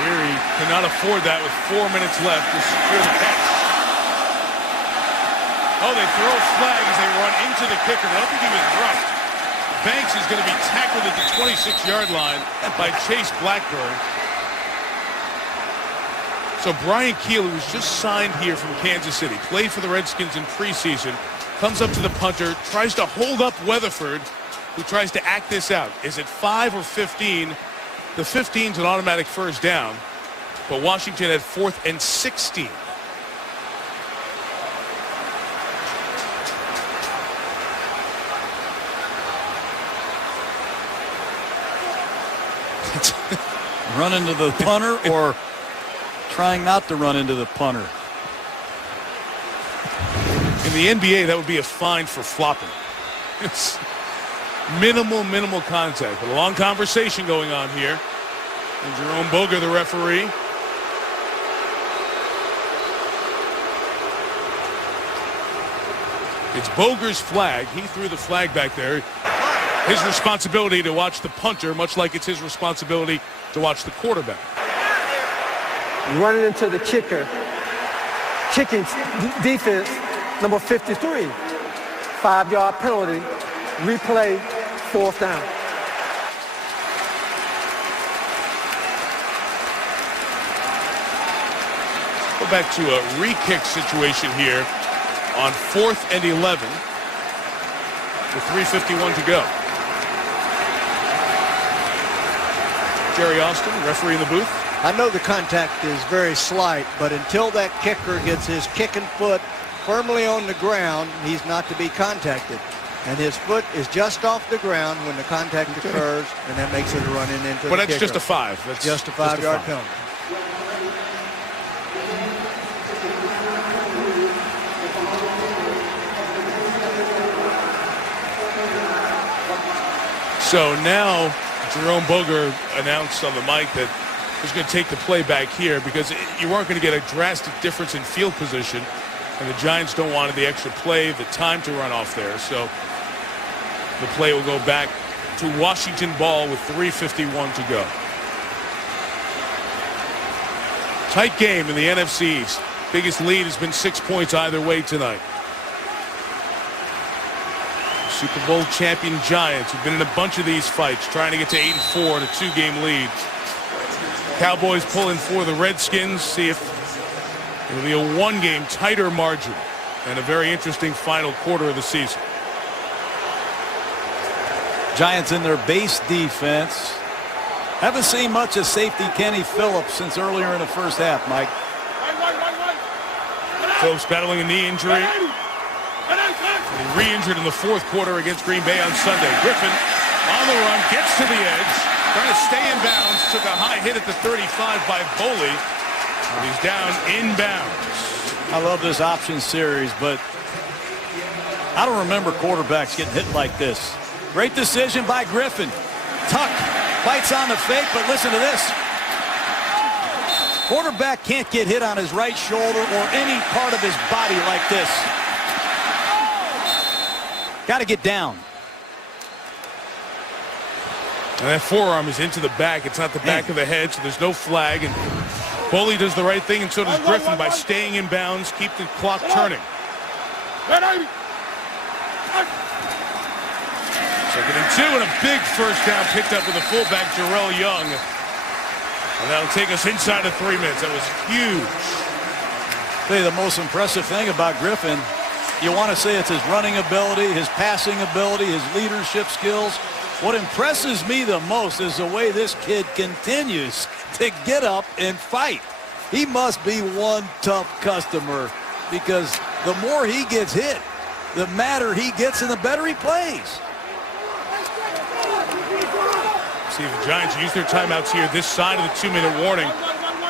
Leary cannot afford that with 4 minutes left to secure the catch. Oh, they throw a flag as they run into the kicker. I don't think he was roughed. Banks is going to be tackled at the 26-yard line by Chase Blackburn. So Brian Keel, who was just signed here from Kansas City, played for the Redskins in preseason, comes up to the punter, tries to hold up Weatherford, who tries to act this out. Is it 5 or 15? The 15's an automatic first down, but Washington had 4th and 16. Run into the punter or trying not to run into the punter. In the NBA, that would be a fine for flopping. It's minimal contact. But a long conversation going on here. And Jerome Boger, the referee. It's Boger's flag. He threw the flag back there. His responsibility to watch the punter, much like it's his responsibility to watch the quarterback. Running into the kicker. Kicking defense, number 53. 5-yard penalty. Replay, 4th down. Go back to a re-kick situation here on 4th and 11 with 3:51 to go. Jerry Austin, referee in the booth. I know the contact is very slight, but until that kicker gets his kicking foot firmly on the ground, he's not to be contacted. And his foot is just off the ground when the contact occurs, and that makes it a run-in into the kicker. But that's just a 5. That's just a 5-yard penalty. So now Jerome Boger announced on the mic that he's going to take the play back here because you weren't going to get a drastic difference in field position, and the Giants don't want the extra play, the time to run off there. So the play will go back to Washington ball with 3:51 to go. Tight game in the NFC East. Biggest lead has been 6 points either way tonight. Super Bowl champion Giants have been in a bunch of these fights trying to get to 8-4 in a 2-game lead. Cowboys pulling for the Redskins. See if it'll be a 1-game tighter margin and a very interesting final quarter of the season. Giants in their base defense. Haven't seen much of safety Kenny Phillips since earlier in the first half, Mike. Phillips battling a knee injury. He re-injured in the 4th quarter against Green Bay on Sunday. Griffin on the run, gets to the edge, trying to stay in bounds, took a high hit at the 35 by Boley. He's down inbounds. I love this option series, but I don't remember quarterbacks getting hit like this. Great decision by Griffin. Tuck bites on the fake, but listen to this. Quarterback can't get hit on his right shoulder or any part of his body like this. Got to get down. And that forearm is into the back. It's not the back of the head, so there's no flag. And Boley does the right thing, and so does Griffin by staying in bounds, keep the clock turning. 2nd and 2, and a big first down picked up with the fullback, Jarrell Young. And that'll take us inside of 3 minutes. That was huge. I'll tell you the most impressive thing about Griffin, you want to say it's his running ability, his passing ability, his leadership skills. What impresses me the most is the way this kid continues to get up and fight. He must be one tough customer because the more he gets hit, the madder he gets and the better he plays. See the Giants use their timeouts here this side of the 2-minute warning.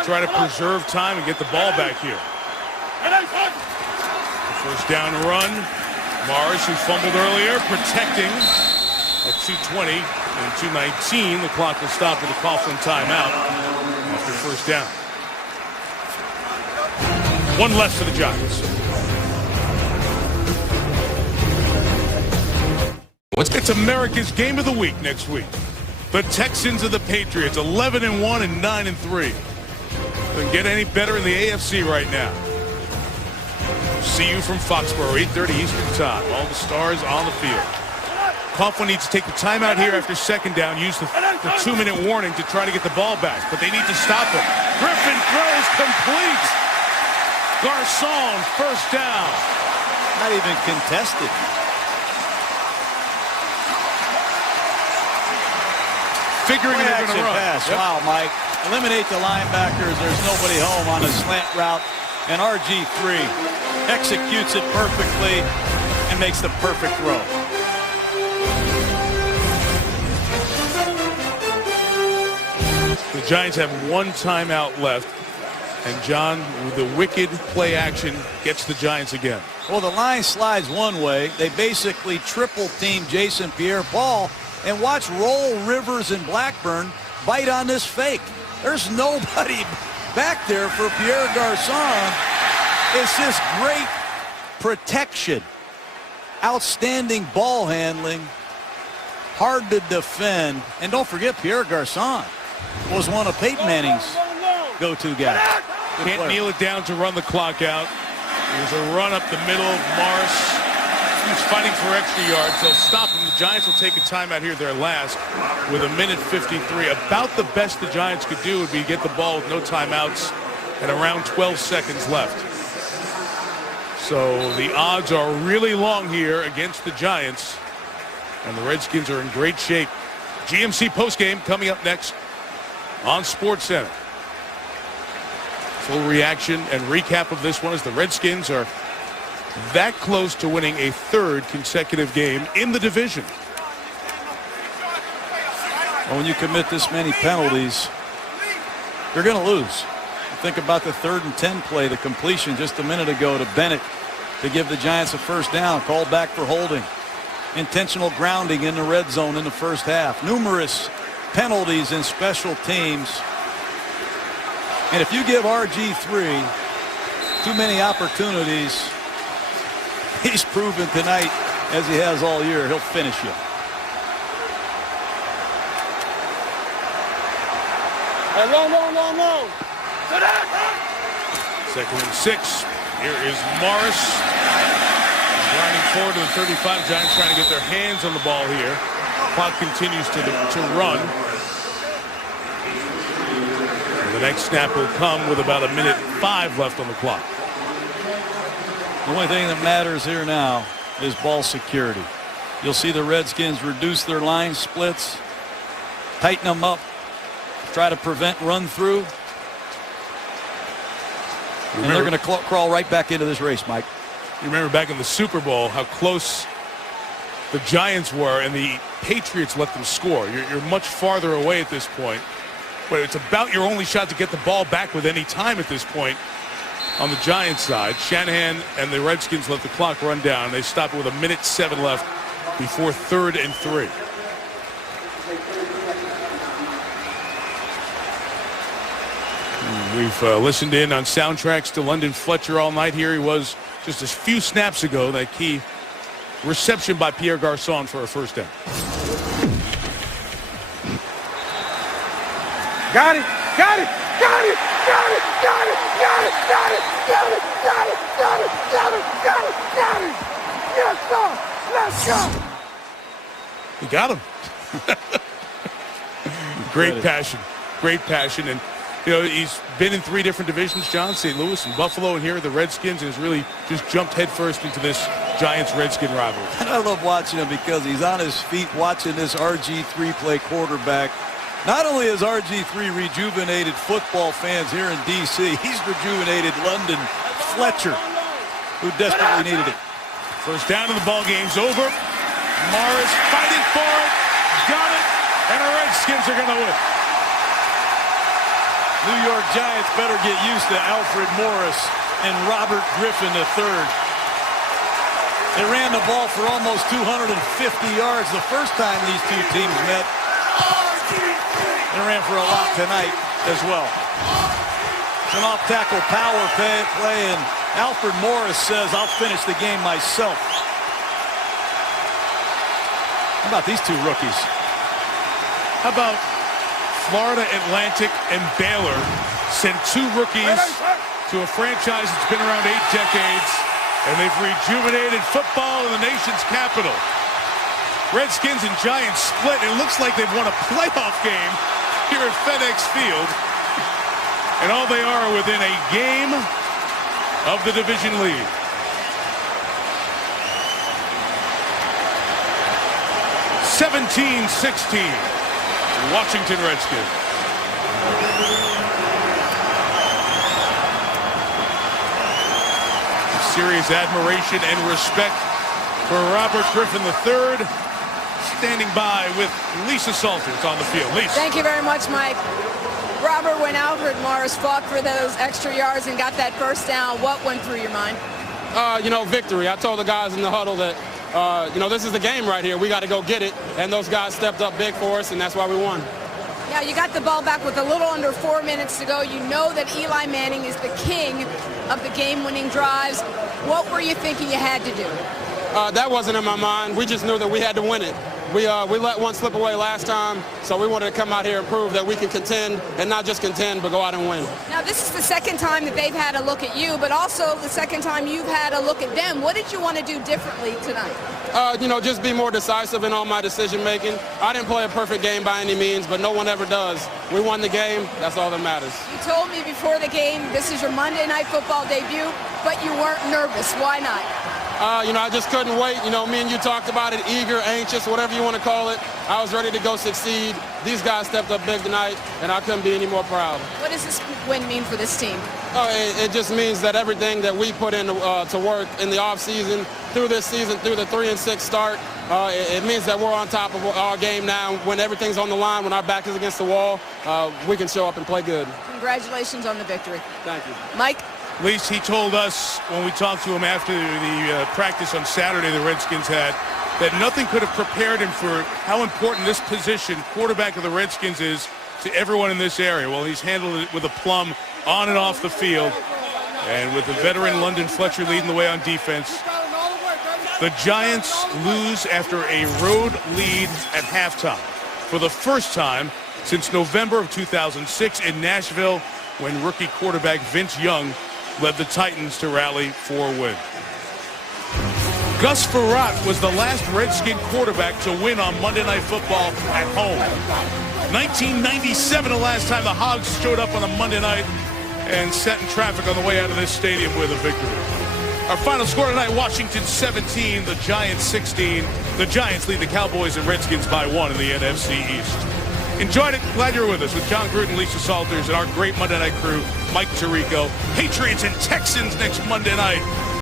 Try to preserve time and get the ball back here. The first down run. Morris, who fumbled earlier, protecting at 2:20 and 2:19. The clock will stop with a call from timeout after first down. 1 left for the Giants. It's America's Game of the Week next week. The Texans of the Patriots, 11-1 and 9-3. Doesn't get any better in the AFC right now. See you from Foxborough, 8:30 Eastern Time. All the stars on the field. Coughlin needs to take the timeout here after second down. Use the 2-minute warning to try to get the ball back, but they need to stop him. Griffin throws complete. Garcon, first down. Not even contested. Figuring they're going to run. Pass. Yep. Wow, Mike. Eliminate the linebackers. There's nobody home on a slant route. And RG3 executes it perfectly and makes the perfect throw. The Giants have 1 timeout left. And John, with the wicked play action, gets the Giants again. Well, the line slides one way. They basically triple team Jason Pierre-Paul, and watch Roll, Rivers, and Blackburn bite on this fake. There's nobody back there for Pierre Garçon. It's just great protection. Outstanding ball handling. Hard to defend. And don't forget, Pierre Garçon was one of Peyton Manning's go-to guys. Can't kneel it down to run the clock out. There's a run up the middle. Morris, he's fighting for extra yards. They'll stop him. The Giants will take a timeout here, their last, with 1:53. About the best the Giants could do would be get the ball with no timeouts and around 12 seconds left. So the odds are really long here against the Giants, and the Redskins are in great shape. GMC postgame coming up next on SportsCenter. Full reaction and recap of this one as the Redskins are that close to winning a third consecutive game in the division. Well, when you commit this many penalties, you're going to lose. Think about the 3rd and 10 play, the completion just a minute ago to Bennett to give the Giants a first down, called back for holding. Intentional grounding in the red zone in the first half. Numerous penalties in special teams. And if you give RG3 too many opportunities, he's proven tonight, as he has all year, he'll finish you. No. 2nd and 6. Here is Morris grinding forward to the 35. Giants trying to get their hands on the ball here. Clock continues to run. And the next snap will come with about 1:05 left on the clock. The only thing that matters here now is ball security. You'll see the Redskins reduce their line splits, tighten them up, try to prevent run through. And they're going to crawl right back into this race, Mike. You remember back in the Super Bowl how close the Giants were and the Patriots let them score. You're much farther away at this point. But it's about your only shot to get the ball back with any time at this point on the Giants side. Shanahan and the Redskins let the clock run down. They stopped with 1:07 left before 3rd and 3. We've listened in on soundtracks to London Fletcher all night. Here he was just a few snaps ago. That key reception by Pierre Garçon for a first down. Got it. Yes, sir. Let's go. He got him. Great passion. And, you know, he's been in 3 different divisions, John, St. Louis and Buffalo, and here are the Redskins, and has really just jumped headfirst into this Giants-Redskin rivalry. And I love watching him because he's on his feet watching this RG3 play quarterback. Not only has RG3 rejuvenated football fans here in D.C., he's rejuvenated London Fletcher, who desperately needed it. First down and the ball game's over. Morris fighting for it. Got it. And the Redskins are going to win. New York Giants better get used to Alfred Morris and Robert Griffin III. They ran the ball for almost 250 yards the first time these two teams met. They ran for a lot tonight as well. Some off-tackle power play, and Alfred Morris says, I'll finish the game myself. How about these two rookies? How about Florida Atlantic and Baylor sent 2 rookies to a franchise that's been around 8 decades, and they've rejuvenated football in the nation's capital. Redskins and Giants split. It looks like they've won a playoff game here at FedEx Field, and all they are within a game of the division lead. (17-16). Washington Redskins. Serious admiration and respect for Robert Griffin III, standing by with Lisa Salters on the field. Lisa. Thank you very much, Mike. Robert, when Alfred Morris fought for those extra yards and got that first down, what went through your mind? Victory. I told the guys in the huddle that, this is the game right here. We got to go get it. And those guys stepped up big for us, and that's why we won. Now, you got the ball back with a little under 4 minutes to go. You know that Eli Manning is the king of the game-winning drives. What were you thinking you had to do? That wasn't in my mind. We just knew that we had to win it. We let one slip away last time, so we wanted to come out here and prove that we can contend, and not just contend, but go out and win. Now, this is the second time that they've had a look at you, but also the second time you've had a look at them. What did you want to do differently tonight? Just be more decisive in all my decision-making. I didn't play a perfect game by any means, but no one ever does. We won the game. That's all that matters. You told me before the game this is your Monday Night Football debut, but you weren't nervous. Why not? I just couldn't wait. Me and you talked about it, eager, anxious, whatever you want to call it. I was ready to go succeed. These guys stepped up big tonight, and I couldn't be any more proud. What does this win mean for this team? It just means that everything that we put in to work in the offseason, through this season, through the 3-6 start, it means that we're on top of our game now. When everything's on the line, when our back is against the wall, we can show up and play good. Congratulations on the victory. Thank you. Mike? At least he told us when we talked to him after the practice on Saturday the Redskins had, that nothing could have prepared him for how important this position, quarterback of the Redskins, is to everyone in this area. Well, he's handled it with aplomb on and off the field. And with the veteran London Fletcher leading the way on defense, the Giants lose after a road lead at halftime for the first time since November of 2006 in Nashville, when rookie quarterback Vince Young led the Titans to rally for a win. Gus Frerotte was the last Redskin quarterback to win on Monday Night Football at home. 1997, the last time the Hogs showed up on a Monday night and sat in traffic on the way out of this stadium with a victory. Our final score tonight, Washington 17, the Giants 16. The Giants lead the Cowboys and Redskins by 1 in the NFC East. Enjoyed it. Glad you're with us with John Gruden, Lisa Salters, and our great Monday night crew, Mike Tirico. Patriots and Texans next Monday night.